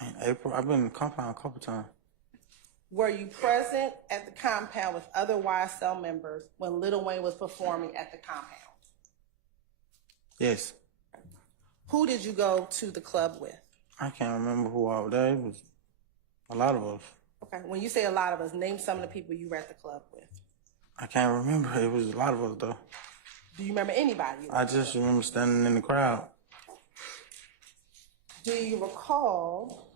In April, I've been in the compound a couple times. Were you present at the Compound with other YSL members when Lil Wayne was performing at the Compound? Yes. Who did you go to the club with? I can't remember who I was there. It was a lot of us. Okay, when you say a lot of us, name some of the people you were at the club with. I can't remember. It was a lot of us, though. Do you remember anybody? I just remember standing in the crowd. Do you recall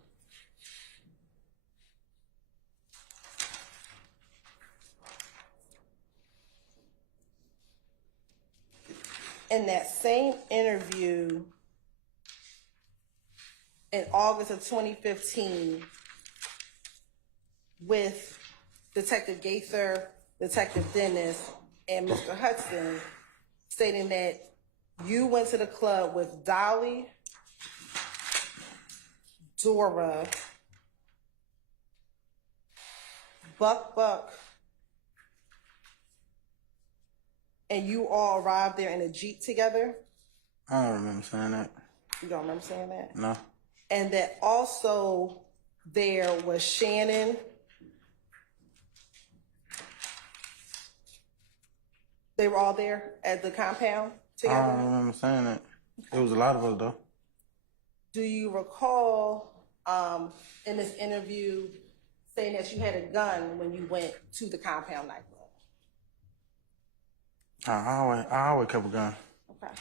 in that same interview in August of 2015 with Detective Gaither, Detective Dennis, and Mr. Hudson, stating that you went to the club with Dolly, Dora, Buck, and you all arrived there in a Jeep together? I don't remember saying that. You don't remember saying that? No. And that also there was Shannon, they were all there at the Compound together? I don't remember saying that. It was a lot of us, though. Do you recall in this interview saying that you had a gun when you went to the Compound nightclub? I always kept a gun. Okay.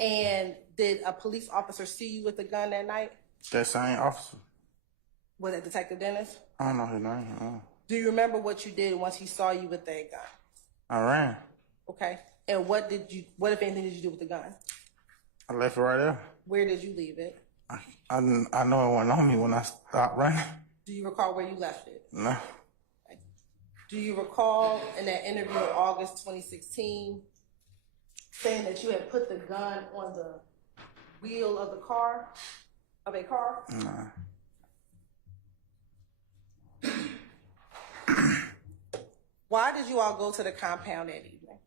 And did a police officer see you with a gun that night? That same officer. Was it Detective Dennis? I don't know his name. Do you remember what you did once he saw you with that gun? I ran. Okay. And what if anything did you do with the gun? I left it right there. Where did you leave it? I know it wasn't on me when I stopped running. Do you recall where you left it? No. Okay. Do you recall in that interview in August 2016 saying that you had put the gun on the wheel of a car? No. Why did you all go to the Compound that evening?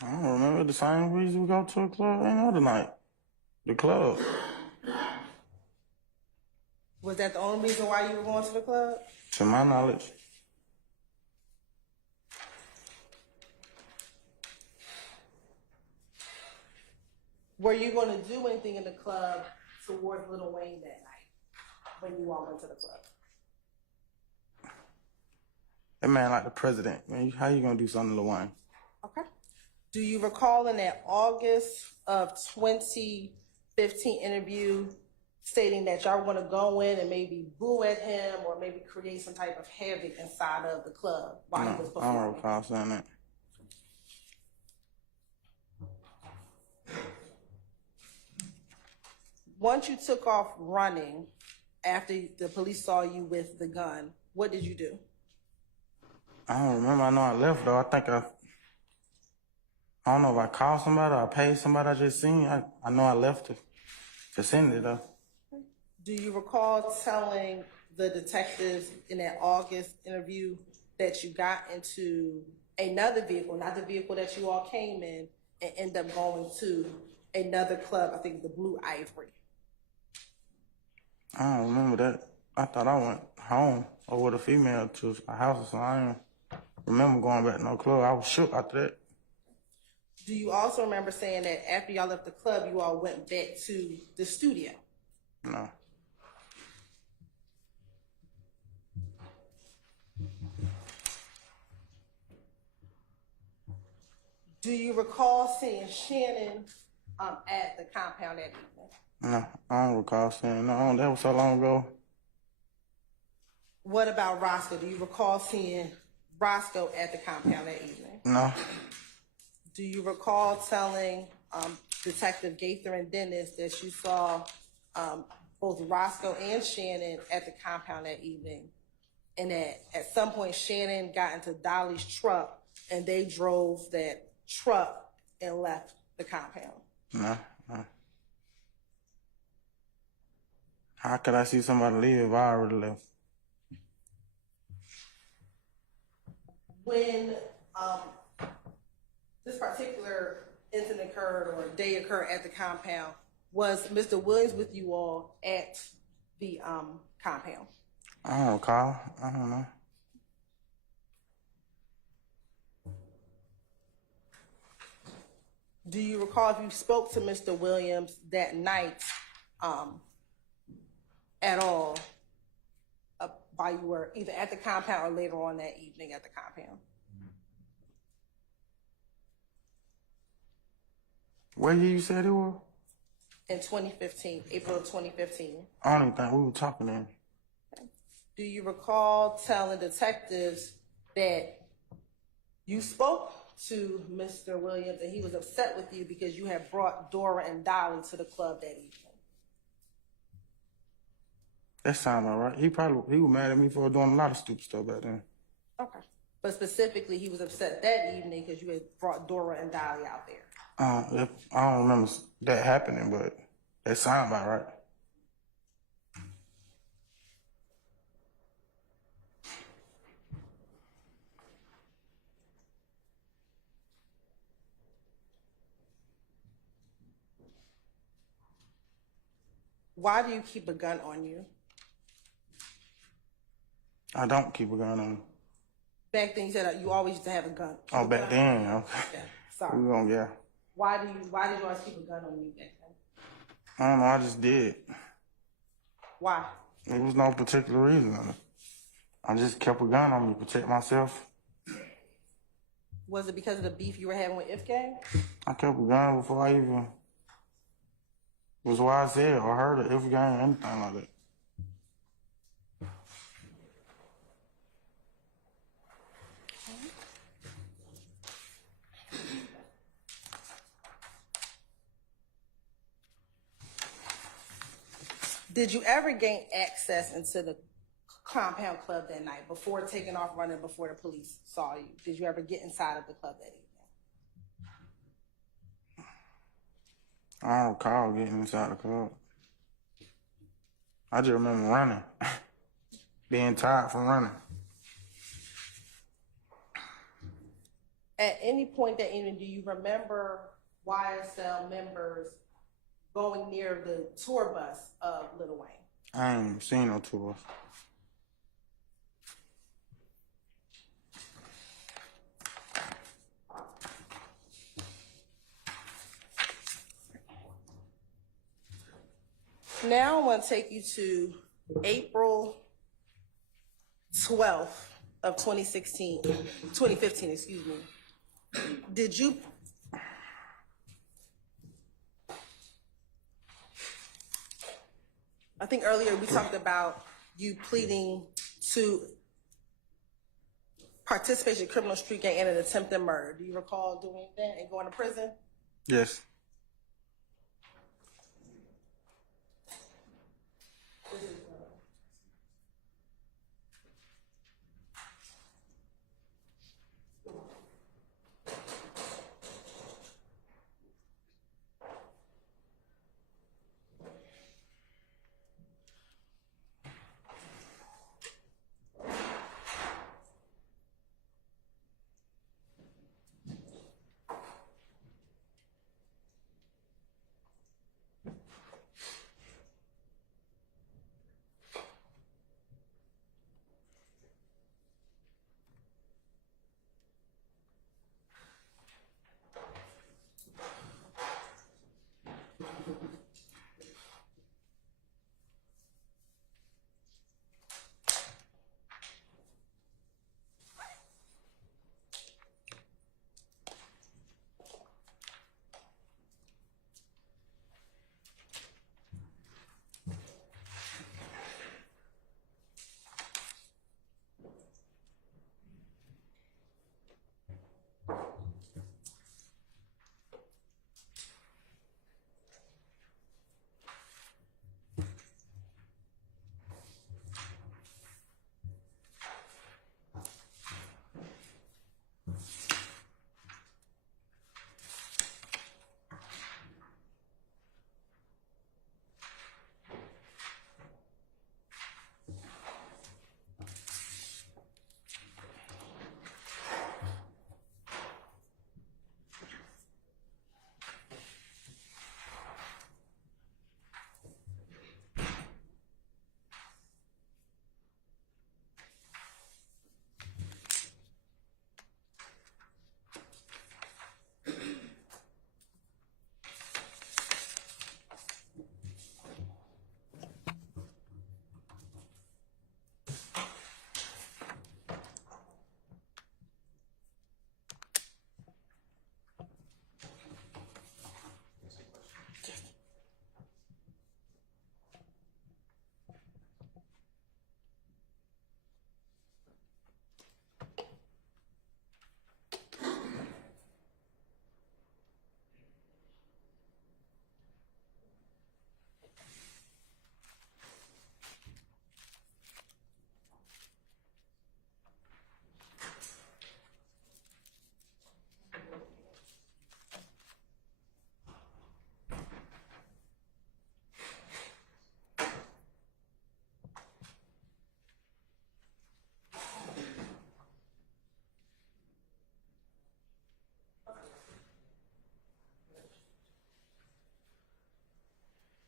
I don't remember. The same reason we go to a club any other night. The club. Was that the only reason why you were going to the club? To my knowledge. Were you going to do anything in the club towards Lil Wayne that night when you all went to the club? That man like the president. Man, how you gonna do something to Lil Wayne? Okay. Do you recall in that August of 2015 interview stating that y'all want to go in and maybe boo at him or maybe create some type of havoc inside of the club while he was I performing? don't recall saying that. Once you took off running after the police saw you with the gun, what did you do? I don't remember. I know I left, though. I don't know if I called somebody or I paid somebody I just seen. I know I left the vicinity, though. Do you recall telling the detectives in that August interview that you got into another vehicle, not the vehicle that you all came in, and end up going to another club, I think the Blue Ivory. I don't remember that. I thought I went home or with a female to a house or something. I don't remember going back to no club. I was shook after that. Do you also remember saying that after y'all left the club, you all went back to the studio? No. Do you recall seeing Shannon at the compound that evening? No, I don't recall saying no. That was so long ago. What about Roscoe? Do you recall seeing Roscoe at the compound that evening? No. Do you recall telling Detective Gaither and Dennis that you saw both Roscoe and Shannon at the compound that evening, and that at some point Shannon got into Dolly's truck and they drove that truck and left the compound? No. How could I see somebody leave if I already left? When this particular incident occurred or day occurred at the compound, was Mr. Williams with you all at the compound? I don't recall. I don't know. Do you recall if you spoke to Mr. Williams that night at all while you were either at the compound or later on that evening at the compound? What year you said it was? In 2015, April of 2015. I don't even think we were talking then. Do you recall telling detectives that you spoke to Mr. Williams and he was upset with you because you had brought Dora and Dolly to the club that evening? That sounds all right. He was mad at me for doing a lot of stupid stuff back then. Okay. But specifically, he was upset that evening because you had brought Dora and Dolly out there. I don't remember that happening, but that sounds about right. Why do you keep a gun on you? I don't keep a gun on me. Back then you said you always used to have a gun. Oh, back then, okay. Yeah, sorry. We gonna, yeah. Why did you always keep a gun on you back then? I don't know, I just did. Why? There was no particular reason. I just kept a gun on me to protect myself. Was it because of the beef you were having with Ifgang? I kept a gun before I even was what I said or heard of if gang, anything like that. Did you ever gain access into the compound club that night before taking off running before the police saw you? Did you ever get inside of the club that evening? I don't recall getting inside the club. I just remember running, being tired from running. At any point that evening, do you remember YSL members going near the tour bus of Lil Wayne? I ain't even seen no tour. Now I want to take you to April 12th of 2015, excuse me. Did you, I think earlier we talked about you pleading to participation in criminal street gang and an attempted murder. Do you recall doing that and going to prison? Yes.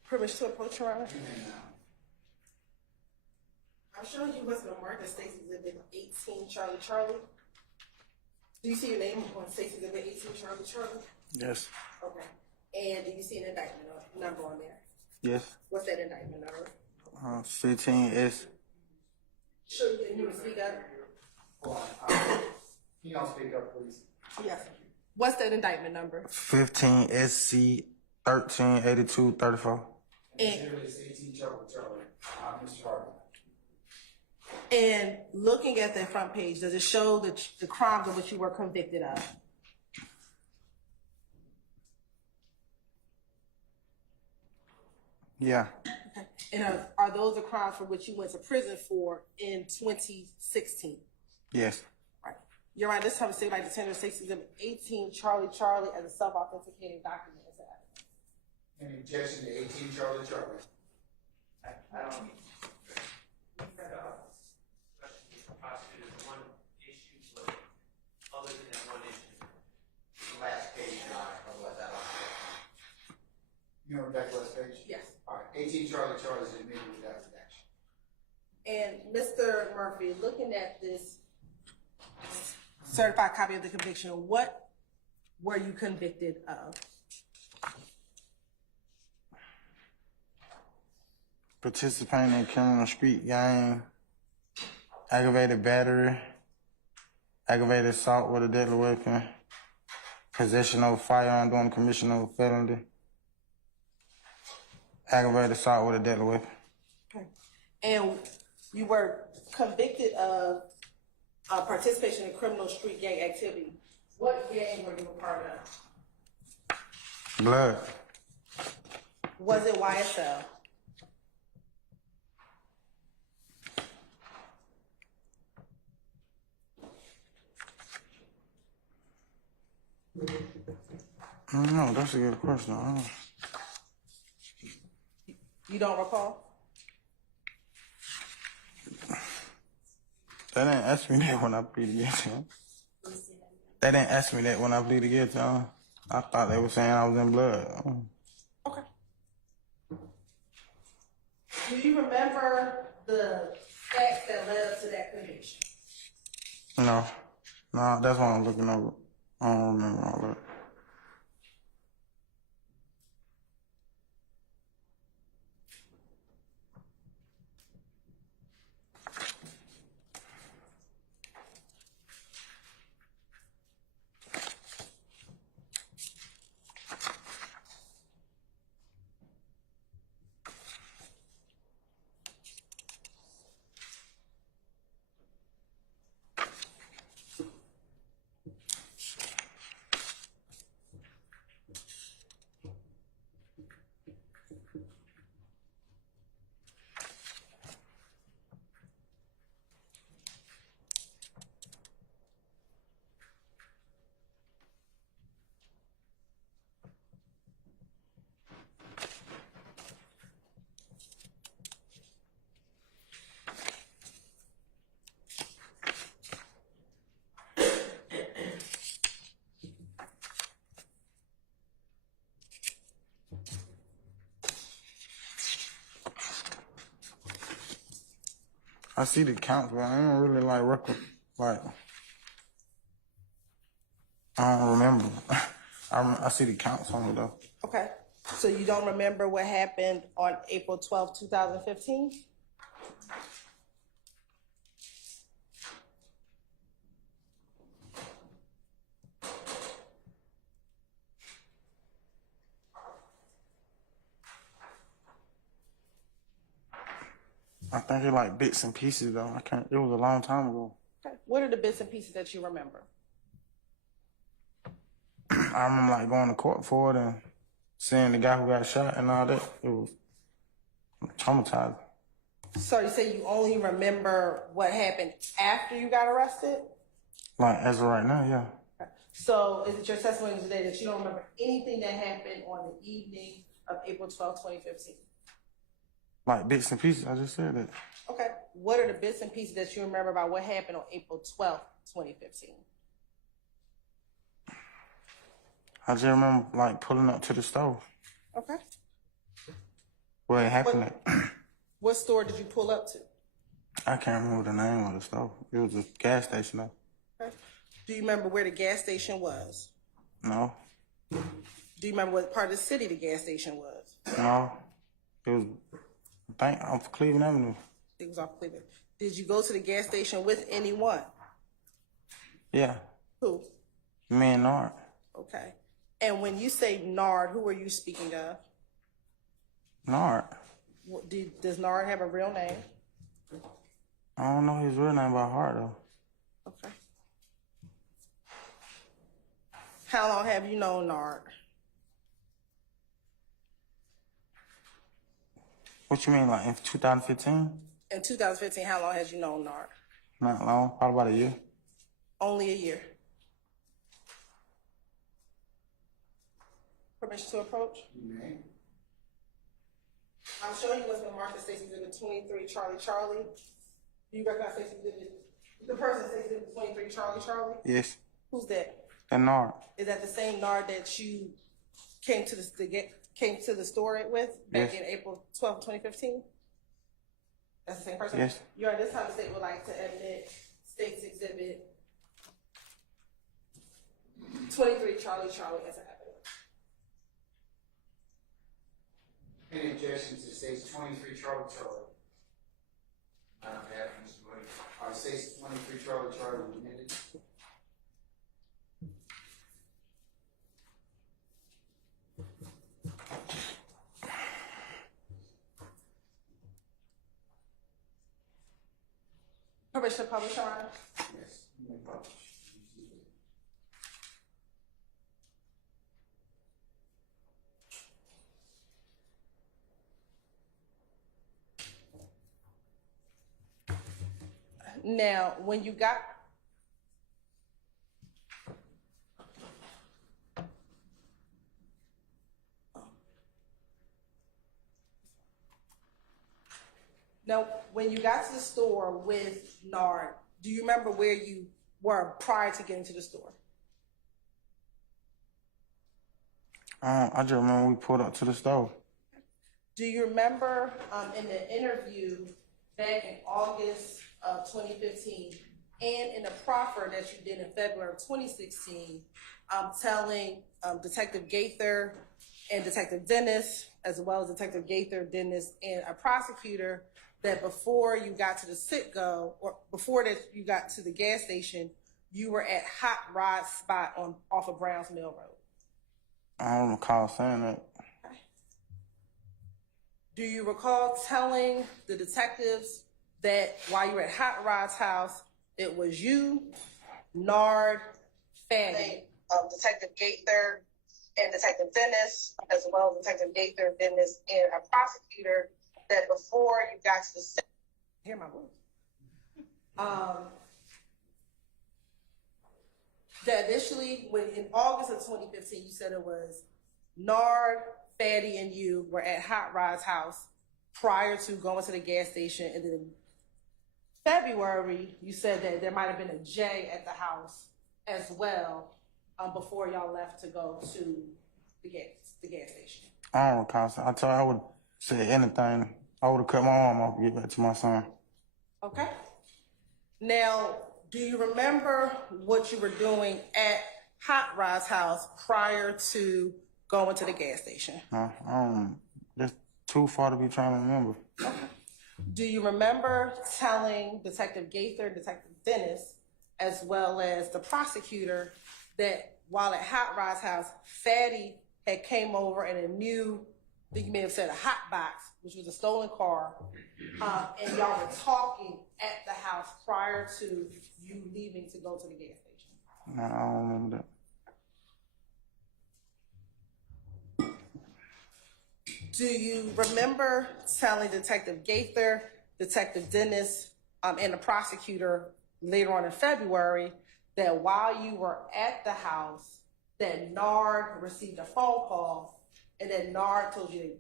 Privilege to approach, Your Honor. I'm showing you what's been marked as Stacy's Exhibit 18, Charlie. Do you see your name on Stacy's Exhibit 18, Charlie? Yes. Okay. And do you see an indictment number on there? Yes. What's that indictment number? 15S. Sure, you can speak up. Can you all speak up, please? Yes. What's that indictment number? 15 SC 138234. And, It's 18 Charlie. Mr. Harden. and looking at the front page, does it show the crimes of which you were convicted of? Yeah. Okay. And are those the crimes for which you went to prison for in 2016? Yes. Right. Your Honor, this time the state would like to tender Stacy's Exhibit 18, Charlie, as a self-authenticating document. Any objection to 18 Charlie? I don't. Prosecutors, one issue, but other than that one issue. The last page, Your Honor, otherwise I don't. You know that last page? Yes. All right, 18 Charlie is admitted without redaction. And Mr. Murphy, looking at this certified copy of the conviction, what were you convicted of? Participating in criminal street gang, aggravated battery, aggravated assault with a deadly weapon, possession of a firearm during the commission of a felony, aggravated assault with a deadly weapon. Okay. And you were convicted of participation in criminal street gang activity. What gang were you a part of? Blood. Was it YSL? I don't know, that's a good question. I don't know. You don't recall? They didn't ask me that when I pleaded guilty. They didn't ask me that when I pleaded guilty. I thought they were saying I was in blood. Okay. Do you remember the facts that led up to that conviction? No, that's why I'm looking over. I don't remember all that. I see the counts, but I don't really like record. Like, I don't remember. I see the counts on it though. Okay. So you don't remember what happened on April 12th, 2015? I think it like bits and pieces though. I can't. It was a long time ago. Okay. What are the bits and pieces that you remember? I remember like going to court for it and seeing the guy who got shot and all that. It was traumatizing. So you say you only remember what happened after you got arrested? Like as of right now, yeah. Okay. So is it your testimony today that you don't remember anything that happened on the evening of April 12th, 2015? Like bits and pieces. I just said that. Okay. What are the bits and pieces that you remember about what happened on April 12th, 2015? I just remember like pulling up to the store Okay. where it happened at. What store did you pull up to? I can't remember the name of the store. It was a gas station though. Okay. Do you remember where the gas station was? No. Do you remember what part of the city the gas station was? No. It was, I think, off Cleveland Avenue. It was off Cleveland. Did you go to the gas station with anyone? Yeah. Who? Me and Nard. Okay. And when you say Nard, who are you speaking of? Nard. Does Nard have a real name? I don't know his real name by heart though. Okay. How long have you known Nard? What you mean, like in 2015? In 2015, how long has you known Nard? Not long, probably about a year. Only a year. Permission to approach? You may. I'm showing you what's been marked as Stacy Exhibit 23, Charlie. Do you recognize Stacy Exhibit? The person Stacy Exhibit 23, Charlie? Yes. Who's that? The Nard. Is that the same Nard that you came to the store with back Yes. in April 12, 2015? That's the same person? Yes. You at this time the state would like to admit State's Exhibit 23, Charlie as an evidence. Any objections to states 23 Charlie? I don't have Mr. Williams. All right, states 23 Charlie admitted. Permission to publish, Your Honor? Yes, you may publish. Now, when you got to the store with Nard, do you remember where you were prior to getting to the store? I just remember we pulled up to the store. Do you remember in the interview back in August of 2015 and in the proffer that you did in February of 2016, telling Detective Gaither and Detective Dennis, as well as Detective Gaither, Dennis, and a prosecutor, that before you got to the sit-go, or before that you got to the gas station, you were at Hot Rod Spot off of Browns Mill Road? I don't recall saying that. Do you recall telling the detectives that while you were at Hot Rod's house, it was you, Nard, Fanny, Detective Gaither, and Detective Dennis, as well as Detective Gaither, Dennis, and a prosecutor, that before you got to the hear my voice, that initially, when in August of 2015, you said it was Nard, Fatty, and you were at Hot Rod's house prior to going to the gas station, and then in February, you said that there might have been a J at the house as well before y'all left to go to the gas station. I don't recall. I told you I would say anything. I would have cut my arm off to get back to my son. Okay. Now, do you remember what you were doing at Hot Rod's house prior to going to the gas station? That's too far to be trying to remember. Do you remember telling Detective Gaither, Detective Dennis, as well as the prosecutor, that while at Hot Rod's house, Fatty had came over in a new, I think you may have said a hot box, which was a stolen car, and y'all were talking at the house prior to you leaving to go to the gas station? No, I don't remember that. Do you remember telling Detective Gaither, Detective Dennis, and the prosecutor later on in February that while you were at the house, that Nard received a phone call and that Nard told you,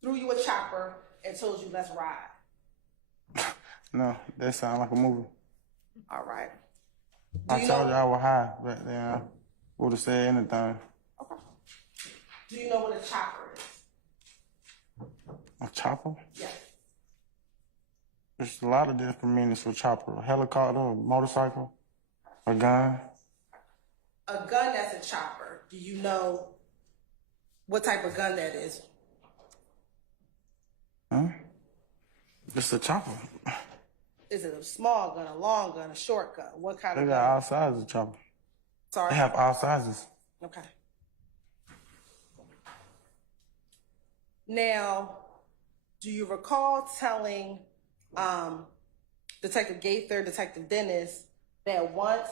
threw you a chopper and told you, let's ride? No, that sounds like a movie. All right. I told you I was high back then. I would have said anything. Okay. Do you know what a chopper is? A chopper? Yes. There's a lot of different meanings for chopper. A helicopter, a motorcycle, a gun. A gun that's a chopper. Do you know what type of gun that is? It's a chopper. Is it a small gun, a long gun, a short gun? What kind They of got gun? all sizes of chopper. Sorry? They have all sizes. Okay. Now, do you recall telling Detective Gaither, Detective Dennis, that once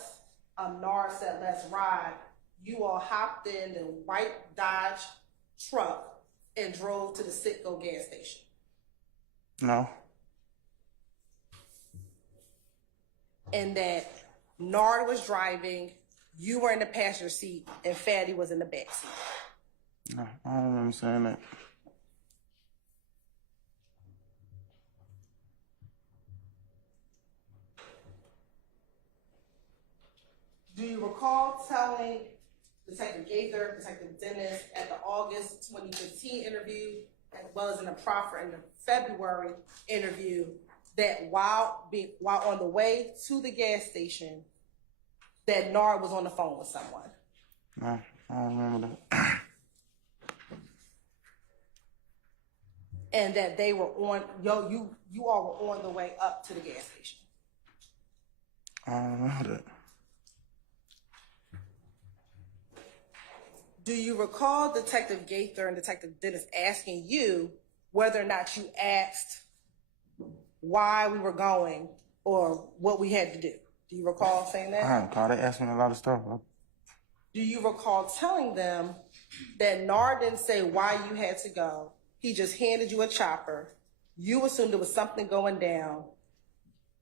Nard said, let's ride, you all hopped in the white Dodge truck and drove to the Citgo gas station? No. And that Nard was driving, you were in the passenger seat, and Fatty was in the back seat? No, I don't remember saying that. Do you recall telling Detective Gaither, Detective Dennis at the August 2015 interview, as well as in the proffer in the February interview, that while on the way to the gas station, that Nard was on the phone with someone? No, I don't remember that. And that they were on, you all were on the way up to the gas station? I don't remember that. Do you recall Detective Gaither and Detective Dennis asking you whether or not you asked why we were going or what we had to do? Do you recall saying that? I don't recall. They asked me a lot of stuff. Do you recall telling them that Nard didn't say why you had to go? He just handed you a chopper. You assumed there was something going down.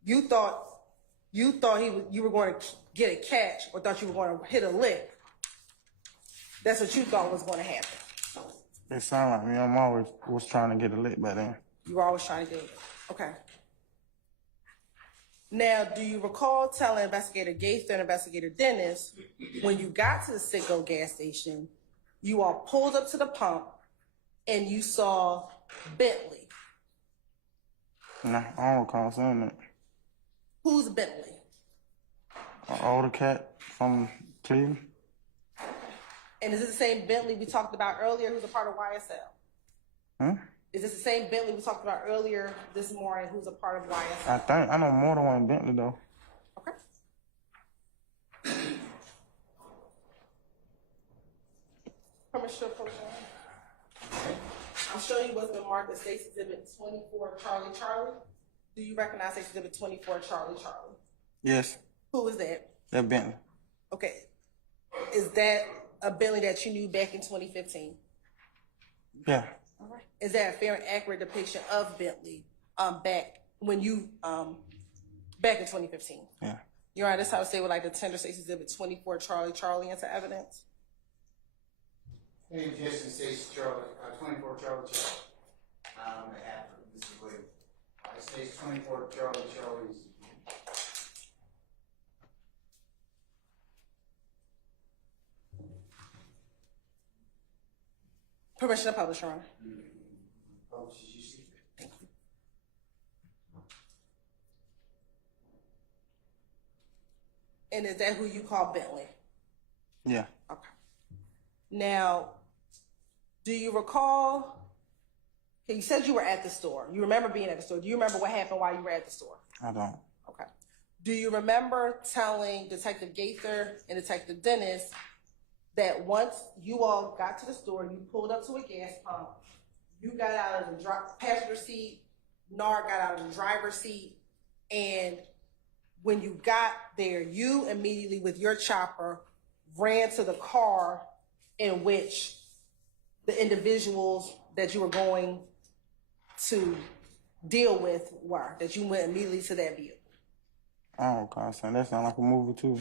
You thought you were going to get a catch or thought you were going to hit a lick. That's what you thought was going to happen. It sounded like me. I'm always was trying to get a lick back then. You were always trying to do it. Okay. Now, do you recall telling Investigator Gaither and Investigator Dennis, when you got to the Citgo gas station, you all pulled up to the pump and you saw Bentley? No, I don't recall saying that. Who's Bentley? An older cat from Cleveland. And is this the same Bentley we talked about earlier who's a part of YSL? Is this the same Bentley we talked about earlier this morning who's a part of YSL? I know more than one Bentley, though. Okay. Permission to approach. I'm showing you what's been marked as State's Exhibit 24 Charlie. Do you recognize State's Exhibit 24 Charlie? Yes. Who is that? That Bentley. Okay. Is that a Bentley that you knew back in 2015? Yeah. All right. Is that a fair and accurate depiction of Bentley back when you back in 2015? Yeah. Your Honor, this is how I say would like to tender State's Exhibit 24 Charlie into evidence. Hey, Jason Stacy Charlie, 24 Charlie. On behalf of Mr. Williams. Stacy 24 Charlie. Permission to publish, Your Honor. Publish as you see. Thank you. And is that who you call Bentley? Yeah. Okay. Now, do you recall? Okay, you said you were at the store. You remember being at the store. Do you remember what happened while you were at the store? I don't. Okay. Do you remember telling Detective Gaither and Detective Dennis that once you all got to the store, you pulled up to a gas pump, you got out of the passenger seat, Nard got out of the driver's seat, and when you got there, you immediately with your chopper ran to the car in which the individuals that you were going to deal with were, that you went immediately to that vehicle? Oh, God, son, that sounds like a movie too.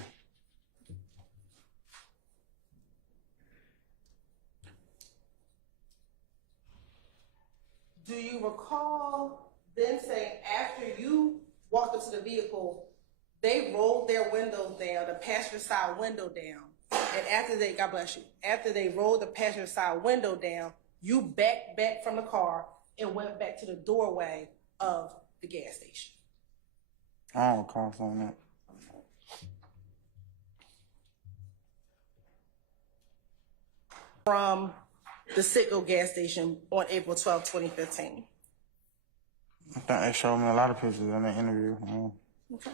Do you recall them saying after you walked up to the vehicle, they rolled their windows down, the passenger side window down, and after they, God bless you, after they rolled the passenger side window down, you backed back from the car and went back to the doorway of the gas station? I don't call on that. From the Citgo gas station on April 12, 2015. I think they showed me a lot of pictures in the interview. Okay.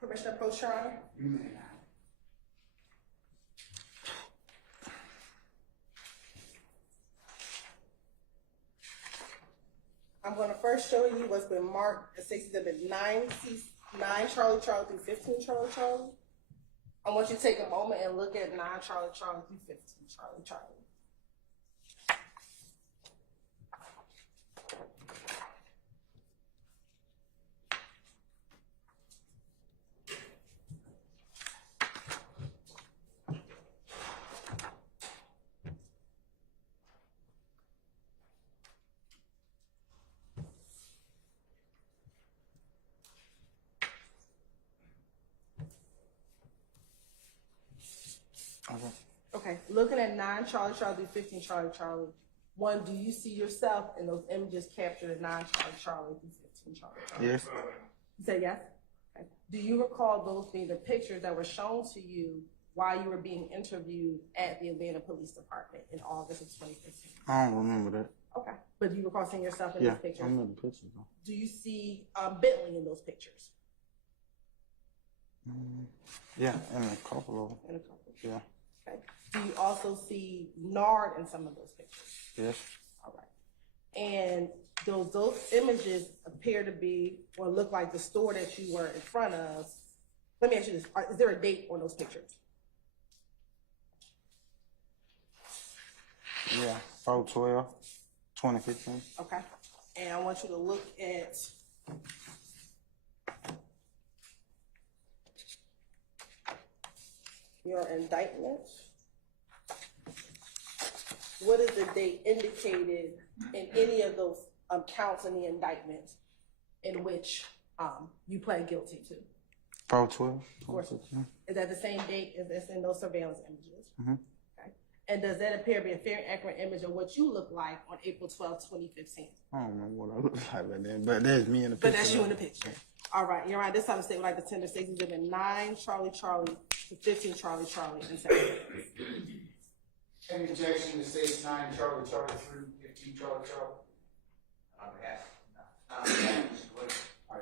Permission to approach, Your Honor? You may not. I'm going to first show you what's been marked as Exhibit 9 Charlie Charlie through 15 Charlie Charlie. I want you to take a moment and look at 9 Charlie Charlie through 15 Charlie Charlie. Okay, looking at 9 Charlie Charlie through 15 Charlie Charlie. One, do you see yourself in those images captured at 9 Charlie Charlie through 15 Charlie Charlie? Yes. You say yes? Okay. Do you recall those being the pictures that were shown to you while you were being interviewed at the Atlanta Police Department in August of 2015? I don't remember that. Okay. But do you recall seeing yourself in Yeah, those pictures? I remember the pictures though. Do you see Bentley in those pictures? Yeah, and a couple of them. In a couple. Yeah. Okay. Do you also see Nard in some of those pictures? Yes. All right. And those images appear to be or look like the store that you were in front of. Let me ask you this. Is there a date on those pictures? Yeah, 4/12/2015. Okay. And I want you to look at your indictment. What is the date indicated in any of those counts in the indictment in which you pled guilty to? 4/12/2015. Is that the same date as in those surveillance images? Mm-hmm. Okay. And does that appear to be a fair and accurate image of what you look like on April 12, 2015? I don't know what I look like back then, but that's me in the picture. But that's you in the picture. All right, Your Honor, this time the state would like to tender Stacey Given 9 Charlie Charlie to 15 Charlie Charlie in seconds. Any objection to states 9 Charlie Charlie through 15 Charlie Charlie? On behalf. All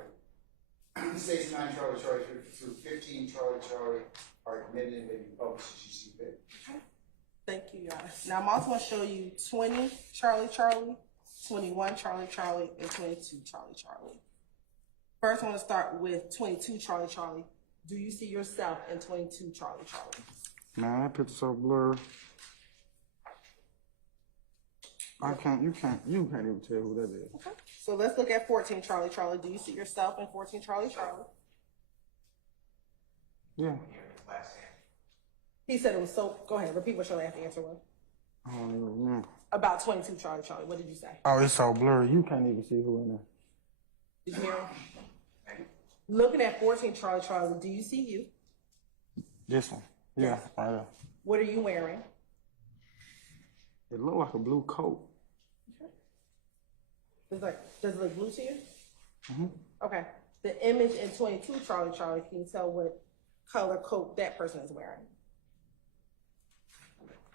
right. States 9 Charlie Charlie through 15 Charlie Charlie are admitted and may be published as you see fit. Okay. Thank you, Your Honor. Now I'm also going to show you 20 Charlie Charlie, 21 Charlie Charlie, and 22 Charlie Charlie. First, I want to start with 22 Charlie Charlie. Do you see yourself in 22 Charlie Charlie? Man, that picture's so blurry. You can't even tell who that is. Okay. So let's look at 14 Charlie Charlie. Do you see yourself in 14 Charlie Charlie? Yeah. He said it was so. Go ahead, repeat what your last answer was. I don't even remember. About 22 Charlie Charlie. What did you say? Oh, it's so blurry. You can't even see who in there. Did you hear him? Looking at 14 Charlie Charlie, do you see you? This one. Yeah, right there. What are you wearing? It looked like a blue coat. Okay. Does it look blue to you? Mm-hmm. Okay. The image in 22 Charlie Charlie, can you tell what color coat that person is wearing?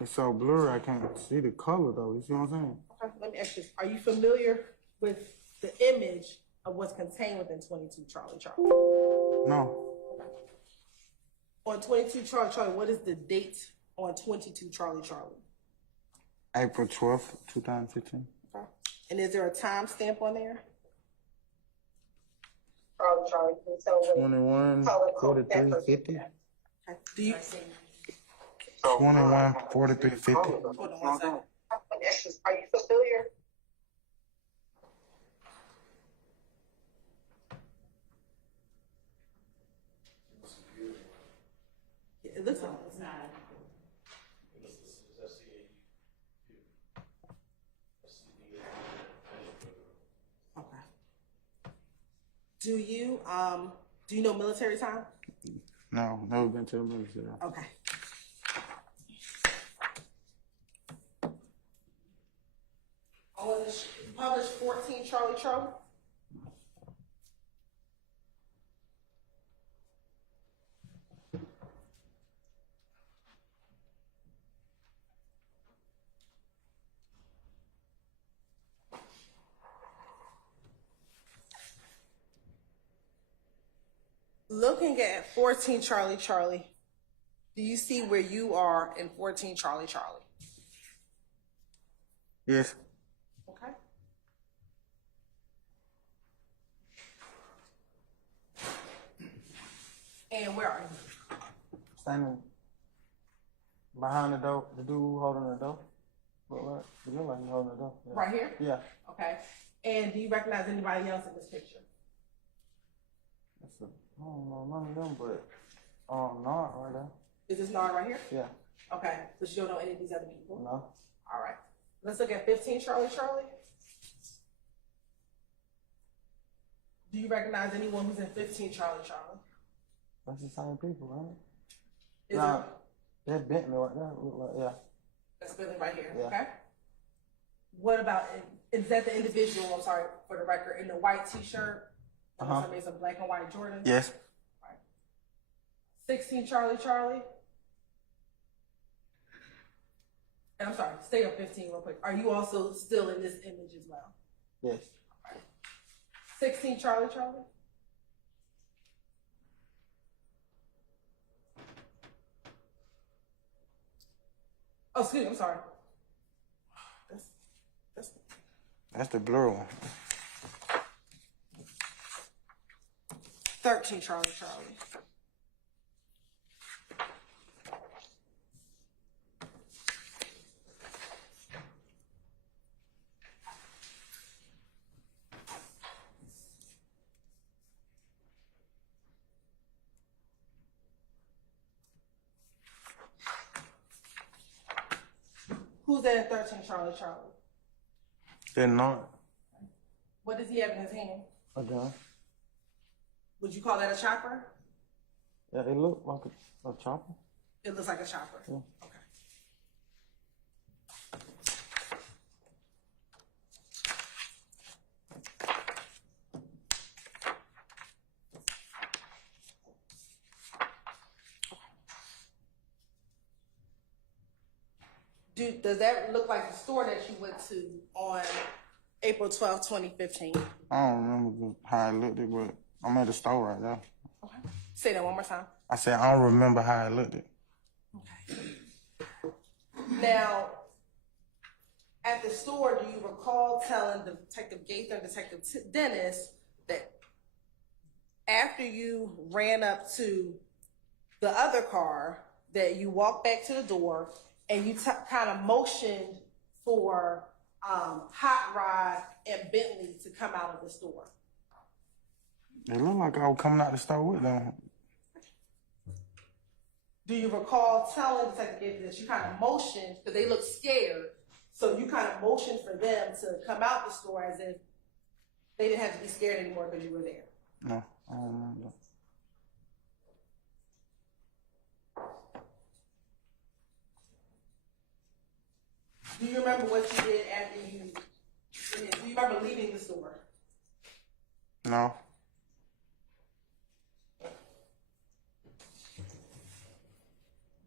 It's so blurry, I can't see the color though. You see what I'm saying? Okay. Let me ask you this. Are you familiar with the image of what's contained within 22 Charlie Charlie? No. On 22 Charlie Charlie, what is the date on 22 Charlie Charlie? April 12th, 2015. Okay. And is there a time stamp on there? Charlie Charlie, can you tell what 21, color 43, 50. Okay. Do you? 21, 43, 50. Hold on 1 second. Are you familiar? It looks like it's not. Okay. Do you know military time? No, never been to the military. Okay. I want to publish 14 Charlie Charlie. Looking at 14 Charlie Charlie, do you see where you are in 14 Charlie Charlie? Yes. Okay. And where are you? Standing behind the door, the dude holding the door. What? You look like you holding the door. Yeah. Right here? Yeah. Okay. And do you recognize anybody else in this picture? I don't know none of them, but not right there. Is this Nard right here? Yeah. Okay. So you don't know any of these other people? No. All right. Let's look at 15 Charlie Charlie. Do you recognize anyone who's in 15 Charlie Charlie? That's the same people, right? Is Nah, it? that's Bentley right there. Look like, yeah. That's Billy right here. Yeah. Okay. What about, is that the individual, I'm sorry, for the record, in the white t-shirt? Somebody some black and white Jordan? Yes. Right. 16 Charlie Charlie. And I'm sorry, stay up 15 real quick. Are you also still in this image as well? Yes. Right. 16 Charlie Charlie. Oh, excuse me, I'm sorry. That's the blue one. 13 Charlie Charlie. Who's that at 13 Charlie Charlie? They're not. What does he have in his hand? A gun. Would you call that a chopper? Yeah, it looked like a chopper. It looks like a chopper. Yeah. Okay. Does that look like the store that you went to on April 12, 2015? I don't remember how it looked, but I'm at the store right now. Okay. Say that one more time. I said I don't remember how it looked. Okay. Now, at the store, do you recall telling Detective Gaither and Detective Dennis that after you ran up to the other car, that you walked back to the door and you kind of motioned for Hot Rod and Bentley to come out of the store? It looked like I was coming out the store with them. Do you recall telling Detective Gaither that you kind of motioned, because they looked scared, so you kind of motioned for them to come out the store as if they didn't have to be scared anymore because you were there? No, I don't remember. Do you remember what you did after do you remember leaving the store? No.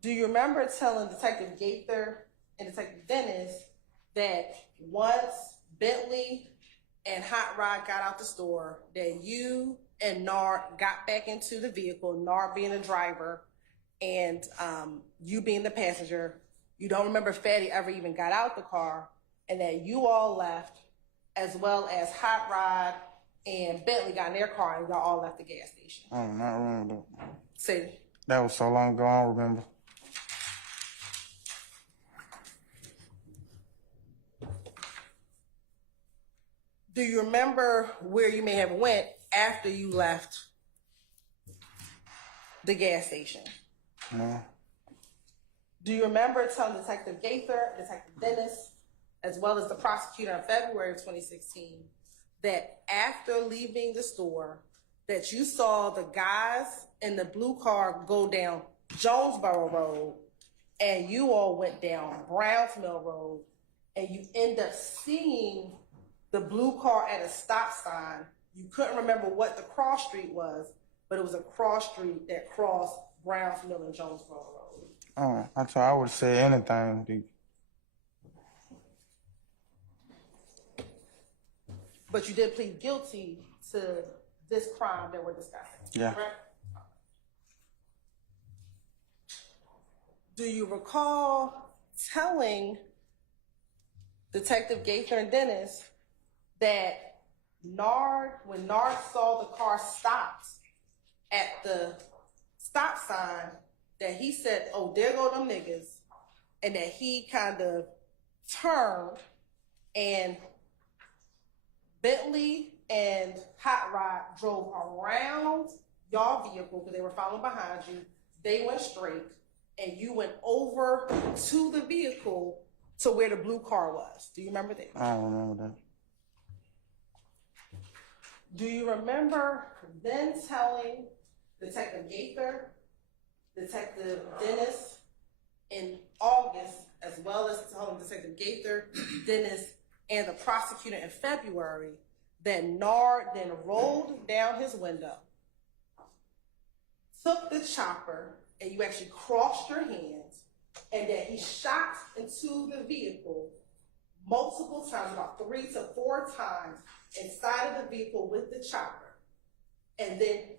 Do you remember telling Detective Gaither and Detective Dennis that once Bentley and Hot Rod got out the store, that you and Nard got back into the vehicle, Nard being the driver and you being the passenger? You don't remember Fatty ever even got out the car, and that you all left, as well as Hot Rod and Bentley got in their car and y'all all left the gas station? I do not remember that. Say. That was so long ago, I don't remember. Do you remember where you may have went after you left the gas station? No. Do you remember telling Detective Gaither, Detective Dennis, as well as the prosecutor in February of 2016, that after leaving the store, that you saw the guys in the blue car go down Jonesboro Road, and you all went down Browns Mill Road, and you end up seeing the blue car at a stop sign? You couldn't remember what the cross street was, but it was a cross street that crossed Browns Mill and Jonesboro Road. Oh, I thought I would say anything, dude. But you did plead guilty to this crime that we're discussing. Yeah. Correct? Do you recall telling Detective Gaither and Dennis that when Nard saw the car stopped at the stop sign, that he said, "Oh, there go them niggas," and that he kind of turned and Bentley and Hot Rod drove around y'all vehicle because they were following behind you. They went straight, and you went over to the vehicle to where the blue car was? Do you remember that? I don't remember that. Do you remember then telling Detective Gaither, Detective Dennis in August, as well as telling Detective Gaither, Dennis, and the prosecutor in February, that Nard then rolled down his window, took the chopper, and you actually crossed your hands, and that he shot into the vehicle multiple times, about 3 to 4 times, inside of the vehicle with the chopper. And then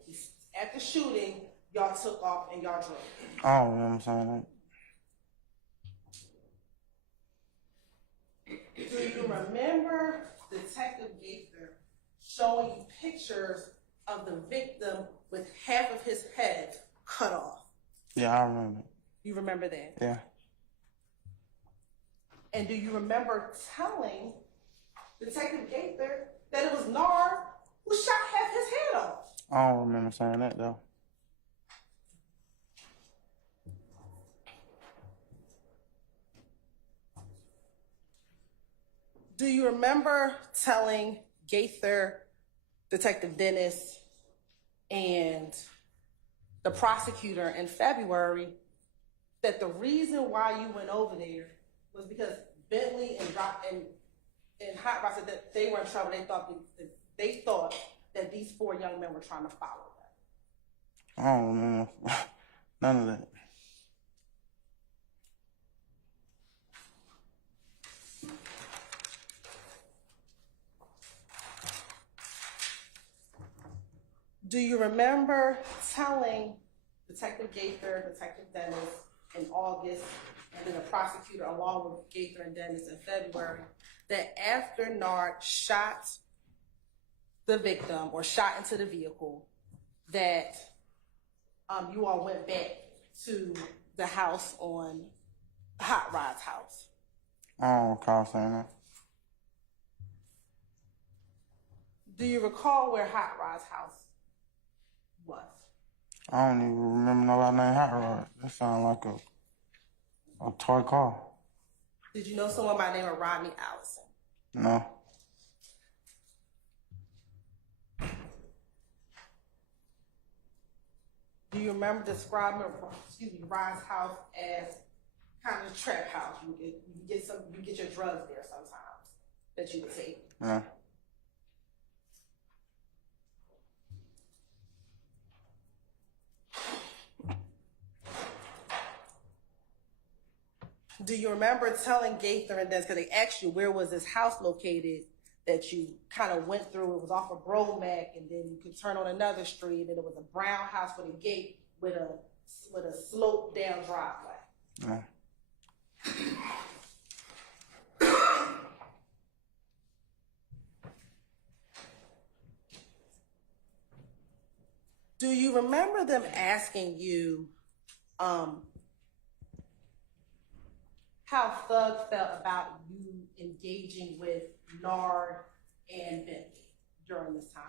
after shooting, y'all took off and y'all drove. I don't remember saying that. Do you remember Detective Gaither showing you pictures of the victim with half of his head cut off? Yeah, I remember. You remember that? Yeah. And do you remember telling Detective Gaither that it was Nard who shot half his head off? I don't remember saying that, though. Do you remember telling Gaither, Detective Dennis, and the prosecutor in February that the reason why you went over there was because Bentley and Hot Rod said that they were in trouble? They thought that these 4 young men were trying to follow them. I don't remember none of that. Do you remember telling Detective Gaither, Detective Dennis in August, and then the prosecutor along with Gaither and Dennis in February, that after Nard shot the victim or shot into the vehicle, that you all went back to the house on Hot Rod's house? I don't recall saying that. Do you recall where Hot Rod's house was? I don't even remember nobody named Hot Rod. That sounds like a toy car. Did you know someone by the name of Rodney Allison? No. Do you remember describing Rod's house as kind of a trap house? You get your drugs there sometimes that you would take. Yeah. Do you remember telling Gaither and Dennis, because they asked you where was this house located, that you kind of went through? It was off of Bromack, and then you could turn on another street, and it was a brown house with a gate with a sloped down driveway. Yeah. Do you remember them asking you how Thug felt about you engaging with Nard and Bentley during this time?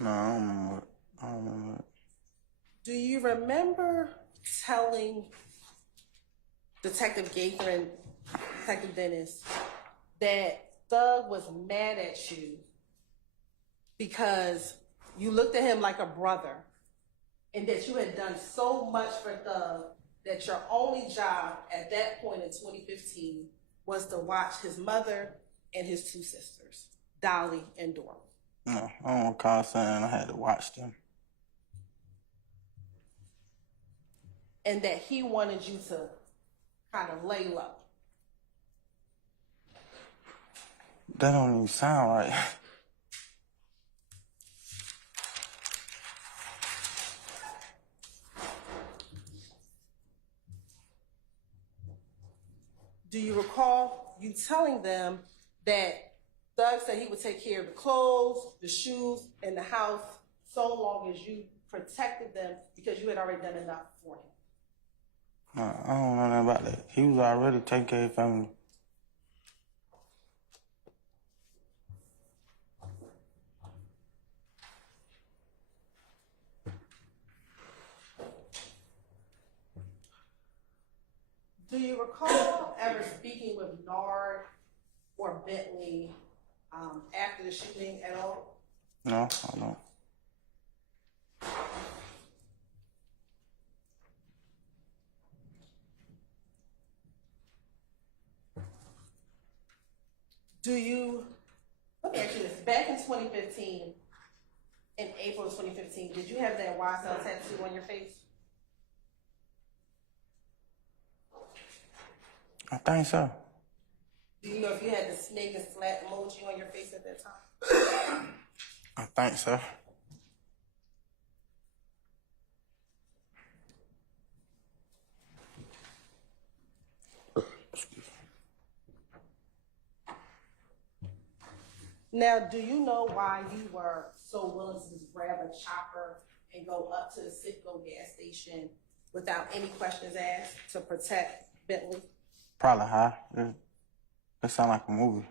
No, I don't remember it. I don't remember it. Do you remember telling Detective Gaither and Detective Dennis that Thug was mad at you because you looked at him like a brother, and that you had done so much for Thug that your only job at that point in 2015 was to watch his mother and his two sisters, Dolly and Dora? No, I don't recall saying I had to watch them. And that he wanted you to kind of lay low. That don't even sound right. Do you recall you telling them that Thug said he would take care of the clothes, the shoes, and the house so long as you protected them because you had already done enough for him? I don't know nothing about that. He was already taking care of his family. Do you recall ever speaking with Nard or Bentley after the shooting at all? No, I don't. Let me ask you this, back in 2015, in April of 2015, did you have that YSL tattoo on your face? I think so. Do you know if you had the snake and slat emoji on your face at that time? I think so. Now, do you know why you were so willing to just grab a chopper and go up to the Citgo gas station without any questions asked to protect Bentley? Probably high. It sound like a movie.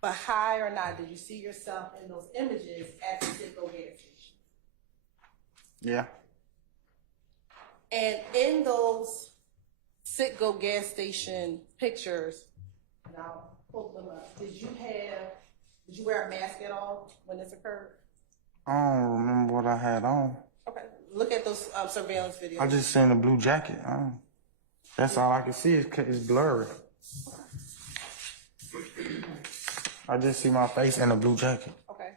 But high or not, did you see yourself in those images at the Citgo gas station? Yeah. And in those Citgo gas station pictures, and I'll pull them up, did you wear a mask at all when this occurred? I don't remember what I had on. Okay, look at those surveillance videos. I just seen a blue jacket. That's all I can see. It's blurry. I just see my face in a blue jacket. Okay.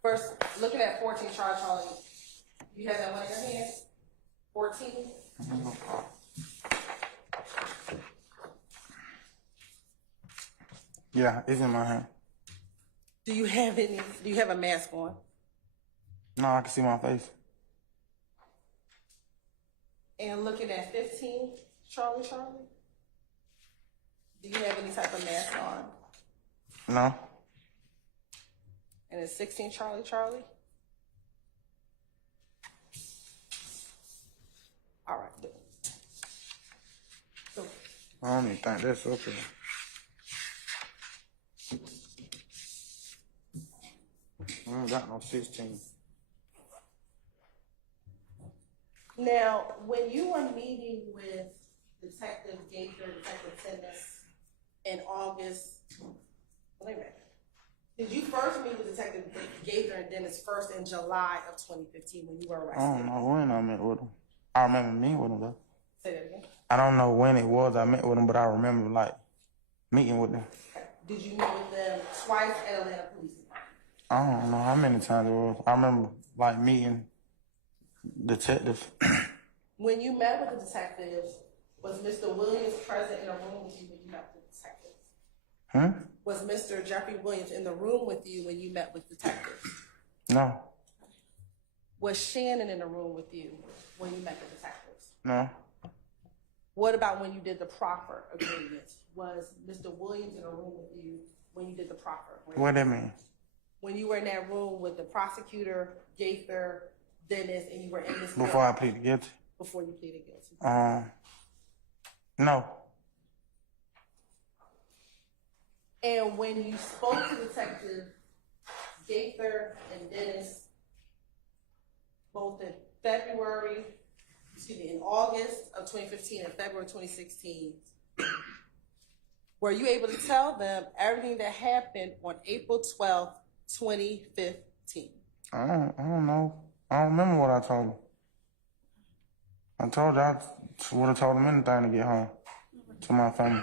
First, looking at 14 charge, Charlie. You have that one in your hand? 14? Yeah, it's in my hand. Do you have a mask on? No, I can see my face. And looking at 15, Charlie, do you have any type of mask on? No. And it's 16, Charlie? All right, good. So, I don't even think that's okay. I don't got no 16. now, when you were meeting with Detective Gaither, Detective Tennis in August, wait a minute. Did you first meet with Detective Gaither and Dennis first in July of 2015 when you were arrested? I don't know when I met with him. I remember meeting with him though. Say that again. I don't know when it was I met with him, but I remember like meeting with them. Did you meet with them twice at Atlanta Police Department? I don't know how many times it was. I remember like meeting detectives. When you met with the detectives, was Mr. Williams present in a room with you when you met with the detectives? Was Mr. Jeffery Williams in the room with you when you met with detectives? No. Was Shannon in the room with you when you met the detectives? No. What about when you did the proffer agreement? Was Mr. Williams in a room with you when you did the proffer agreement? What that mean? When you were in that room with the prosecutor, Gaither, Dennis, and you were in this Before I room pleaded guilty? before you pleaded guilty? No. And when you spoke to Detective Gaither and Dennis, both in in August of 2015 and February 2016, were you able to tell them everything that happened on April 12th, 2015? I don't know. I don't remember what I told him. I told you I would have told him anything to get home to my family.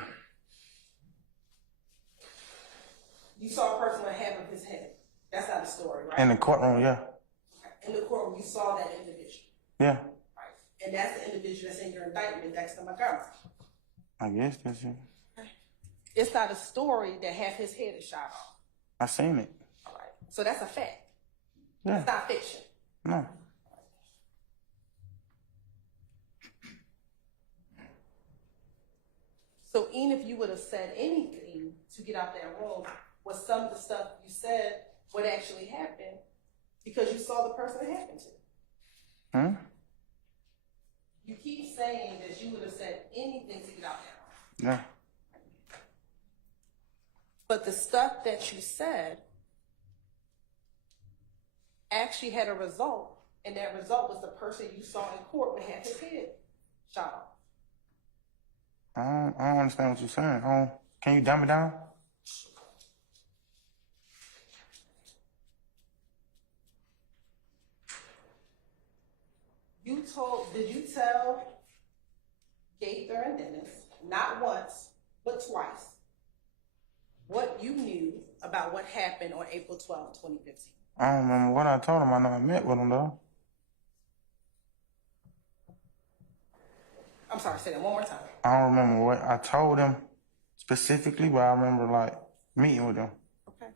You saw a person with half of his head. That's not a story, right? In the courtroom, yeah. In the courtroom, you saw that individual. Yeah. Right. And that's the individual that's in your indictment, Dexter Montgomery. I guess that's it. It's not a story that half his head is shot off. I seen it. All right. So that's a fact. Yeah. It's not fiction. No. So even if you would have said anything to get out that room, was some of the stuff you said what actually happened because you saw the person it happened to? You keep saying that you would have said anything to get out that room. Yeah. But the stuff that you said actually had a result, and that result was the person you saw in court would have his head shot off. I don't understand what you're saying. Can you dumb it down? Did you tell Gaither and Dennis, not once, but twice, what you knew about what happened on April 12, 2015? I don't remember what I told him. I know I met with him though. I'm sorry, say that one more time. I don't remember what I told him specifically, but I remember like meeting with him. Okay.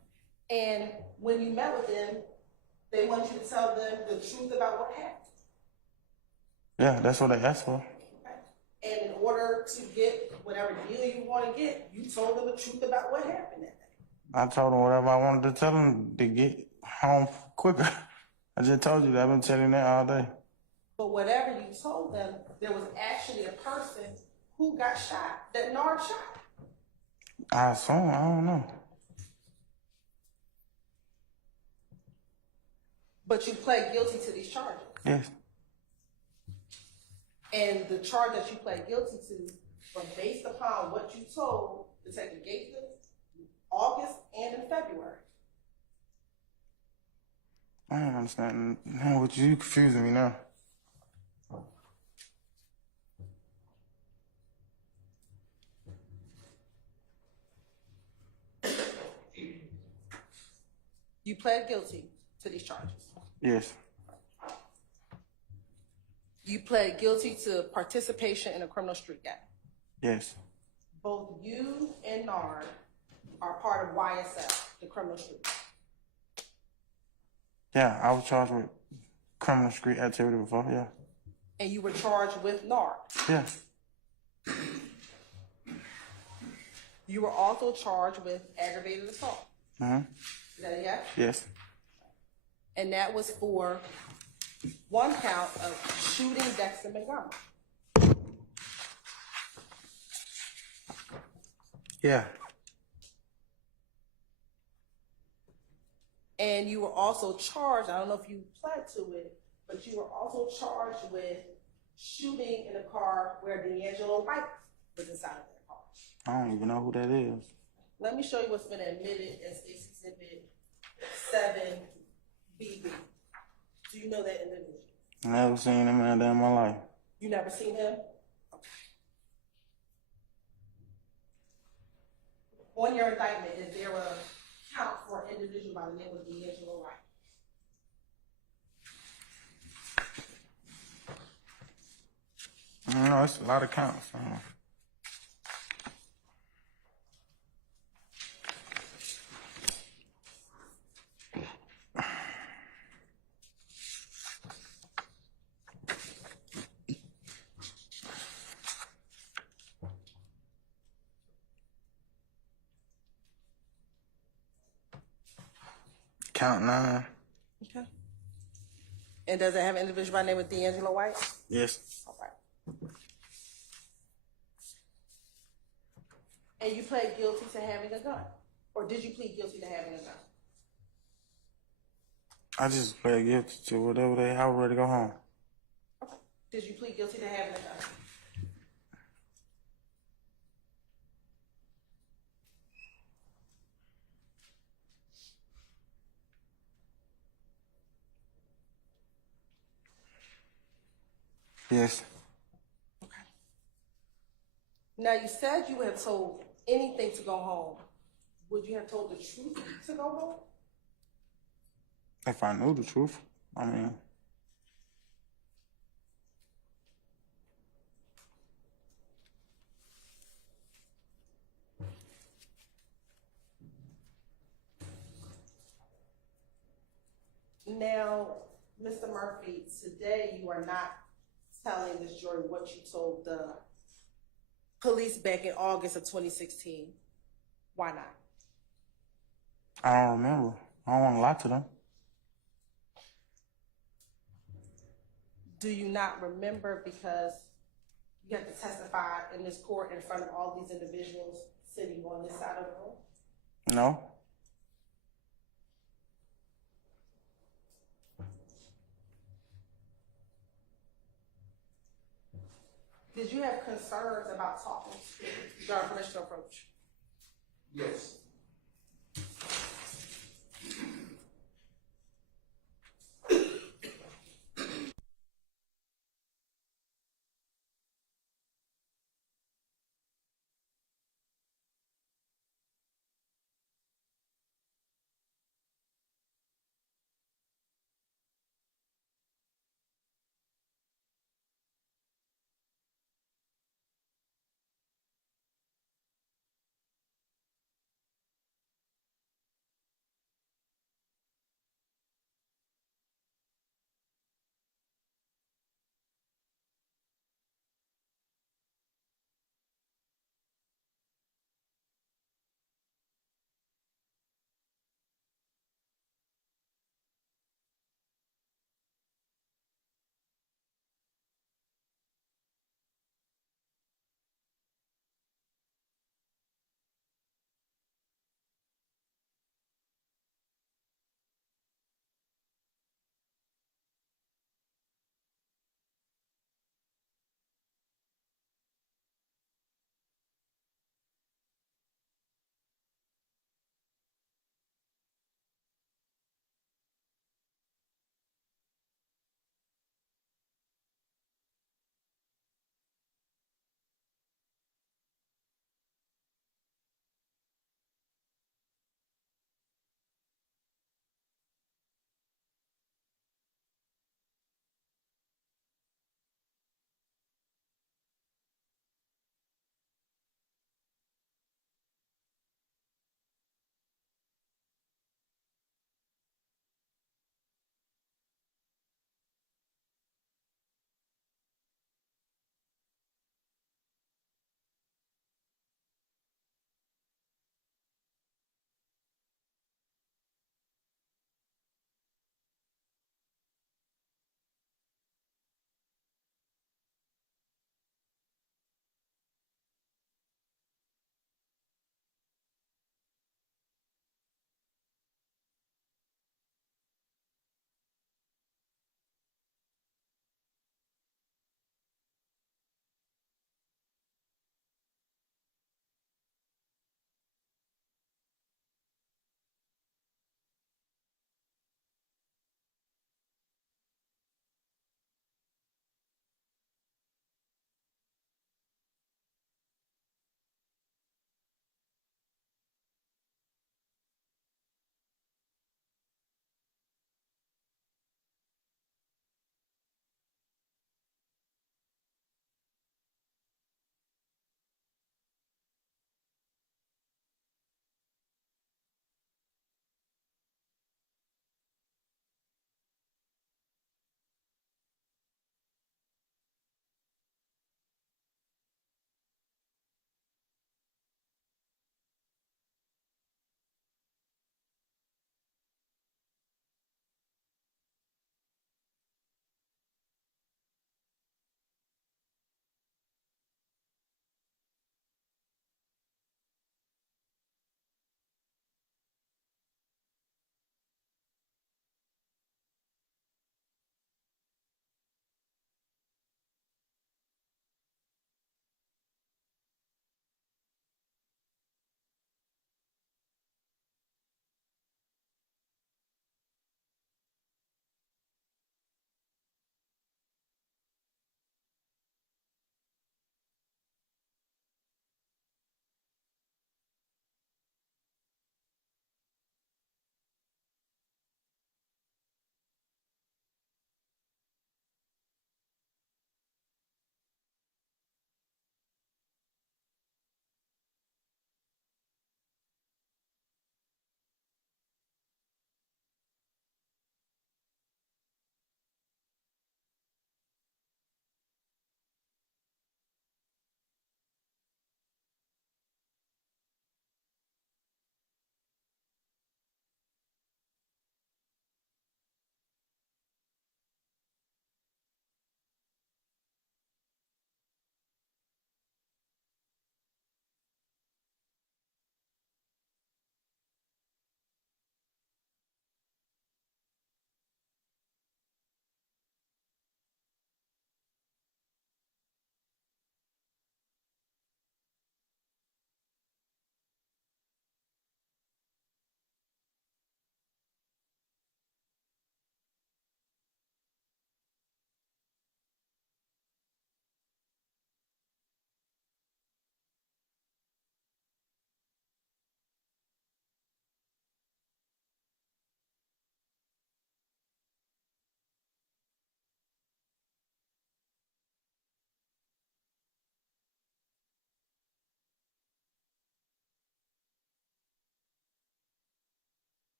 And when you met with them, they want you to tell them the truth about what happened. Yeah, that's what they asked for. Okay. And in order to get whatever deal you want to get, you told them the truth about what happened that day. I told him whatever I wanted to tell him to get home quicker. I just told you that. I've been telling you that all day. But whatever you told them, there was actually a person who got shot, that Nard shot. I assume. I don't know. But you pled guilty to these charges. Yes. And the charge that you pled guilty to was based upon what you told Detective Gaither in August and in February. I don't understand. No, what you confusing me now. You pled guilty to these charges. Yes. You pled guilty to participation in a criminal street gang. Yes. Both you and Nard are part of YSL, the criminal street gang. Yeah, I was charged with criminal street activity before, yeah. And you were charged with NARC. Yeah. You were also charged with aggravated assault. Mm-hmm. Is that a yes? Yes. And that was for one count of shooting Dexter Montgomery. Yeah. And you were also charged, I don't know if you pled to it, but you were also charged with shooting in a car where D'Angelo White was inside of that car. I don't even know who that is. Let me show you what's been admitted as Exhibit 7BB. Do you know that individual? Never seen him in my life. You never seen him? Okay. On your indictment, is there a count for an individual by the name of D'Angelo White? I don't know, it's a lot of counts. Count 9. Okay. And does it have an individual by the name of D'Angelo White? Yes. All right. And you pled guilty to having a gun? Or did you plead guilty to having a gun? I just pled guilty to whatever I was ready to go home. Okay. Did you plead guilty to having a gun? Yes. Okay. Now you said you had told anything to go home. Would you have told the truth to go home? If I knew the truth, I mean. Now, Mr. Murphy, today you are not telling this jury what you told the police back in August of 2016. Why not? I don't remember. I don't want to lie to them. Do you not remember because you have to testify in this court in front of all these individuals sitting on this side of the room? No. Did you have concerns about talking during permission approach? Yes.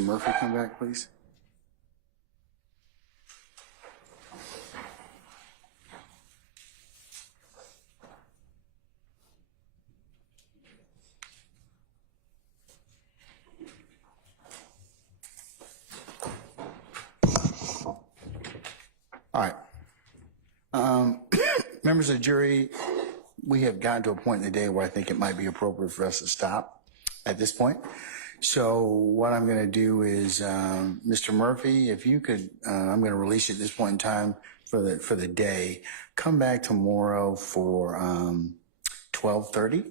Mr. Murphy come back, please? All right. Members of the jury, we have gotten to a point in the day where I think it might be appropriate for us to stop at this point. So what I'm going to do is, Mr. Murphy, if you could, I'm going to release you at this point in time for the day. Come back tomorrow for 12:30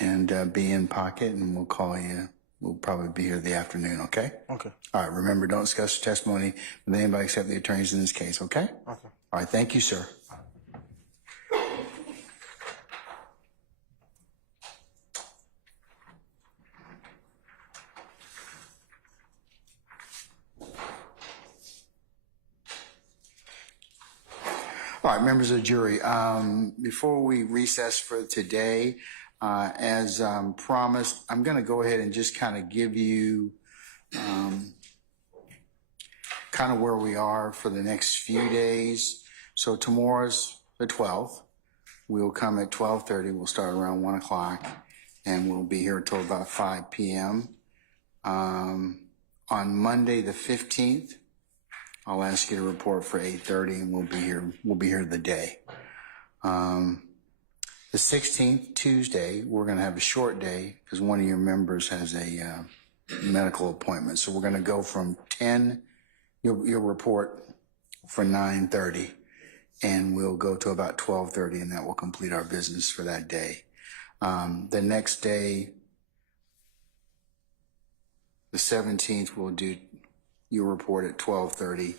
and be in pocket, and we'll call you. We'll probably be here the afternoon, okay? Okay. All right, remember, don't discuss your testimony with anybody except the attorneys in this case, okay? Okay. All right, thank you, sir. All right, members of the jury, before we recess for today, as promised, I'm going to go ahead and just kind of give you kind of where we are for the next few days. So tomorrow's the 12th. We'll come at 12:30. We'll start around 1 o'clock, and we'll be here until about 5 p.m. On Monday the 15th, I'll ask you to report for 8:30, and we'll be here. We'll be here the day. The 16th, Tuesday, we're going to have a short day because one of your members has a medical appointment. So we're going to go from 10. You'll report for 9:30, and we'll go to about 12:30, and that will complete our business for that day. The next day, the 17th, you'll report at 12:30,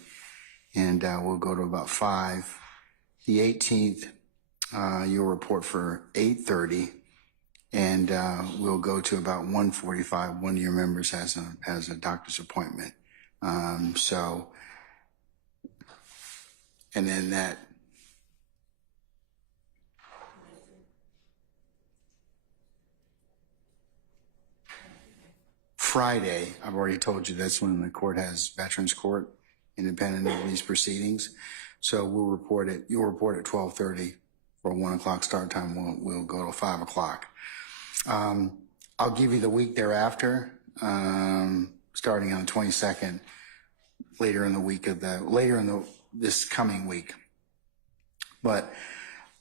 and we'll go to about 5. The 18th, you'll report for 8:30, and we'll go to about 1:45. One of your members has a doctor's appointment. And then that Friday, I've already told you that's when the court has Veterans Court, independent of these proceedings. So you'll report at 12:30 for a 1 o'clock start time. We'll go to 5 o'clock. I'll give you the week thereafter, starting on the 22nd, this coming week. But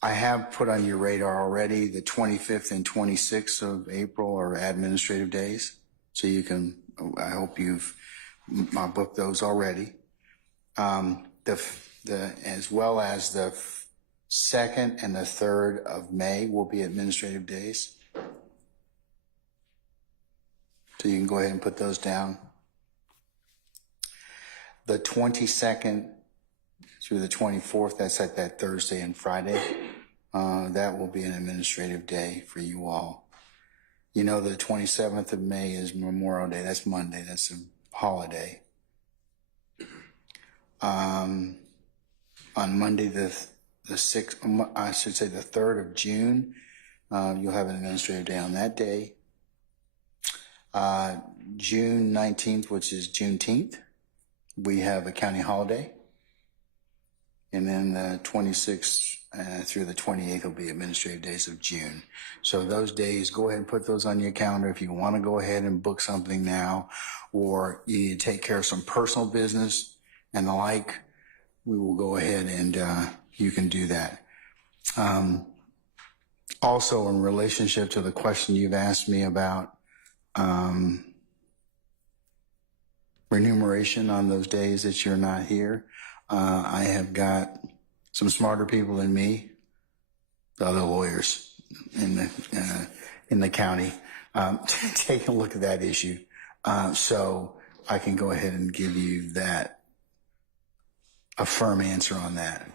I have put on your radar already the 25th and 26th of April are administrative days. So you can, I hope you've booked those already. As well as the 2nd and the 3rd of May will be administrative days. So you can go ahead and put those down. The 22nd through the 24th, that's at that Thursday and Friday. That will be an administrative day for you all. You know, the 27th of May is Memorial Day. That's Monday. That's a holiday. On Monday, the 6th, I should say the 3rd of June, you'll have an administrative day on that day. June 19th, which is Juneteenth, we have a county holiday. And then the 26th through the 28th will be administrative days of June. So those days, go ahead and put those on your calendar if you want to go ahead and book something now, or you need to take care of some personal business and the like. We will go ahead and you can do that. Also, in relationship to the question you've asked me about remuneration on those days that you're not here, I have got some smarter people than me, the other lawyers in the county, taking a look at that issue. So I can go ahead and give you a firm answer on that.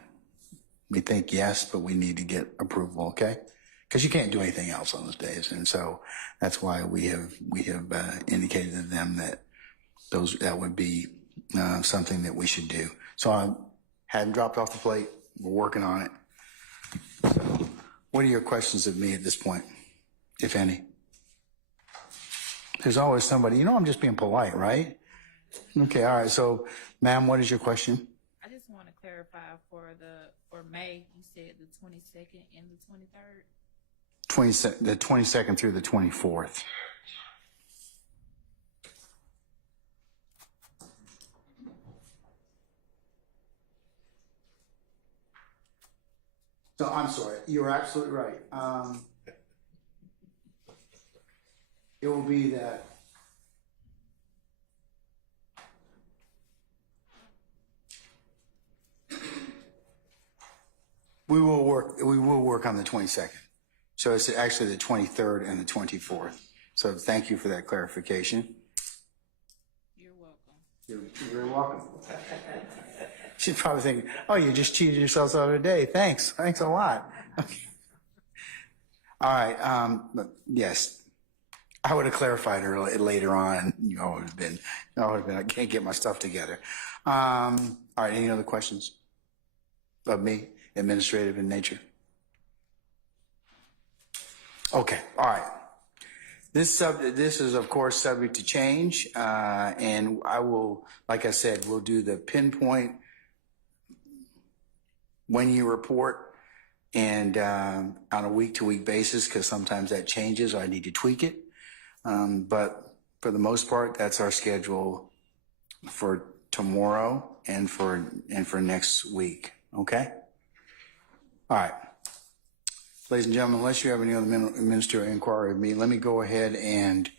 We think yes, but we need to get approval, okay? Because you can't do anything else on those days. And so that's why we have indicated to them that that would be something that we should do. So I hadn't dropped off the plate. We're working on it. So what are your questions of me at this point, if any? There's always somebody, I'm just being polite, right? Okay, all right. So, ma'am, what is your question? I just want to clarify for May, you said the 22nd and the 23rd? The 22nd through the 24th. So I'm sorry, you're absolutely right. It will be that. We will work on the 22nd. So it's actually the 23rd and the 24th. So thank you for that clarification. You're welcome. You're welcome. She's probably thinking, oh, you just cheated yourselves out of the day. Thanks a lot. Okay. All right, but yes, I would have clarified later on. I would have been, I can't get my stuff together. All right, any other questions of me, administrative in nature? Okay, all right. This is, of course, subject to change, and I will, like I said, we'll do the pinpoint when you report and on a week-to-week basis, because sometimes that changes or I need to tweak it. But for the most part, that's our schedule for tomorrow and for next week. Okay? All right. Ladies and gentlemen, unless you have any other ministerial inquiry of me, let me go ahead and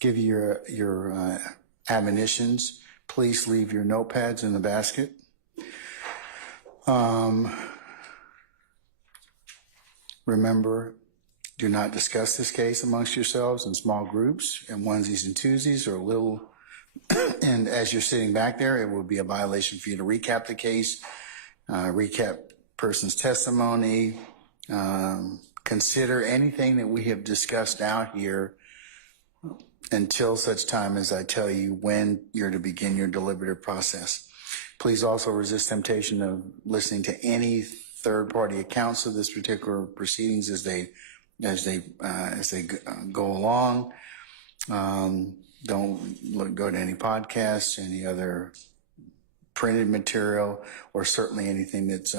give you your admonitions. Please leave your notepads in the basket. Remember, do not discuss this case amongst yourselves in small groups and onesies and twosies or little. And as you're sitting back there, it will be a violation for you to recap the case, recap person's testimony, consider anything that we have discussed out here until such time as I tell you when you're to begin your deliberative process. Please also resist temptation of listening to any third-party accounts of this particular proceedings as they go along. Don't go to any podcasts, any other printed material, or certainly anything that's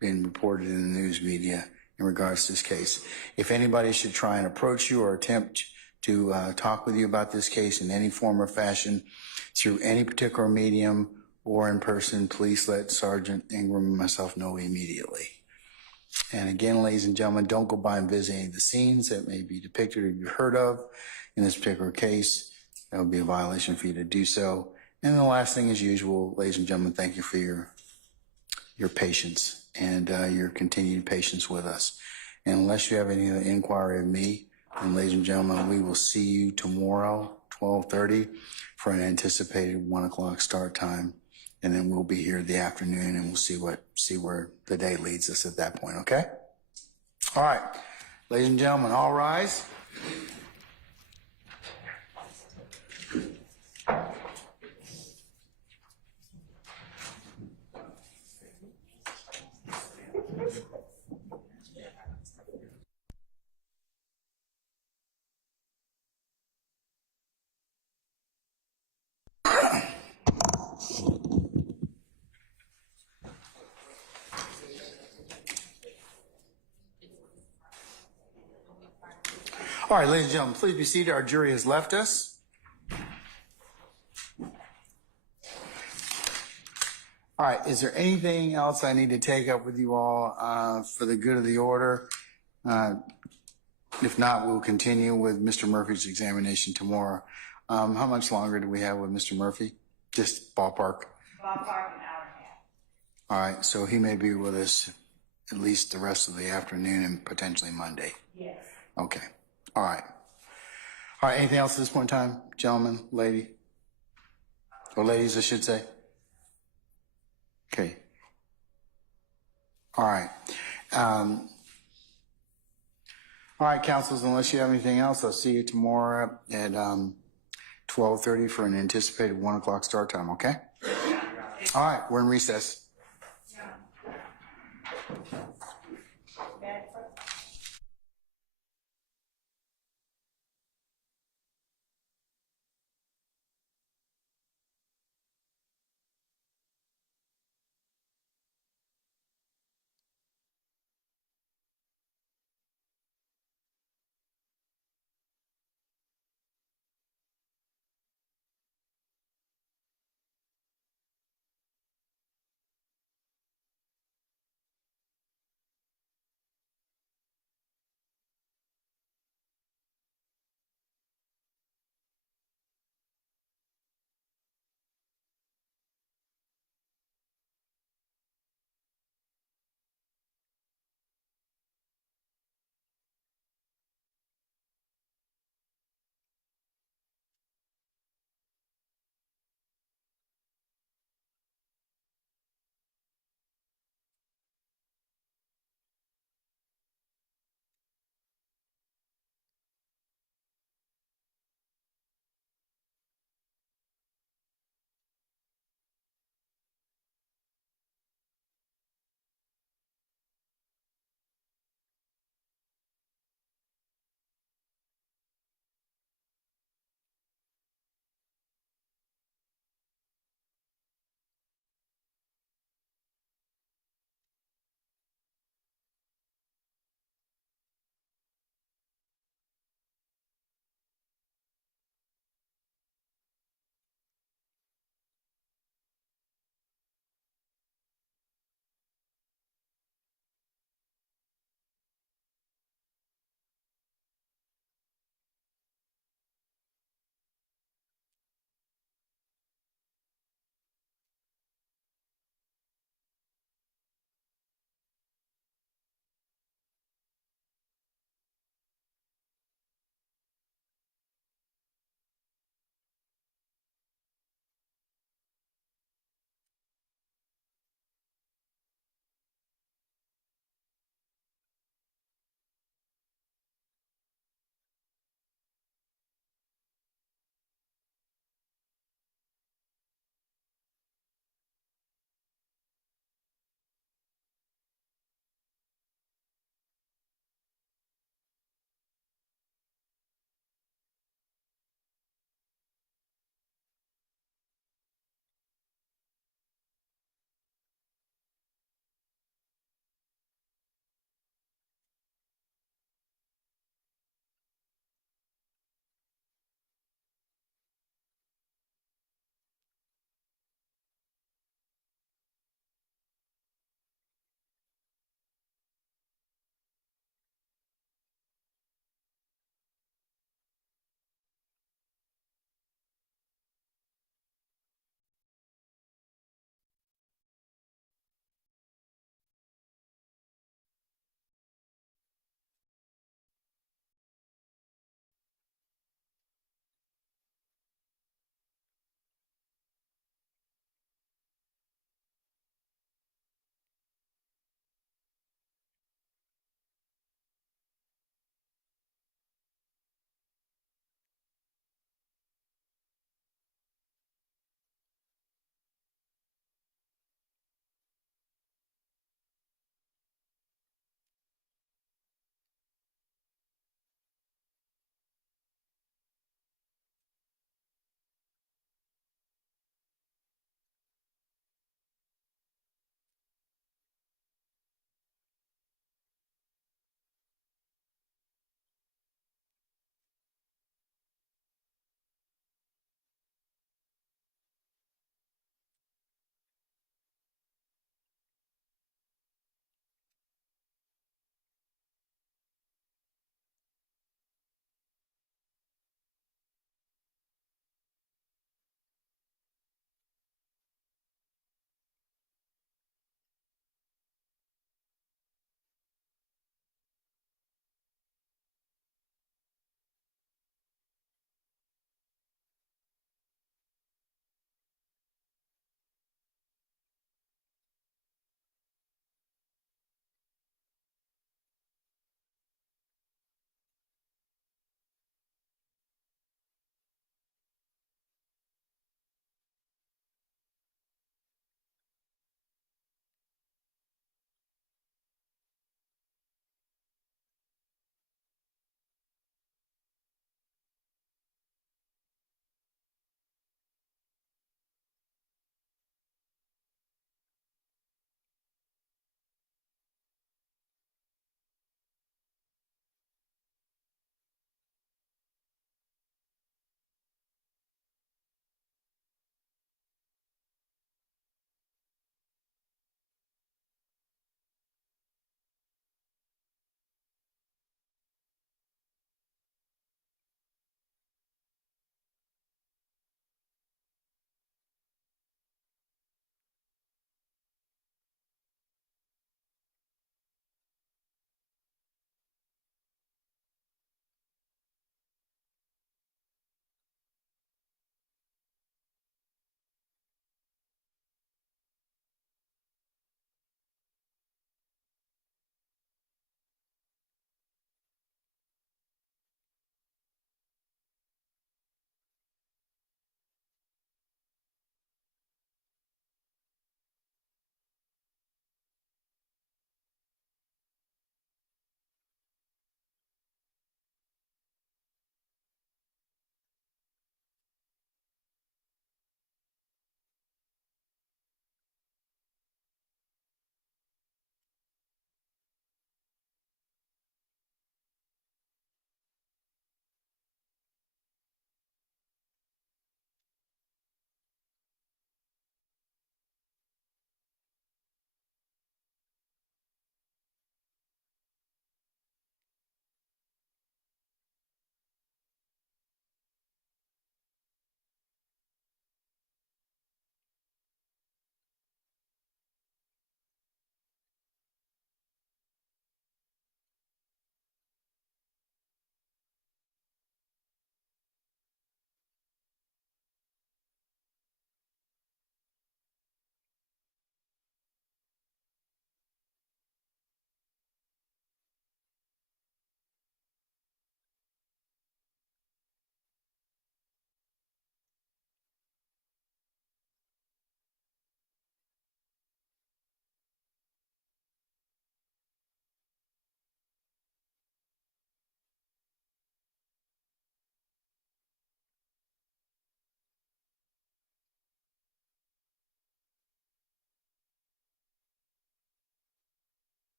been reported in the news media in regards to this case. If anybody should try and approach you or attempt to talk with you about this case in any form or fashion through any particular medium or in person, please let Sergeant Ingram and myself know immediately. And again, ladies and gentlemen, don't go by and visit any of the scenes that may be depicted or you've heard of in this particular case. That would be a violation for you to do so. And the last thing, as usual, ladies and gentlemen, thank you for your patience and your continued patience with us. And unless you have any other inquiry of me, and ladies and gentlemen, we will see you tomorrow, 12:30, for an anticipated 1 o'clock start time. And then we'll be here in the afternoon and we'll see where the day leads us at that point, okay? All right, ladies and gentlemen, all rise. All right, ladies and gentlemen, please be seated. Our jury has left us. All right, is there anything else I need to take up with you all for the good of the order? If not, we'll continue with Mr. Murphy's examination tomorrow. How much longer do we have with Mr. Murphy? Just ballpark? Ballpark, an hour and a half. All right, so he may be with us at least the rest of the afternoon and potentially Monday. Yes. Okay. All right. All right, anything else at this point in time, gentlemen, lady? Or ladies, I should say. Okay. All right. All right, councils, unless you have anything else, I'll see you tomorrow at 12:30 for an anticipated 1 o'clock start time, okay? All right, we're in recess. Yeah.